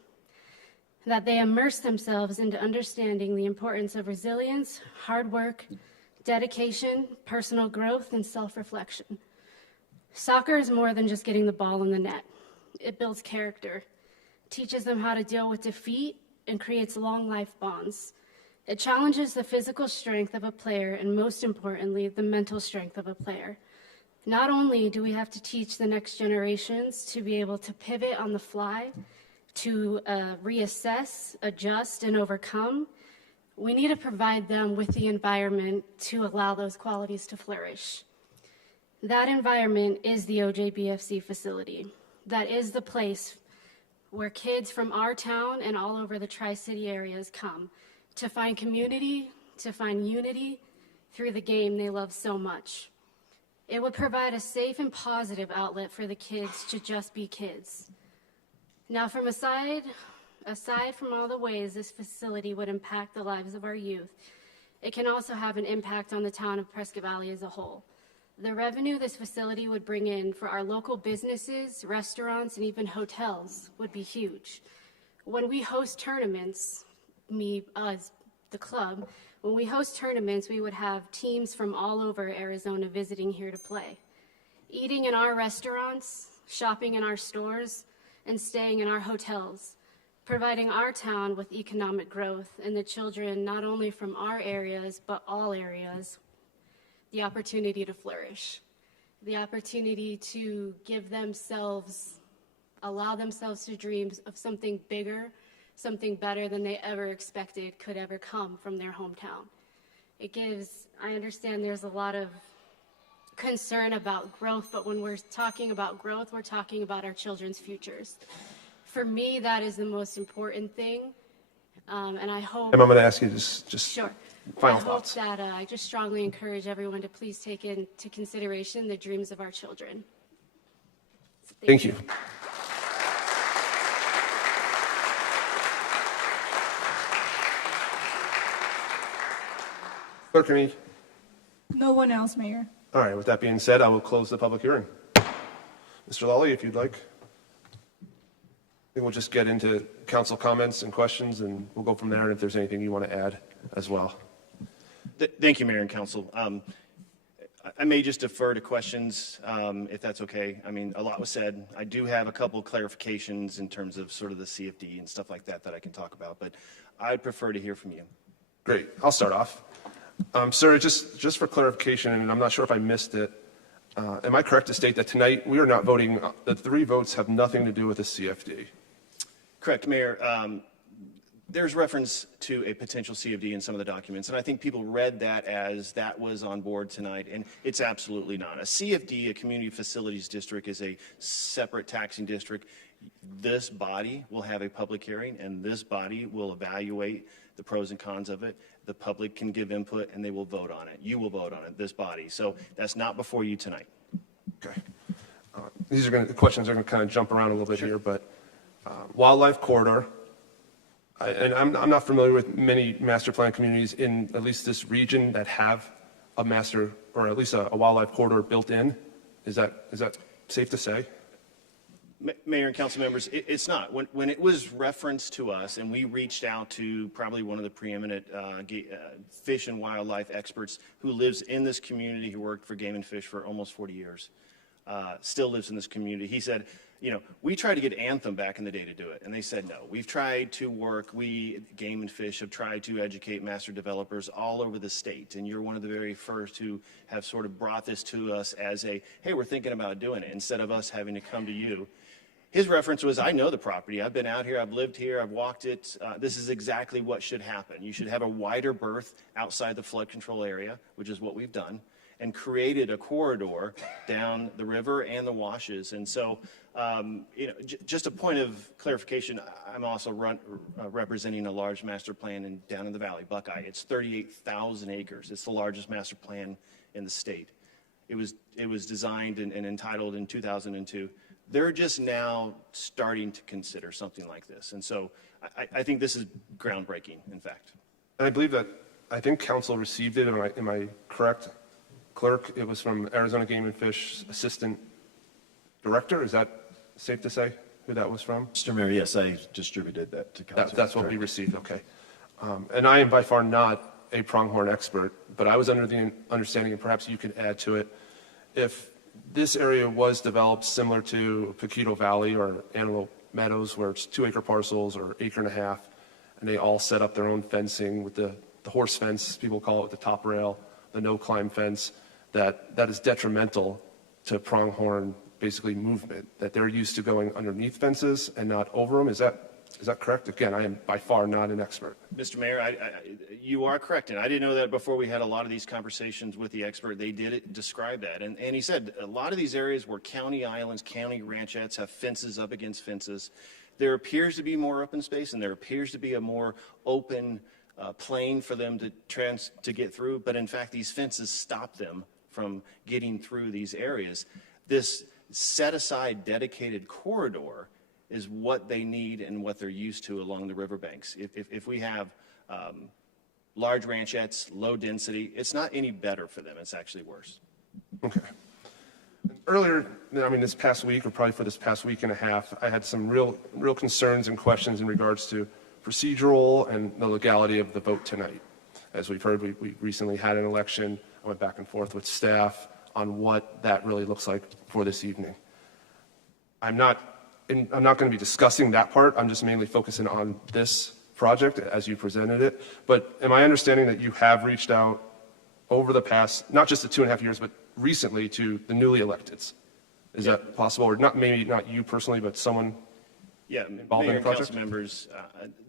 That they immerse themselves into understanding the importance of resilience, hard work, dedication, personal growth, and self-reflection. Soccer is more than just getting the ball in the net. It builds character, teaches them how to deal with defeat, and creates long life bonds. It challenges the physical strength of a player and, most importantly, the mental strength of a player. Not only do we have to teach the next generations to be able to pivot on the fly, to reassess, adjust, and overcome, we need to provide them with the environment to allow those qualities to flourish. That environment is the OJBFC facility. That is the place where kids from our town and all over the Tri-City areas come to find community, to find unity through the game they love so much. It would provide a safe and positive outlet for the kids to just be kids. Now, aside from all the ways this facility would impact the lives of our youth, it can also have an impact on the town of Prescott Valley as a whole. The revenue this facility would bring in for our local businesses, restaurants, and even hotels would be huge. When we host tournaments, us, the club, when we host tournaments, we would have teams from all over Arizona visiting here to play. Eating in our restaurants, shopping in our stores, and staying in our hotels, providing our town with economic growth and the children, not only from our areas, but all areas, the opportunity to flourish, the opportunity to allow themselves to dream of something bigger, something better than they ever expected could ever come from their hometown. I understand there's a lot of concern about growth, but when we're talking about growth, we're talking about our children's futures. For me, that is the most important thing, and I hope... I'm going to ask you just sure. final thoughts. I hope that I just strongly encourage everyone to please take into consideration the dreams of our children. Thank you. Clerk, any? No one else, Mayor. All right, with that being said, I will close the public hearing. Mr. Lawley, if you'd like. I think we'll just get into council comments and questions, and we'll go from there, and if there's anything you want to add as well. Thank you, Mayor and Council. I may just defer to questions, if that's okay. I mean, a lot was said. I do have a couple clarifications in terms of sort of the CFD and stuff like that I can talk about, but I'd prefer to hear from you. Great. I'll start off. Sir, just for clarification, and I'm not sure if I missed it, am I correct to state that tonight we are not voting, the 3 votes have nothing to do with the CFD? Correct, Mayor. There's reference to a potential CFD in some of the documents, and I think people read that as that was on board tonight, and it's absolutely not. A CFD, a Community Facilities District, is a separate taxing district. This body will have a public hearing, and this body will evaluate the pros and cons of it. The public can give input, and they will vote on it. You will vote on it, this body. So that's not before you tonight. Okay. The questions are going to kind of jump around a little bit here, but wildlife corridor, and I'm not familiar with many master plan communities in at least this region that have a master, or at least a wildlife corridor built in. Is that safe to say? Mayor and council members, it's not. When it was referenced to us, and we reached out to probably one of the preeminent fish and wildlife experts who lives in this community, who worked for Game and Fish for almost 40 years, still lives in this community. He said, we tried to get Anthem back in the day to do it, and they said no. We've tried to work, Game and Fish, have tried to educate master developers all over the state, and you're one of the very first who have sort of brought this to us as hey, we're thinking about doing it, instead of us having to come to you. His reference was, I know the property. I've been out here. I've lived here. I've walked it. This is exactly what should happen. You should have a wider berth outside the flood control area, which is what we've done. and created a corridor down the river and the washes. And so, just a point of clarification, I'm also representing a large master plan down in the valley, Buckeye. It's 38,000 acres. It's the largest master plan in the state. It was designed and entitled in 2002. They're just now starting to consider something like this. And so I think this is groundbreaking, in fact. And I believe that, I think council received it, am I correct? Clerk, it was from Arizona Game and Fish Assistant Director, is that safe to say who that was from? Mr. Mayor, yes, I distributed that to council. That's what we received, okay. And I am by far not a pronghorn expert, but I was under the understanding, and perhaps you could add to it, if this area was developed similar to Paquito Valley or Antelope Meadows, where it's 2-acre parcels or acre and a half, and they all set up their own fencing with the horse fence, people call it, with the top rail, the no-climb fence, that is detrimental to pronghorn, basically, movement, that they're used to going underneath fences and not over them. Is that correct? Again, I am by far not an expert. Mr. Mayor, you are correct, and I didn't know that before we had a lot of these conversations with the expert. They did describe that, and he said a lot of these areas where county islands, county ranchettes have fences up against fences, there appears to be more open space, and there appears to be a more open plane for them to get through, but in fact, these fences stop them from getting through these areas. This set-aside dedicated corridor is what they need and what they're used to along the riverbanks. If we have large ranchettes, low density, it's not any better for them. It's actually worse. Okay. Earlier, this past week, or probably for this past week and a half, I had some real concerns and questions in regards to procedural and the legality of the vote tonight. As we've heard, we recently had an election. I went back and forth with staff on what that really looks like for this evening. I'm not going to be discussing that part. I'm just mainly focusing on this project as you presented it. But am I understanding that you have reached out over the past, not just the 2.5 years, but recently to the newly electeds? Is that possible? Or maybe not you personally, but someone involved in the project? Council members,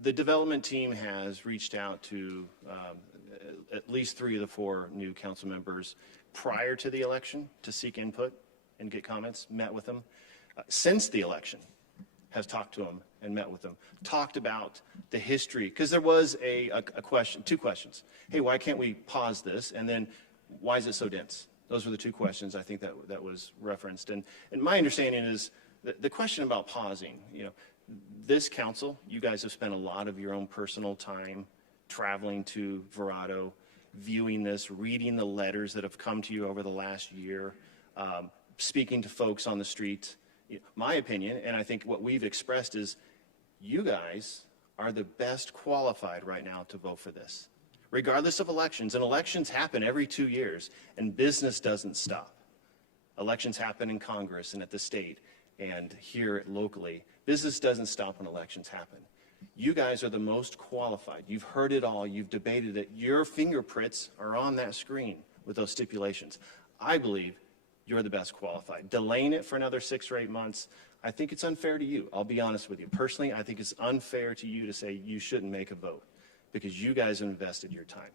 the development team has reached out to at least 3 of the 4 new council members prior to the election to seek input and get comments, met with them. Since the election, has talked to them and met with them, talked about the history, because there was a question, 2 questions. Hey, why can't we pause this? And then, why is it so dense? Those were the 2 questions I think that was referenced. And my understanding is the question about pausing, this council, you guys have spent a lot of your own personal time traveling to Verrado, viewing this, reading the letters that have come to you over the last year, speaking to folks on the street. My opinion, and I think what we've expressed, is you guys are the best qualified right now to vote for this, regardless of elections. And elections happen every 2 years, and business doesn't stop. Elections happen in Congress and at the state and here locally. Business doesn't stop when elections happen. You guys are the most qualified. You've heard it all. You've debated it. Your fingerprints are on that screen with those stipulations. I believe you're the best qualified. Delaying it for another 6 or 8 months, I think it's unfair to you. I'll be honest with you. Personally, I think it's unfair to you to say you shouldn't make a vote because you guys have invested your time.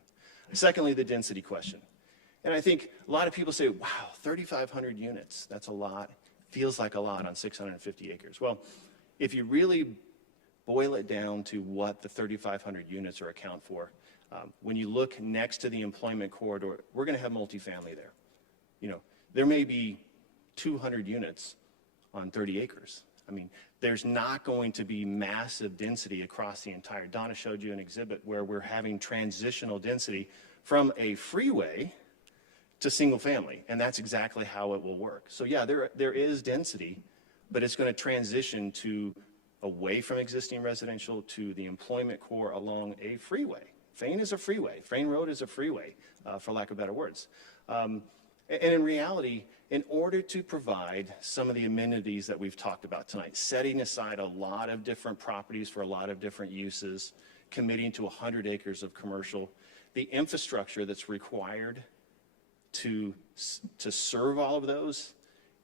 Secondly, the density question. And I think a lot of people say, wow, 3,500 units, that's a lot. Feels like a lot on 650 acres. Well, if you really boil it down to what the 3,500 units are account for, when you look next to the employment corridor, we're going to have multifamily there. There may be 200 units on 30 acres. There's not going to be massive density across the entire. Donna showed you an exhibit where we're having transitional density from a freeway to single family, and that's exactly how it will work. So yeah, there is density, but it's going to transition to away from existing residential to the employment core along a freeway. Fain is a freeway. Fain Road is a freeway, for lack of better words. And in reality, in order to provide some of the amenities that we've talked about tonight, setting aside a lot of different properties for a lot of different uses, committing to 100 acres of commercial, the infrastructure that's required to serve all of those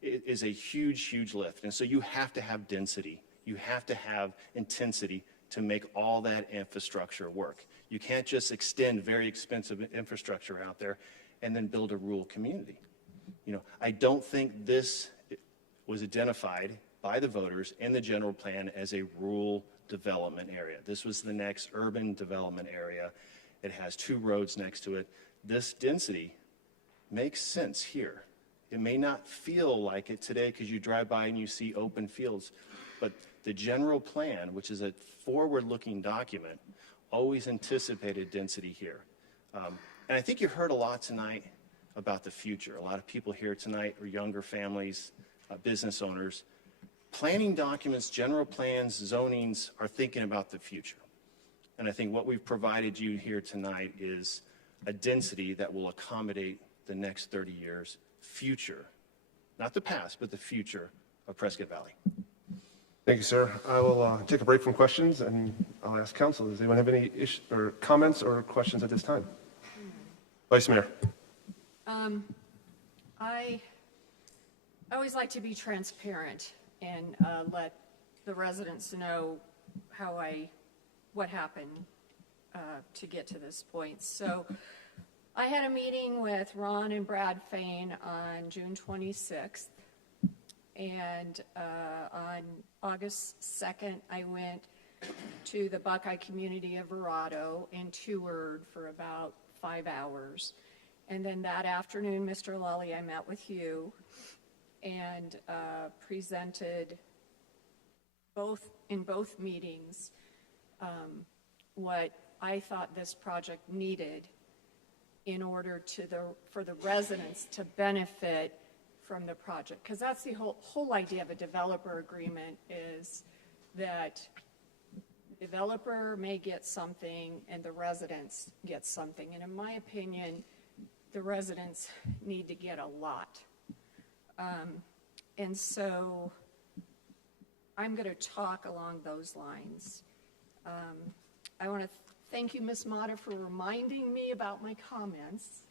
is a huge, huge lift. And so you have to have density. You have to have intensity to make all that infrastructure work. You can't just extend very expensive infrastructure out there and then build a rural community. You know, I don't think this was identified by the voters in the general plan as a rural development area. This was the next urban development area. It has 2 roads next to it. This density makes sense here. It may not feel like it today because you drive by and you see open fields, but the general plan, which is a forward-looking document, always anticipated density here. And I think you heard a lot tonight about the future. A lot of people here tonight are younger families, business owners. Planning documents, general plans, zonings are thinking about the future. And I think what we've provided you here tonight is a density that will accommodate the next 30 years future, not the past, but the future of Prescott Valley. Thank you, sir. I will take a break from questions, and I'll ask council. Does anyone have any comments or questions at this time? Vice Mayor. I always like to be transparent and let the residents know what happened to get to this point. So I had a meeting with Ron and Brad Fain on June 26th. And on August 2nd, I went to the Buckeye community of Verrado and toured for about 5 hours. And then that afternoon, Mr. Lully, I met with you and presented in both meetings what I thought this project needed in order for the residents to benefit from the project, because that's the whole idea of a developer agreement, is that the developer may get something and the residents get something. And in my opinion, the residents need to get a lot. And so I'm going to talk along those lines. I want to thank you, Ms. Mata, for reminding me about my comments.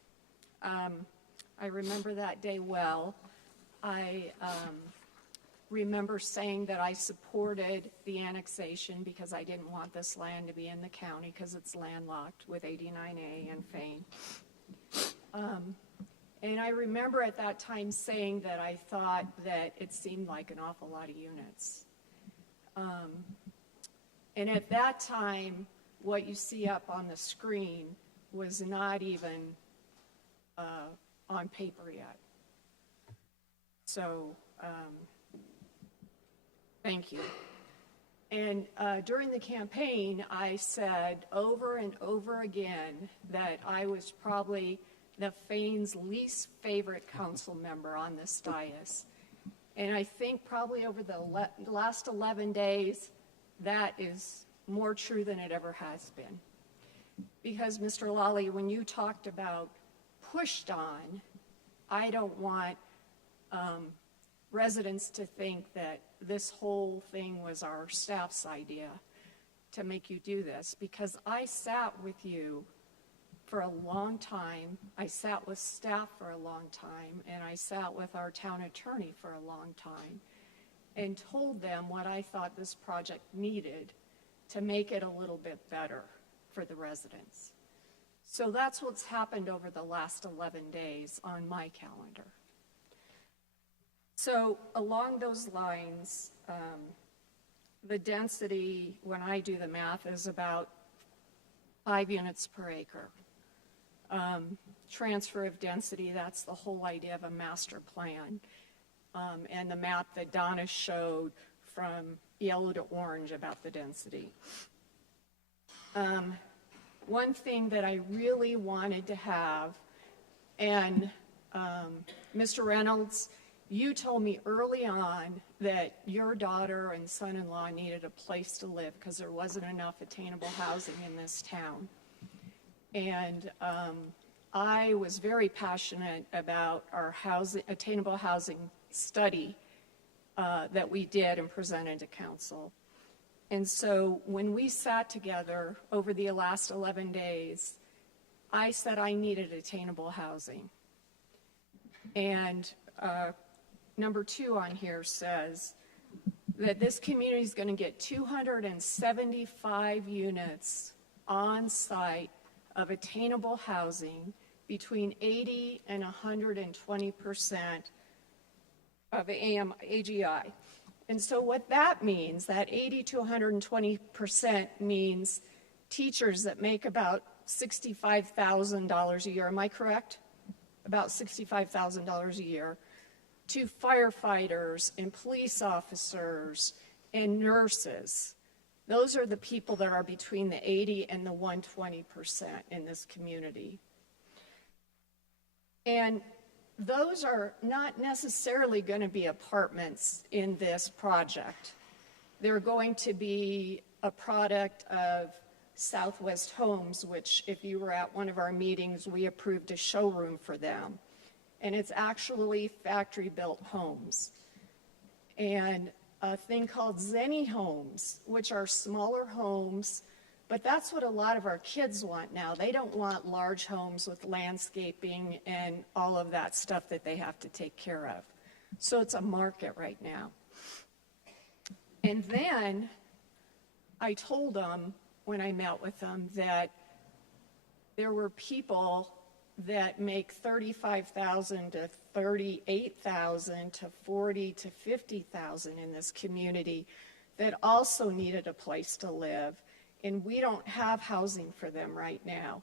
I remember that day well. I remember saying that I supported the annexation because I didn't want this land to be in the county because it's landlocked with 89A and Fain. And I remember at that time saying that I thought that it seemed like an awful lot of units. And at that time, what you see up on the screen was not even on paper yet. So, thank you. And during the campaign, I said over and over again that I was probably the Fain's least favorite council member on this dais. And I think probably over the last 11 days, that is more true than it ever has been. Because, Mr. Lally, when you talked about pushed on, I don't want residents to think that this whole thing was our staff's idea to make you do this, because I sat with you for a long time. I sat with staff for a long time, and I sat with our town attorney for a long time and told them what I thought this project needed to make it a little bit better for the residents. So that's what's happened over the last 11 days on my calendar. So along those lines, the density, when I do the math, is about 5 units per acre. Transfer of density, that's the whole idea of a master plan. And the map that Donna showed from yellow to orange about the density. One thing that I really wanted to have, and Mr. Reynolds, you told me early on that your daughter and son-in-law needed a place to live because there wasn't enough attainable housing in this town. And I was very passionate about our attainable housing study that we did and presented to council. And so when we sat together over the last 11 days, I said I needed attainable housing. And number 2 on here says that this community is going to get 275 units on site of attainable housing between 80 and 120% of AGI. And so what that means, that 80 to 120% means teachers that make about $65,000 a year. Am I correct? About $65,000 a year. To firefighters and police officers and nurses. Those are the people that are between the 80 and the 120% in this community. And those are not necessarily going to be apartments in this project. They're going to be a product of Southwest Homes, which if you were at one of our meetings, we approved a showroom for them. And it's actually factory-built homes. And a thing called Zenny homes, which are smaller homes, but that's what a lot of our kids want now. They don't want large homes with landscaping and all of that stuff that they have to take care of. So it's a market right now. And then I told them when I met with them that there were people that make $35,000 to $38,000 to $40,000 to $50,000 in this community that also needed a place to live, and we don't have housing for them right now.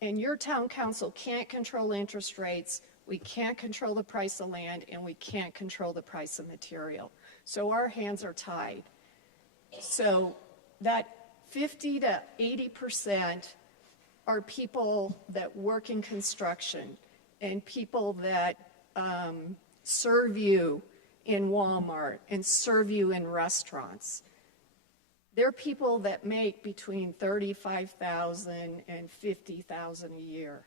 And your town council can't control interest rates, we can't control the price of land, and we can't control the price of material. So our hands are tied. So that 50 to 80% are people that work in construction and people that serve you in Walmart and serve you in restaurants. They're people that make between $35,000 and $50,000 a year.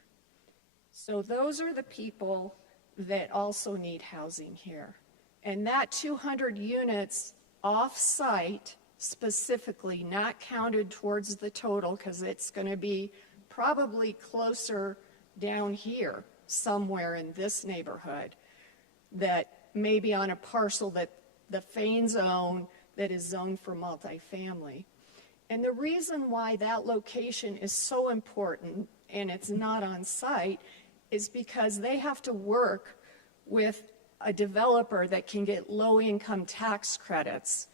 So those are the people that also need housing here. And that 200 units off-site, specifically, not counted towards the total, because it's going to be probably closer down here, somewhere in this neighborhood, that may be on a parcel that the Fanes own that is zoned for multifamily. And the reason why that location is so important and it's not on site is because they have to work with a developer that can get low-income tax credits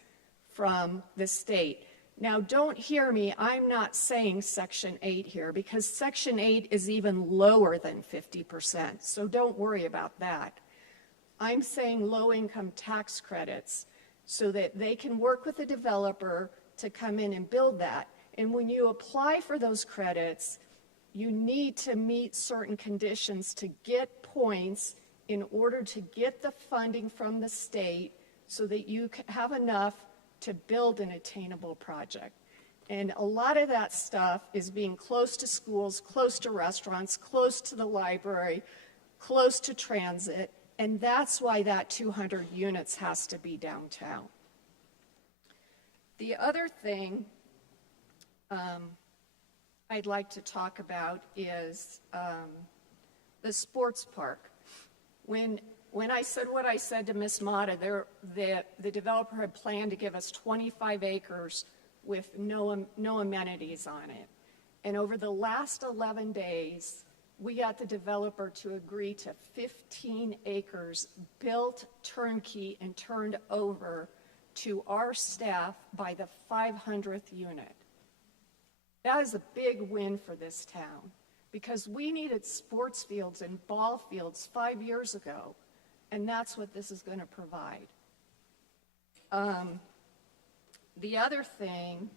from the state. Now, don't hear me, I'm not saying Section 8 here, because Section 8 is even lower than 50%, so don't worry about that. I'm saying low-income tax credits so that they can work with a developer to come in and build that. And when you apply for those credits, you need to meet certain conditions to get points in order to get the funding from the state so that you have enough to build an attainable project. And a lot of that stuff is being close to schools, close to restaurants, close to the library, close to transit, and that's why that 200 units has to be downtown. The other thing I'd like to talk about is the sports park. When I said what I said to Ms. Mata, the developer had planned to give us 25 acres with no amenities on it. And over the last 11 days, we got the developer to agree to 15 acres built turnkey and turned over to our staff by the 500th unit. That is a big win for this town because we needed sports fields and ball fields 5 years ago. And that's what this is going to provide. The other thing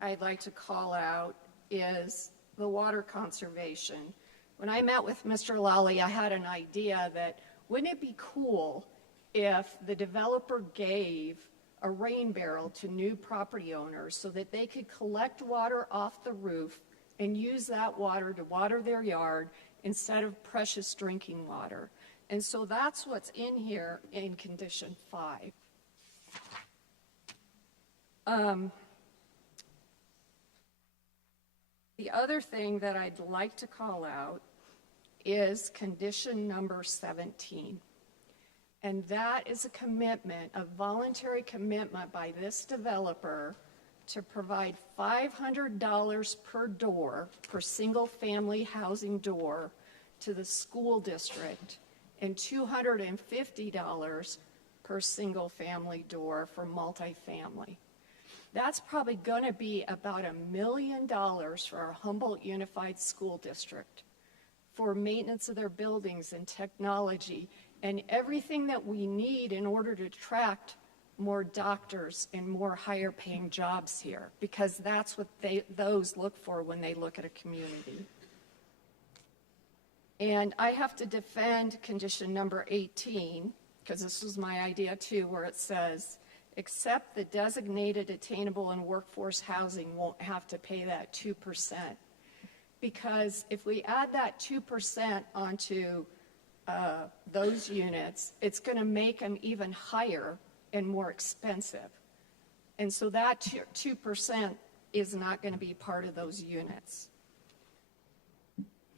I'd like to call out is the water conservation. When I met with Mr. Lally, I had an idea that wouldn't it be cool if the developer gave a rain barrel to new property owners so that they could collect water off the roof and use that water to water their yard instead of precious drinking water. And so that's what's in here in condition 5. The other thing that I'd like to call out is condition number 17. And that is a commitment, a voluntary commitment by this developer to provide $500 per door, per single-family housing door, to the school district, and $250 per single-family door for multifamily. That's probably going to be about $1 million for our Humboldt Unified School District for maintenance of their buildings and technology and everything that we need in order to attract more doctors and more higher paying jobs here, because that's what those look for when they look at a community. And I have to defend condition number 18, because this was my idea too, where it says, except the designated attainable and workforce housing won't have to pay that 2%. Because if we add that 2% onto those units, it's going to make them even higher and more expensive. And so that 2% is not going to be part of those units.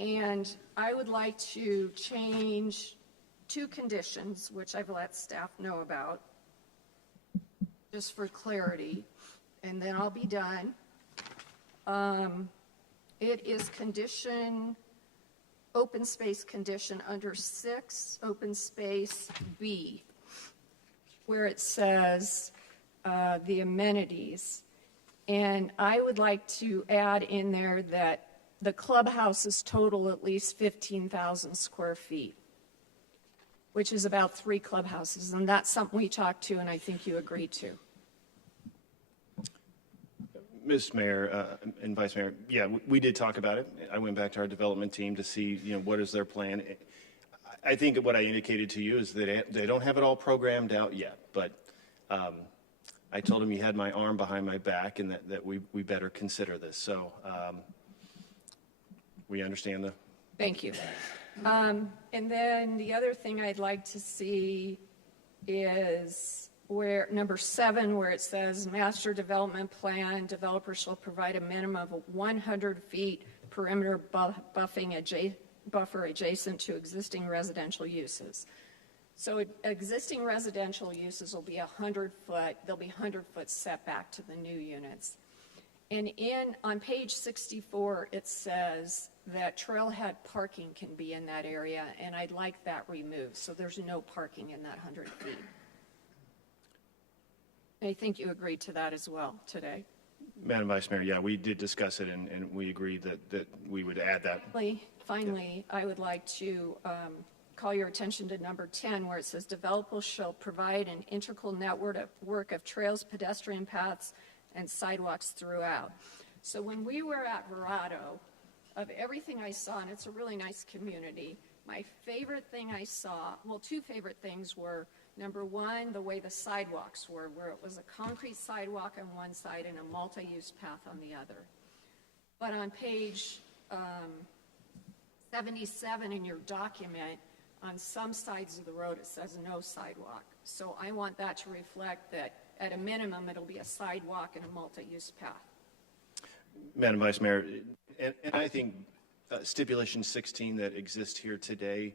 And I would like to change 2 conditions, which I've let staff know about, just for clarity, and then I'll be done. It is condition, open space condition under 6, open space B, where it says the amenities. And I would like to add in there that the clubhouses total at least 15,000 square feet, which is about 3 clubhouses. And that's something we talked to and I think you agreed to. Ms. Mayor and Vice Mayor, yeah, we did talk about it. I went back to our development team to see, what is their plan. I think what I indicated to you is that they don't have it all programmed out yet, but I told them you had my arm behind my back and that we better consider this. So we understand the... Thank you. And then the other thing I'd like to see is where number 7, where it says master development plan, developer shall provide a minimum of 100 feet perimeter buffer adjacent to existing residential uses. So existing residential uses will be 100 foot, there'll be 100 foot setback to the new units. And on page 64, it says that trailhead parking can be in that area, and I'd like that removed, so there's no parking in that 100 feet. I think you agreed to that as well today. Madam Vice Mayor, yeah, we did discuss it, and we agreed that we would add that. Finally, I would like to call your attention to number 10, where it says developers shall provide an integral network of trails, pedestrian paths, and sidewalks throughout. So when we were at Verado, of everything I saw, and it's a really nice community, my favorite thing I saw, well, 2 favorite things were, number 1, the way the sidewalks were, where it was a concrete sidewalk on one side and a multi-use path on the other. But on page 77 in your document, on some sides of the road it says no sidewalk. So I want that to reflect that at a minimum it'll be a sidewalk and a multi-use path. Madam Vice Mayor, and I think stipulation 16 that exists here today,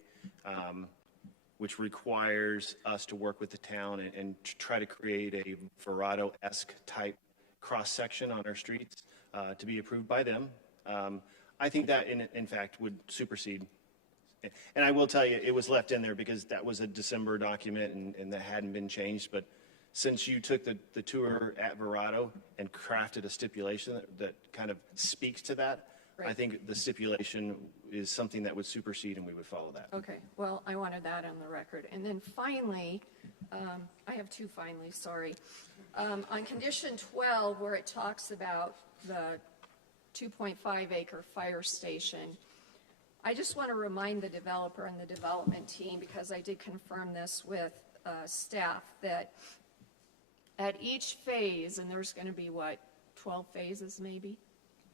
which requires us to work with the town and to try to create a Verado-esque type cross-section on our streets to be approved by them. I think that, in fact, would supersede. And I will tell you, it was left in there because that was a December document and that hadn't been changed. But since you took the tour at Verado and crafted a stipulation that kind of speaks to that, right. I think the stipulation is something that would supersede and we would follow that. Okay, well, I wanted that on the record. And then finally, I have 2 finally, sorry. On condition 12, where it talks about the 2.5 acre fire station, I just want to remind the developer and the development team, because I did confirm this with staff, that at each phase, and there's going to be, 12 phases maybe?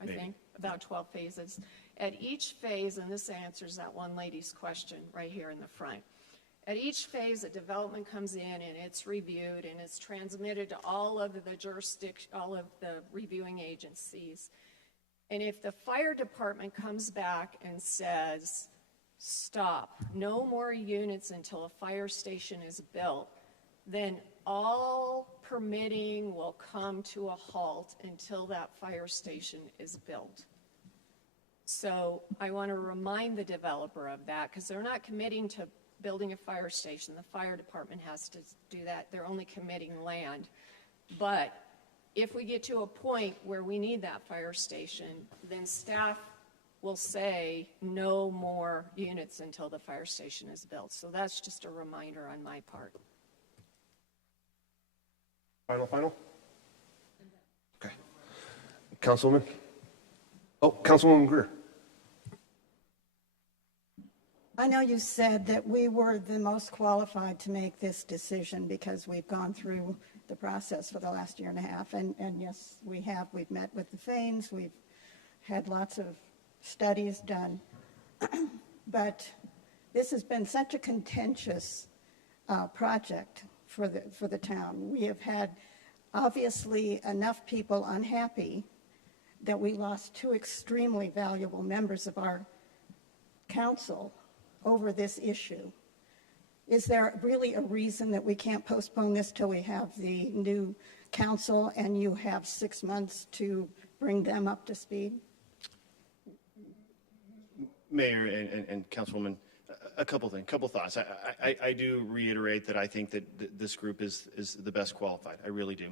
I think, about 12 phases. At each phase, and this answers that one lady's question right here in the front. At each phase, a development comes in and it's reviewed and it's transmitted to all of the reviewing agencies. And if the fire department comes back and says, stop, no more units until a fire station is built, then all permitting will come to a halt until that fire station is built. So I want to remind the developer of that, because they're not committing to building a fire station. The fire department has to do that. They're only committing land. But if we get to a point where we need that fire station, then staff will say no more units until the fire station is built. So that's just a reminder on my part. Final? Okay. Councilwoman? Oh, Councilwoman Greer. I know you said that we were the most qualified to make this decision because we've gone through the process for the last year and a half. And yes, we have. We've met with the Fanes. We've had lots of studies done. But this has been such a contentious project for the town. We have had, obviously, enough people unhappy that we lost two extremely valuable members of our council over this issue. Is there really a reason that we can't postpone this till we have the new council and you have 6 months to bring them up to speed? Mayor and Councilwoman, a couple thoughts. I do reiterate that I think that this group is the best qualified. I really do.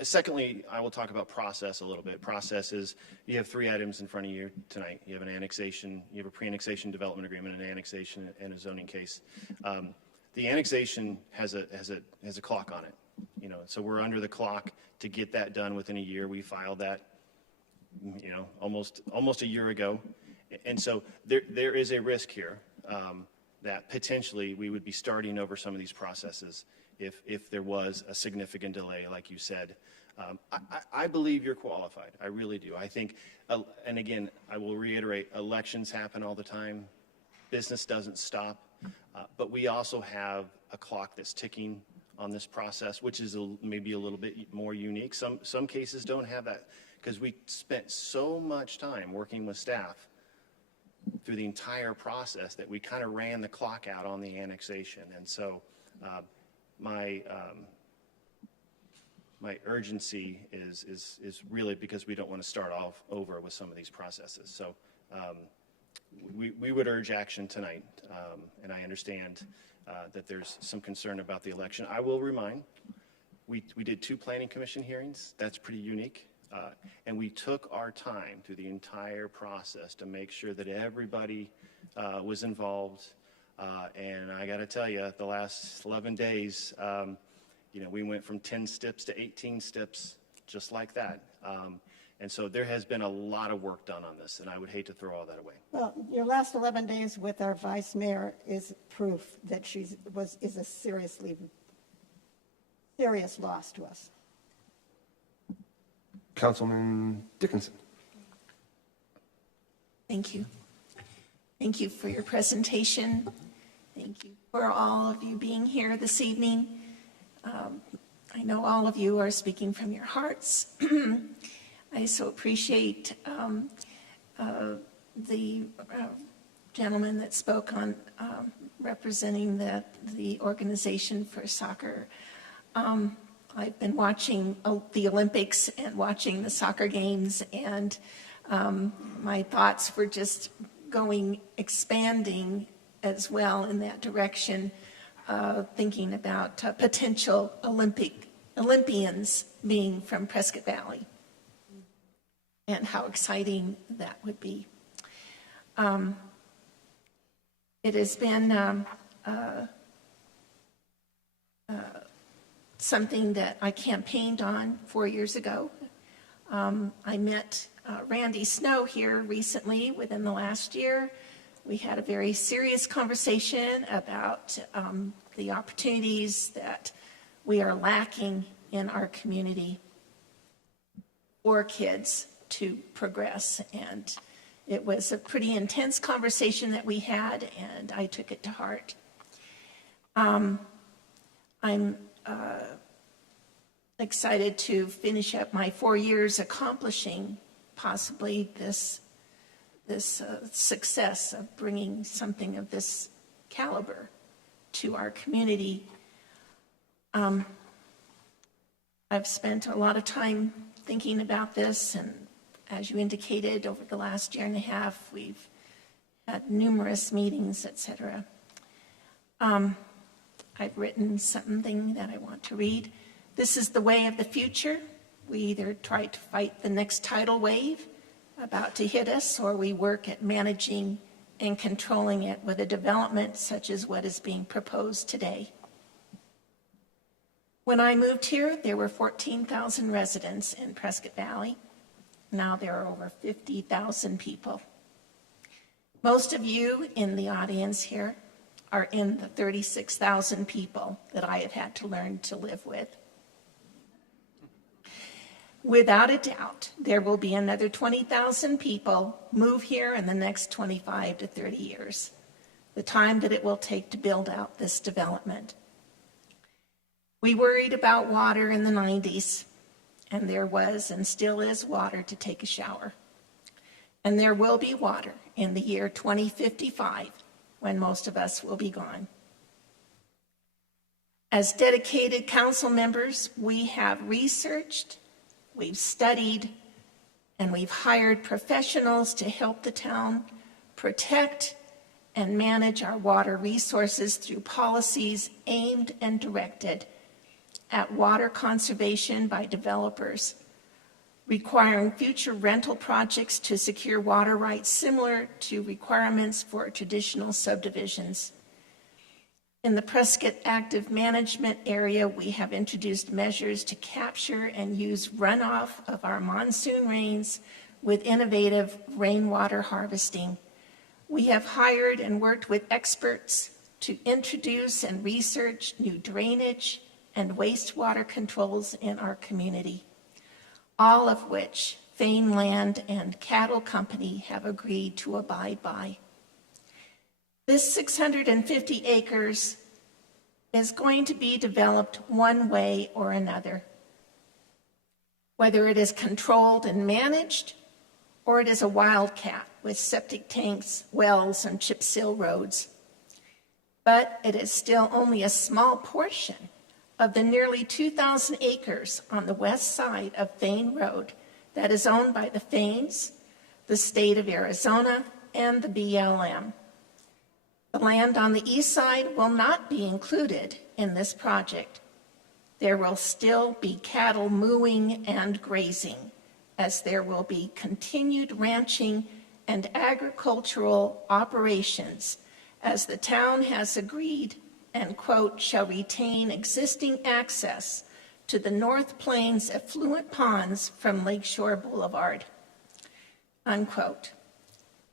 Secondly, I will talk about process a little bit. Process is, you have 3 items in front of you tonight. You have an annexation, you have a pre-annexation development agreement, an annexation, and a zoning case. The annexation has a clock on it, you know, so we're under the clock to get that done within a year. We filed that, you know, almost a year ago, and so there is a risk here that potentially we would be starting over some of these processes if there was a significant delay, like you said. I believe you're qualified. I really do. I think, and again, I will reiterate, elections happen all the time. Business doesn't stop. But we also have a clock that's ticking on this process, which is maybe a little bit more unique. Some cases don't have that because we spent so much time working with staff through the entire process that we kind of ran the clock out on the annexation. And so my urgency is really because we don't want to start off over with some of these processes. So we would urge action tonight, and I understand that there's some concern about the election. I will remind, we did 2 planning commission hearings. That's pretty unique. And we took our time through the entire process to make sure that everybody was involved. And I got to tell you, the last 11 days, you know, we went from 10 steps to 18 steps just like that. And so there has been a lot of work done on this, and I would hate to throw all that away. Well, your last 11 days with our vice mayor is proof that she is a serious loss to us. Councilman Dickinson. Thank you. Thank you for your presentation. Thank you for all of you being here this evening. I know all of you are speaking from your hearts. I so appreciate the gentleman that spoke on representing the organization for soccer. I've been watching the Olympics and watching the soccer games, and my thoughts were just expanding as well in that direction, thinking about potential Olympians being from Prescott Valley and how exciting that would be. It has been something that I campaigned on 4 years ago. I met Randy Snow here recently within the last year. We had a very serious conversation about the opportunities that we are lacking in our community for kids to progress. And it was a pretty intense conversation that we had, and I took it to heart. I'm excited to finish up my 4 years accomplishing possibly this success of bringing something of this caliber to our community. I've spent a lot of time thinking about this, and as you indicated, over the last year and a half, we've had numerous meetings, etc. I've written something that I want to read. This is the way of the future. We either try to fight the next tidal wave about to hit us, or we work at managing and controlling it with a development such as what is being proposed today. When I moved here, there were 14,000 residents in Prescott Valley. Now there are over 50,000 people. Most of you in the audience here are in the 36,000 people that I have had to learn to live with. Without a doubt, there will be another 20,000 people move here in the next 25 to 30 years, the time that it will take to build out this development. We worried about water in the 90s, and there was and still is water to take a shower. And there will be water in the year 2055, when most of us will be gone. As dedicated council members, we have researched, we've studied, and we've hired professionals to help the town protect and manage our water resources through policies aimed and directed at water conservation by developers, requiring future rental projects to secure water rights similar to requirements for traditional subdivisions. In the Prescott Active Management area, we have introduced measures to capture and use runoff of our monsoon rains with innovative rainwater harvesting. We have hired and worked with experts to introduce and research new drainage and wastewater controls in our community, all of which Fane Land and Cattle Company have agreed to abide by. This 650 acres is going to be developed one way or another, whether it is controlled and managed or it is a wildcat with septic tanks, wells, and chip seal roads. But it is still only a small portion of the nearly 2,000 acres on the west side of Fane Road that is owned by the Fanes, the state of Arizona, and the BLM. The land on the east side will not be included in this project. There will still be cattle mooing and grazing, as there will be continued ranching and agricultural operations, as the town has agreed and, quote, shall retain existing access to the North Plains effluent ponds from Lakeshore Boulevard, unquote.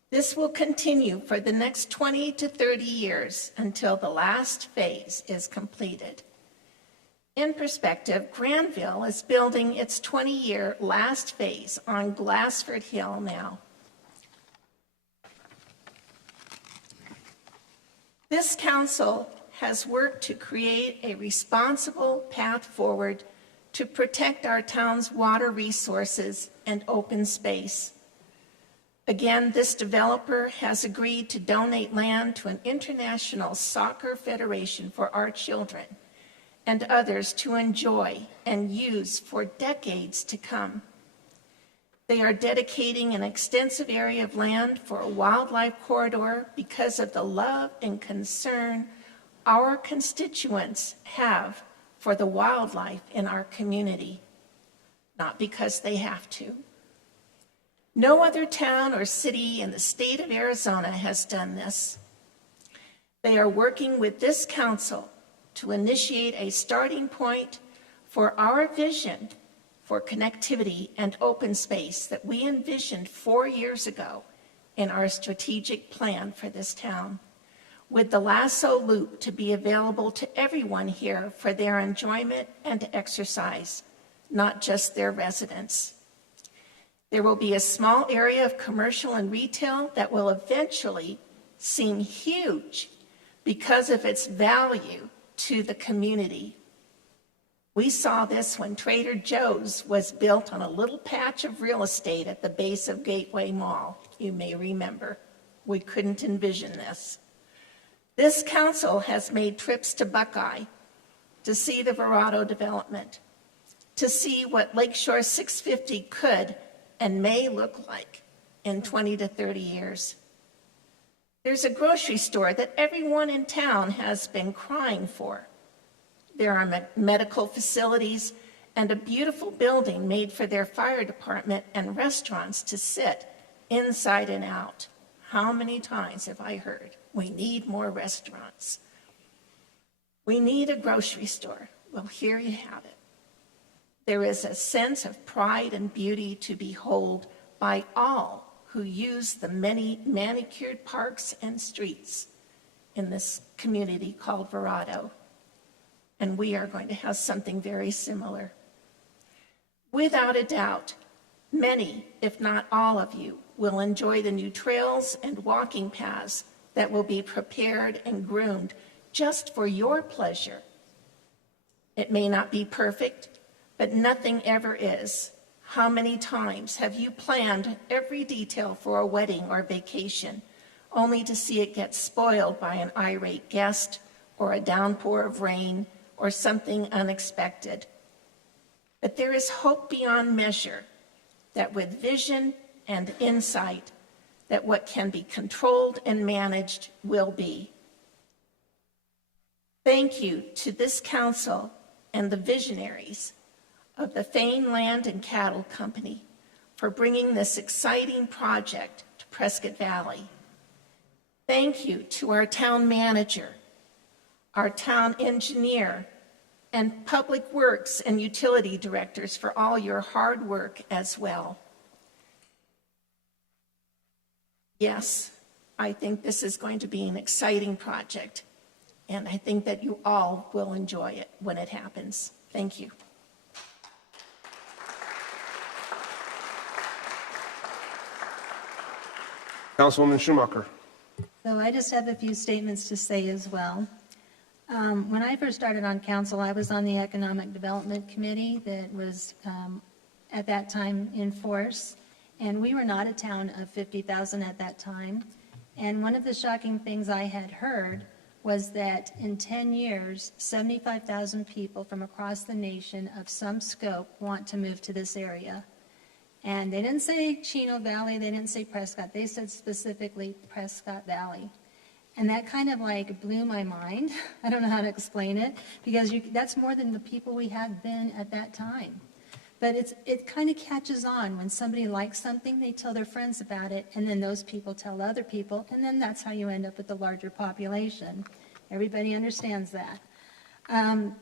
This will continue for the next 20 to 30 years until the last phase is completed. In perspective, Granville is building its 20-year last phase on Glassford Hill now. This council has worked to create a responsible path forward to protect our town's water resources and open space. Again, this developer has agreed to donate land to an international soccer federation for our children and others to enjoy and use for decades to come. They are dedicating an extensive area of land for a wildlife corridor because of the love and concern our constituents have for the wildlife in our community, not because they have to. No other town or city in the state of Arizona has done this. They are working with this council to initiate a starting point for our vision for connectivity and open space that we envisioned 4 years ago in our strategic plan for this town, with the lasso loop to be available to everyone here for their enjoyment and exercise, not just their residents. There will be a small area of commercial and retail that will eventually seem huge because of its value to the community. We saw this when Trader Joe's was built on a little patch of real estate at the base of Gateway Mall. You may remember. We couldn't envision this. This council has made trips to Buckeye to see the Verrado development. to see what Lakeshore 650 could and may look like in 20 to 30 years. There's a grocery store that everyone in town has been crying for. There are medical facilities and a beautiful building made for their fire department and restaurants to sit inside and out. How many times have I heard, we need more restaurants? We need a grocery store. Well, here you have it. There is a sense of pride and beauty to behold by all who use the many manicured parks and streets in this community called Verrado. And we are going to have something very similar. Without a doubt, many, if not all of you, will enjoy the new trails and walking paths that will be prepared and groomed just for your pleasure. It may not be perfect, but nothing ever is. How many times have you planned every detail for a wedding or vacation, only to see it get spoiled by an irate guest or a downpour of rain or something unexpected? But there is hope beyond measure that with vision and insight, that what can be controlled and managed will be. Thank you to this council and the visionaries of the Fane Land and Cattle Company for bringing this exciting project to Prescott Valley. Thank you to our town manager, our town engineer, and public works and utility directors for all your hard work as well. Yes, I think this is going to be an exciting project, and I think that you all will enjoy it when it happens. Thank you. Councilwoman Schumacher. So I just have a few statements to say as well. When I first started on council, I was on the Economic Development Committee that was at that time in force, and we were not a town of 50,000 at that time. And one of the shocking things I had heard was that in 10 years, 75,000 people from across the nation of some scope want to move to this area. And they didn't say Chino Valley, they didn't say Prescott, they said specifically Prescott Valley. And that kind of like blew my mind. I don't know how to explain it, because that's more than the people we had then at that time. But it kind of catches on. When somebody likes something, they tell their friends about it, and then those people tell other people, and then that's how you end up with the larger population. Everybody understands that. I'm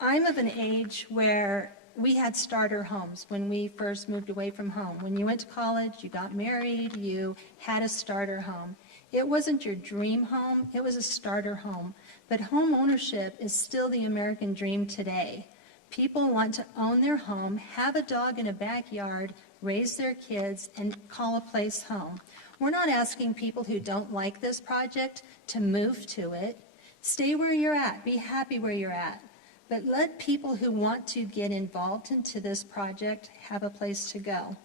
of an age where we had starter homes when we first moved away from home. When you went to college, you got married, you had a starter home. It wasn't your dream home, it was a starter home. But home ownership is still the American dream today. People want to own their home, have a dog in a backyard, raise their kids, and call a place home. We're not asking people who don't like this project to move to it. Stay where you're at, be happy where you're at. But let people who want to get involved into this project have a place to go.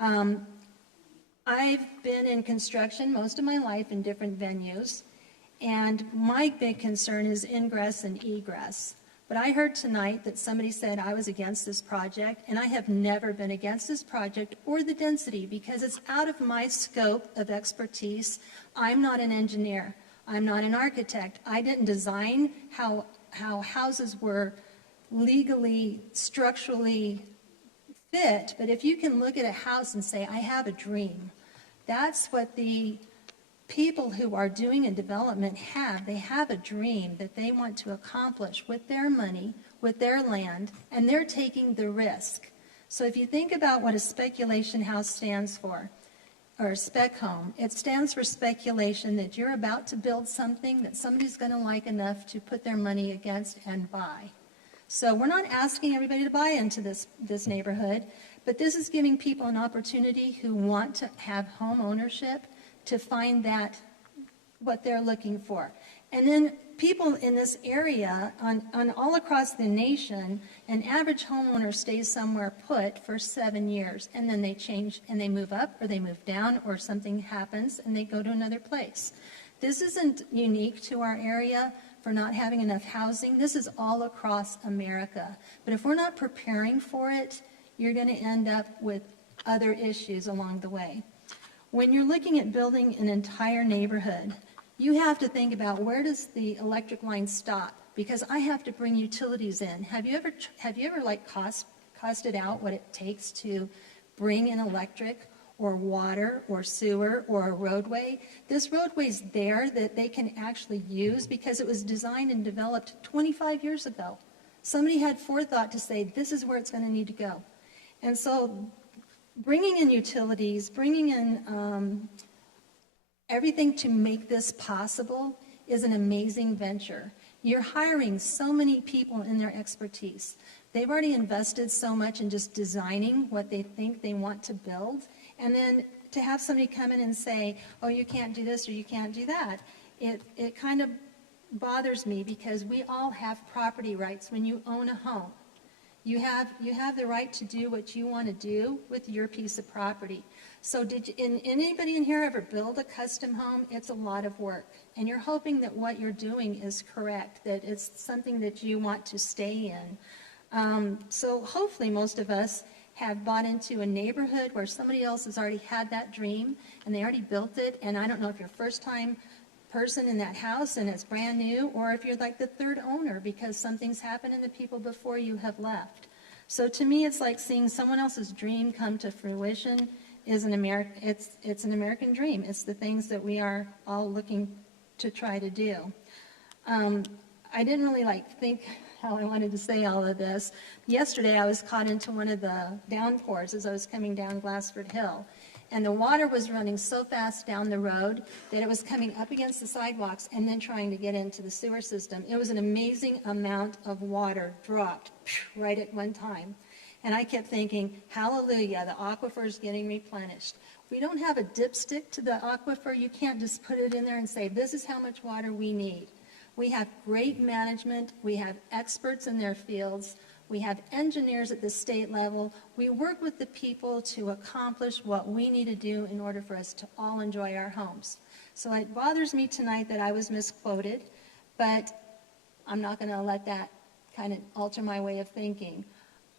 I've been in construction most of my life in different venues, and my big concern is ingress and egress. But I heard tonight that somebody said I was against this project, and I have never been against this project or the density because it's out of my scope of expertise. I'm not an engineer. I'm not an architect. I didn't design how houses were legally, structurally fit, but if you can look at a house and say, I have a dream, that's what the people who are doing a development have. They have a dream that they want to accomplish with their money, with their land, and they're taking the risk. So if you think about what a speculation house stands for, or a spec home, it stands for speculation, that you're about to build something that somebody's going to like enough to put their money against and buy. So we're not asking everybody to buy into this neighborhood, but this is giving people an opportunity who want to have home ownership to find that, what they're looking for. And then people in this area, on all across the nation, an average homeowner stays somewhere put for 7 years, and then they change and they move up or they move down or something happens and they go to another place. This isn't unique to our area. for not having enough housing. This is all across America. But if we're not preparing for it, you're going to end up with other issues along the way. When you're looking at building an entire neighborhood, you have to think about where does the electric line stop? Because I have to bring utilities in. Have you ever like costed out what it takes to bring in electric or water or sewer or a roadway? This roadway's there that they can actually use because it was designed and developed 25 years ago. Somebody had forethought to say, this is where it's going to need to go. And so bringing in utilities, bringing in everything to make this possible is an amazing venture. You're hiring so many people in their expertise. They've already invested so much in just designing what they think they want to build. And then to have somebody come in and say, oh, you can't do this or you can't do that, it kind of bothers me because we all have property rights when you own a home. You have the right to do what you want to do with your piece of property. So did anybody in here ever build a custom home? It's a lot of work. And you're hoping that what you're doing is correct, that it's something that you want to stay in. So hopefully most of us have bought into a neighborhood where somebody else has already had that dream and they already built it. And I don't know if you're first time person in that house and it's brand new, or if you're like the third owner because something's happened and the people before you have left. So to me, it's like seeing someone else's dream come to fruition is an it's an American dream. It's the things that we are all looking to try to do. I didn't really think how I wanted to say all of this. Yesterday, I was caught into one of the downpours as I was coming down Glassford Hill. And the water was running so fast down the road that it was coming up against the sidewalks and then trying to get into the sewer system. It was an amazing amount of water dropped right at one time. And I kept thinking, hallelujah, the aquifer is getting replenished. We don't have a dipstick to the aquifer. You can't just put it in there and say, this is how much water we need. We have great management. We have experts in their fields. We have engineers at the state level. We work with the people to accomplish what we need to do in order for us to all enjoy our homes. So it bothers me tonight that I was misquoted, but I'm not going to let that kind of alter my way of thinking.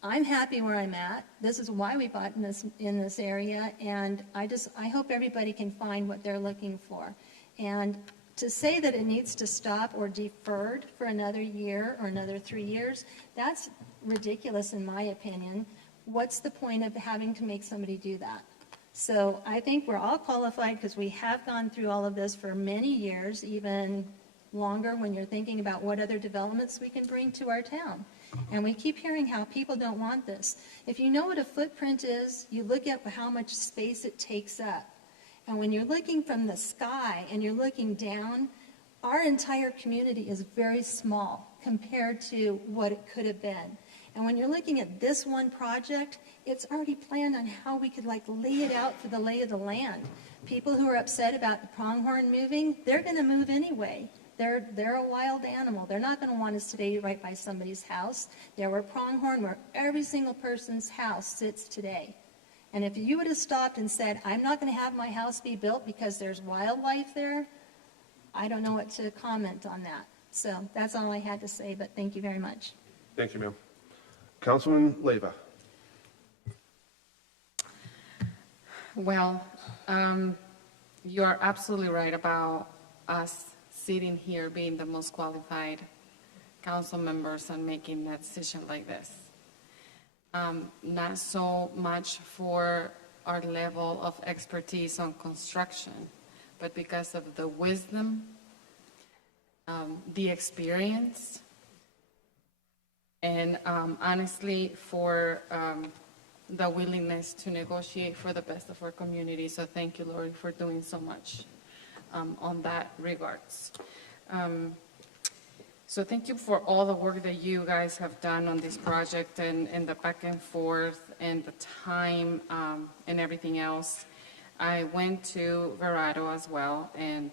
I'm happy where I'm at. This is why we bought in this area, and I hope everybody can find what they're looking for. And to say that it needs to stop or deferred for another year or another 3 years, that's ridiculous in my opinion. What's the point of having to make somebody do that? So I think we're all qualified because we have gone through all of this for many years, even longer when you're thinking about what other developments we can bring to our town. And we keep hearing how people don't want this. If you know what a footprint is, you look at how much space it takes up. And when you're looking from the sky and you're looking down, our entire community is very small compared to what it could have been. And when you're looking at this one project, it's already planned on how we could lay it out for the lay of the land. People who are upset about the pronghorn moving, they're going to move anyway. They're a wild animal. They're not going to want to stay right by somebody's house. They're where pronghorn, where every single person's house sits today. And if you would have stopped and said, I'm not going to have my house be built because there's wildlife there, I don't know what to comment on that. So that's all I had to say, but thank you very much. Thank you, ma'am. Councilwoman Leyva. Well, you are absolutely right about us sitting here being the most qualified council members and making a decision like this. Not so much for our level of expertise on construction, but because of the wisdom, the experience, and honestly for the willingness to negotiate for the best of our community. So thank you, Lori, for doing so much on that regards. So thank you for all the work that you guys have done on this project and the back and forth and the time and everything else. I went to Verado as well, and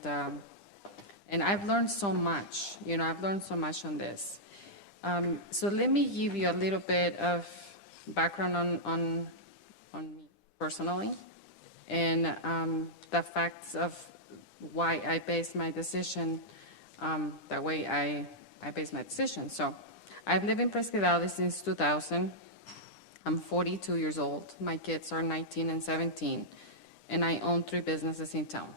I've learned so much. I've learned so much on this. So let me give you a little bit of background on me personally and the facts of why I based my decision That way I base my decision. So I've lived in Presque Valley since 2000. I'm 42 years old. My kids are 19 and 17, and I own 3 businesses in town.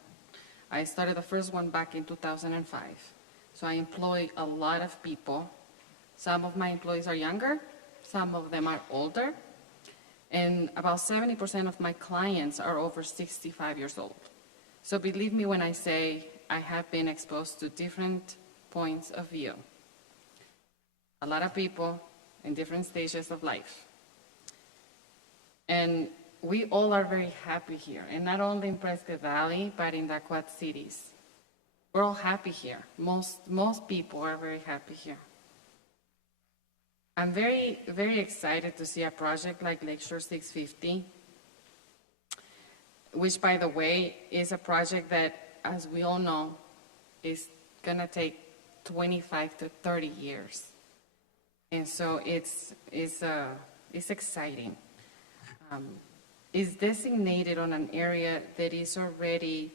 I started the first one back in 2005. So I employ a lot of people. Some of my employees are younger, some of them are older, and about 70% of my clients are over 65 years old. So believe me when I say I have been exposed to different points of view. A lot of people in different stages of life. And we all are very happy here, and not only in Presque Valley, but in the Quad Cities. We're all happy here. Most people are very happy here. I'm very, very excited to see a project like Lakeshore 650, which, by the way, is a project that, as we all know, is going to take 25 to 30 years. And so it's exciting. Is designated on an area that is already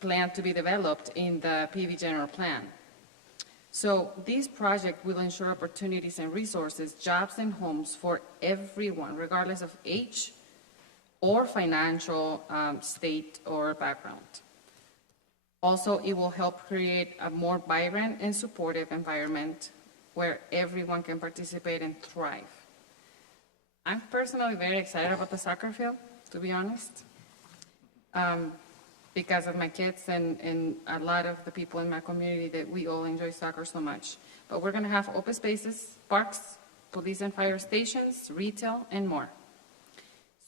planned to be developed in the PV general plan. So this project will ensure opportunities and resources, jobs and homes for everyone, regardless of age or financial state or background. Also, it will help create a more vibrant and supportive environment where everyone can participate and thrive. I'm personally very excited about the soccer field, to be honest, because of my kids and a lot of the people in my community that we all enjoy soccer so much. But we're going to have open spaces, parks, police and fire stations, retail, and more.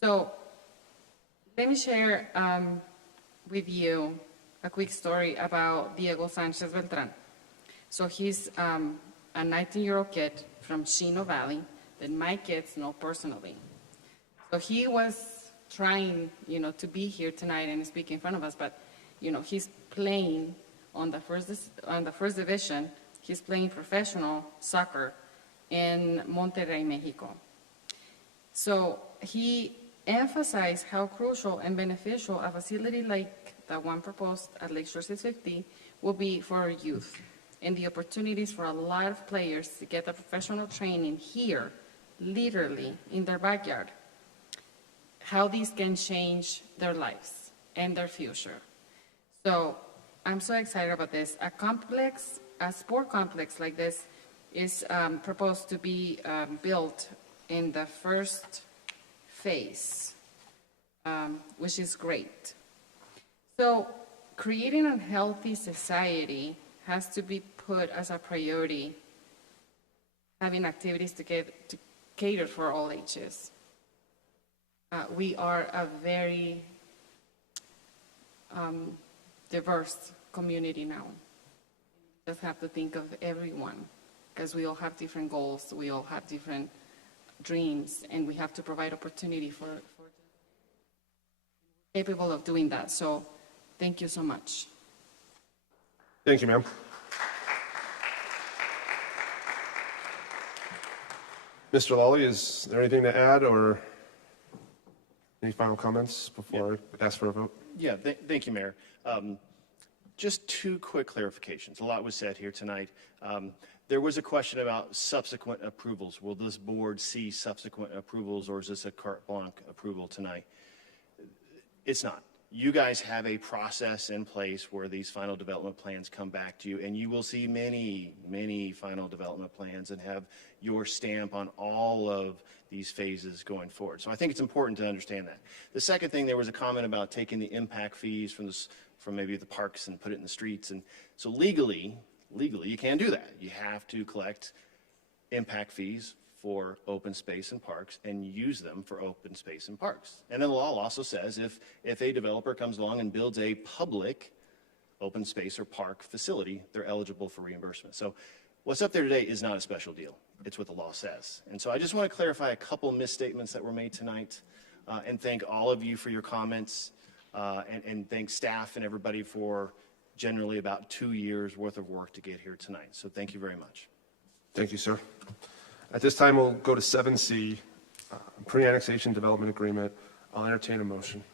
So let me share with you a quick story about Diego Sanchez Beltran. So he's a 19-year-old kid from Chino Valley that my kids know personally. So he was trying, to be here tonight and speak in front of us, but, he's playing on the first division. He's playing professional soccer in Monterrey, Mexico. So he emphasized how crucial and beneficial a facility like the one proposed at Lakeshore 650 will be for our youth, and the opportunities for a lot of players to get the professional training here, literally in their backyard, how these can change their lives and their future. So I'm so excited about this. A sport complex like this is proposed to be built in the first phase, which is great. So creating a healthy society has to be put as a priority, having activities to cater for all ages. We are a very diverse community now. We just have to think of everyone, because we all have different goals, we all have different dreams, and we have to provide opportunity for capable of doing that. So thank you so much. Thank you, ma'am. Mr. Lawley, is there anything to add or any final comments before I ask for a vote? Yeah, thank you, Mayor. Just 2 quick clarifications. A lot was said here tonight. There was a question about subsequent approvals. Will this board see subsequent approvals, or is this a carte blanche approval tonight? It's not. You guys have a process in place where these final development plans come back to you, and you will see many, many final development plans and have your stamp on all of these phases going forward. So I think it's important to understand that. The second thing, there was a comment about taking the impact fees from maybe the parks and put it in the streets. And so legally, you can't do that. You have to collect impact fees for open space and parks and use them for open space and parks. And then the law also says if a developer comes along and builds a public open space or park facility, they're eligible for reimbursement. So what's up there today is not a special deal. It's what the law says. And so I just want to clarify a couple misstatements that were made tonight, and thank all of you for your comments, and thank staff and everybody for generally about 2 years worth of work to get here tonight. So thank you very much. Thank you, sir. At this time, we'll go to 7C, pre-annexation development agreement. I'll entertain a motion.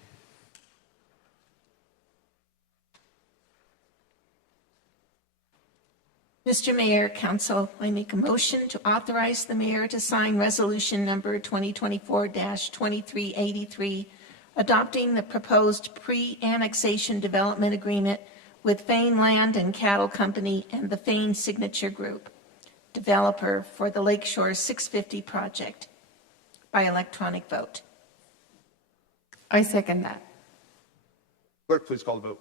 Mr. Mayor, Council, I make a motion to authorize the mayor to sign resolution number 2024-2383, adopting the proposed pre-annexation development agreement with Fane Land and Cattle Company and the Fane Signature Group, developer for the Lakeshore 650 project, by electronic vote. I second that. Clerk, please call the vote.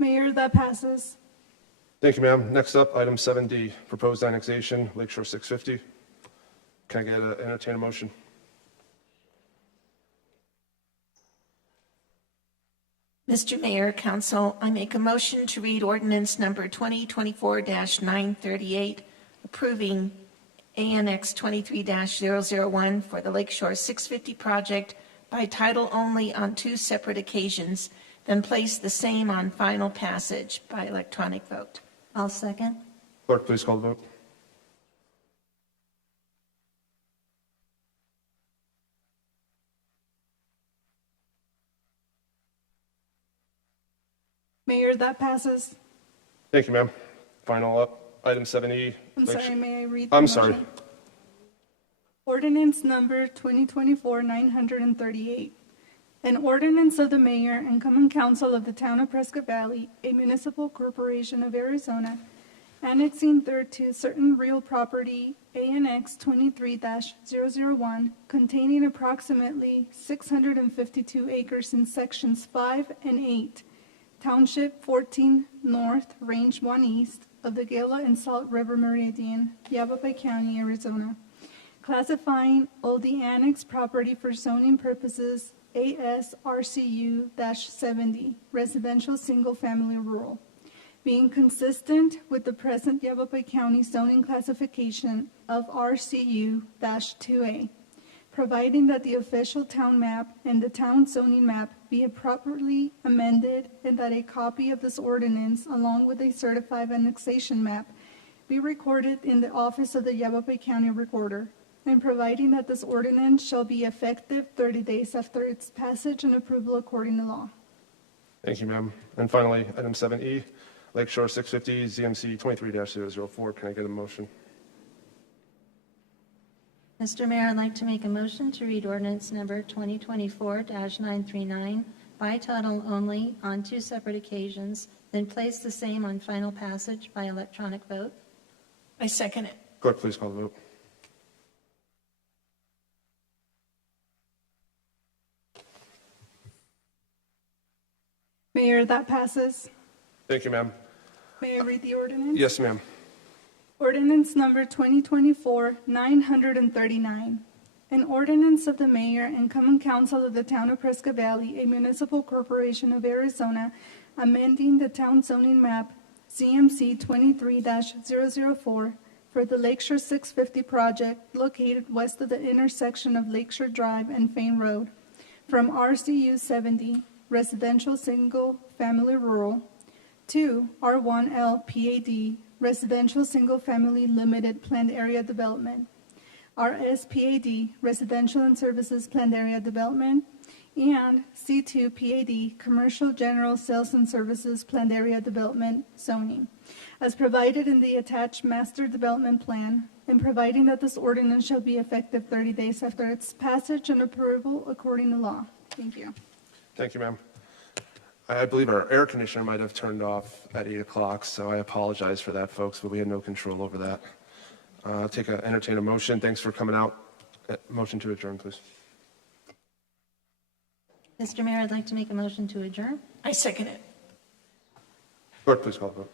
Mayor, that passes. Thank you, ma'am. Next up, item 7D, proposed annexation, Lakeshore 650. Can I get an entertain a motion? Mr. Mayor, Council, I make a motion to read ordinance number 2024-938, approving ANX 23-001 for the Lakeshore 650 project by title only on 2 separate occasions, then place the same on final passage by electronic vote. I'll second. Clerk, please call the vote. Mayor, that passes. Thank you, ma'am. Final up, item 7E. I'm sorry, may I read? I'm the sorry. motion? Ordinance number 2024-938. An ordinance of the mayor and common council of the town of Prescott Valley, a municipal corporation of Arizona, annexing thereto certain real property, ANX 23-001, containing approximately 652 acres in sections 5 and 8, Township 14 North, Range 1 East of the Gila and Salt River Meridian, Yavapai County, Arizona, classifying all the annexed property for zoning purposes ASRCU-70, residential single-family rural, being consistent with the present Yavapai County zoning classification of RCU-2A, providing that the official town map and the town zoning map be properly amended and that a copy of this ordinance, along with a certified annexation map, be recorded in the office of the Yavapai County Recorder, and providing that this ordinance shall be effective 30 days after its passage and approval according to law. Thank you, ma'am. And finally, item 7E, Lakeshore 650, ZMC 23-004. Can I get a motion? Mr. Mayor, I'd like to make a motion to read ordinance number 2024-939 by title only on 2 separate occasions, then place the same on final passage by electronic vote. I second it. Clerk, please call the vote. Mayor, that passes. Thank you, ma'am. May I read the ordinance? Yes, ma'am. Ordinance number 2024-939. An ordinance of the mayor and common council of the town of Prescott Valley, a municipal corporation of Arizona, amending the town zoning map CMC 23-004 for the Lakeshore 650 project located west of the intersection of Lakeshore Drive and Fane Road from RCU 70, residential single family rural, to R1L PAD, residential single family limited planned area development, RSPAD, residential and services planned area development, and C2 PAD, commercial general sales and services planned area development zoning, as provided in the attached master development plan, and providing that this ordinance shall be effective 30 days after its passage and approval according to law. Thank you. Thank you, ma'am. I believe our air conditioner might have turned off at 8 o'clock, so I apologize for that, folks, but we had no control over that. I'll entertain a motion. Thanks for coming out. Motion to adjourn, please. Mr. Mayor, I'd like to make a motion to adjourn. I second it. Clerk, please call the vote.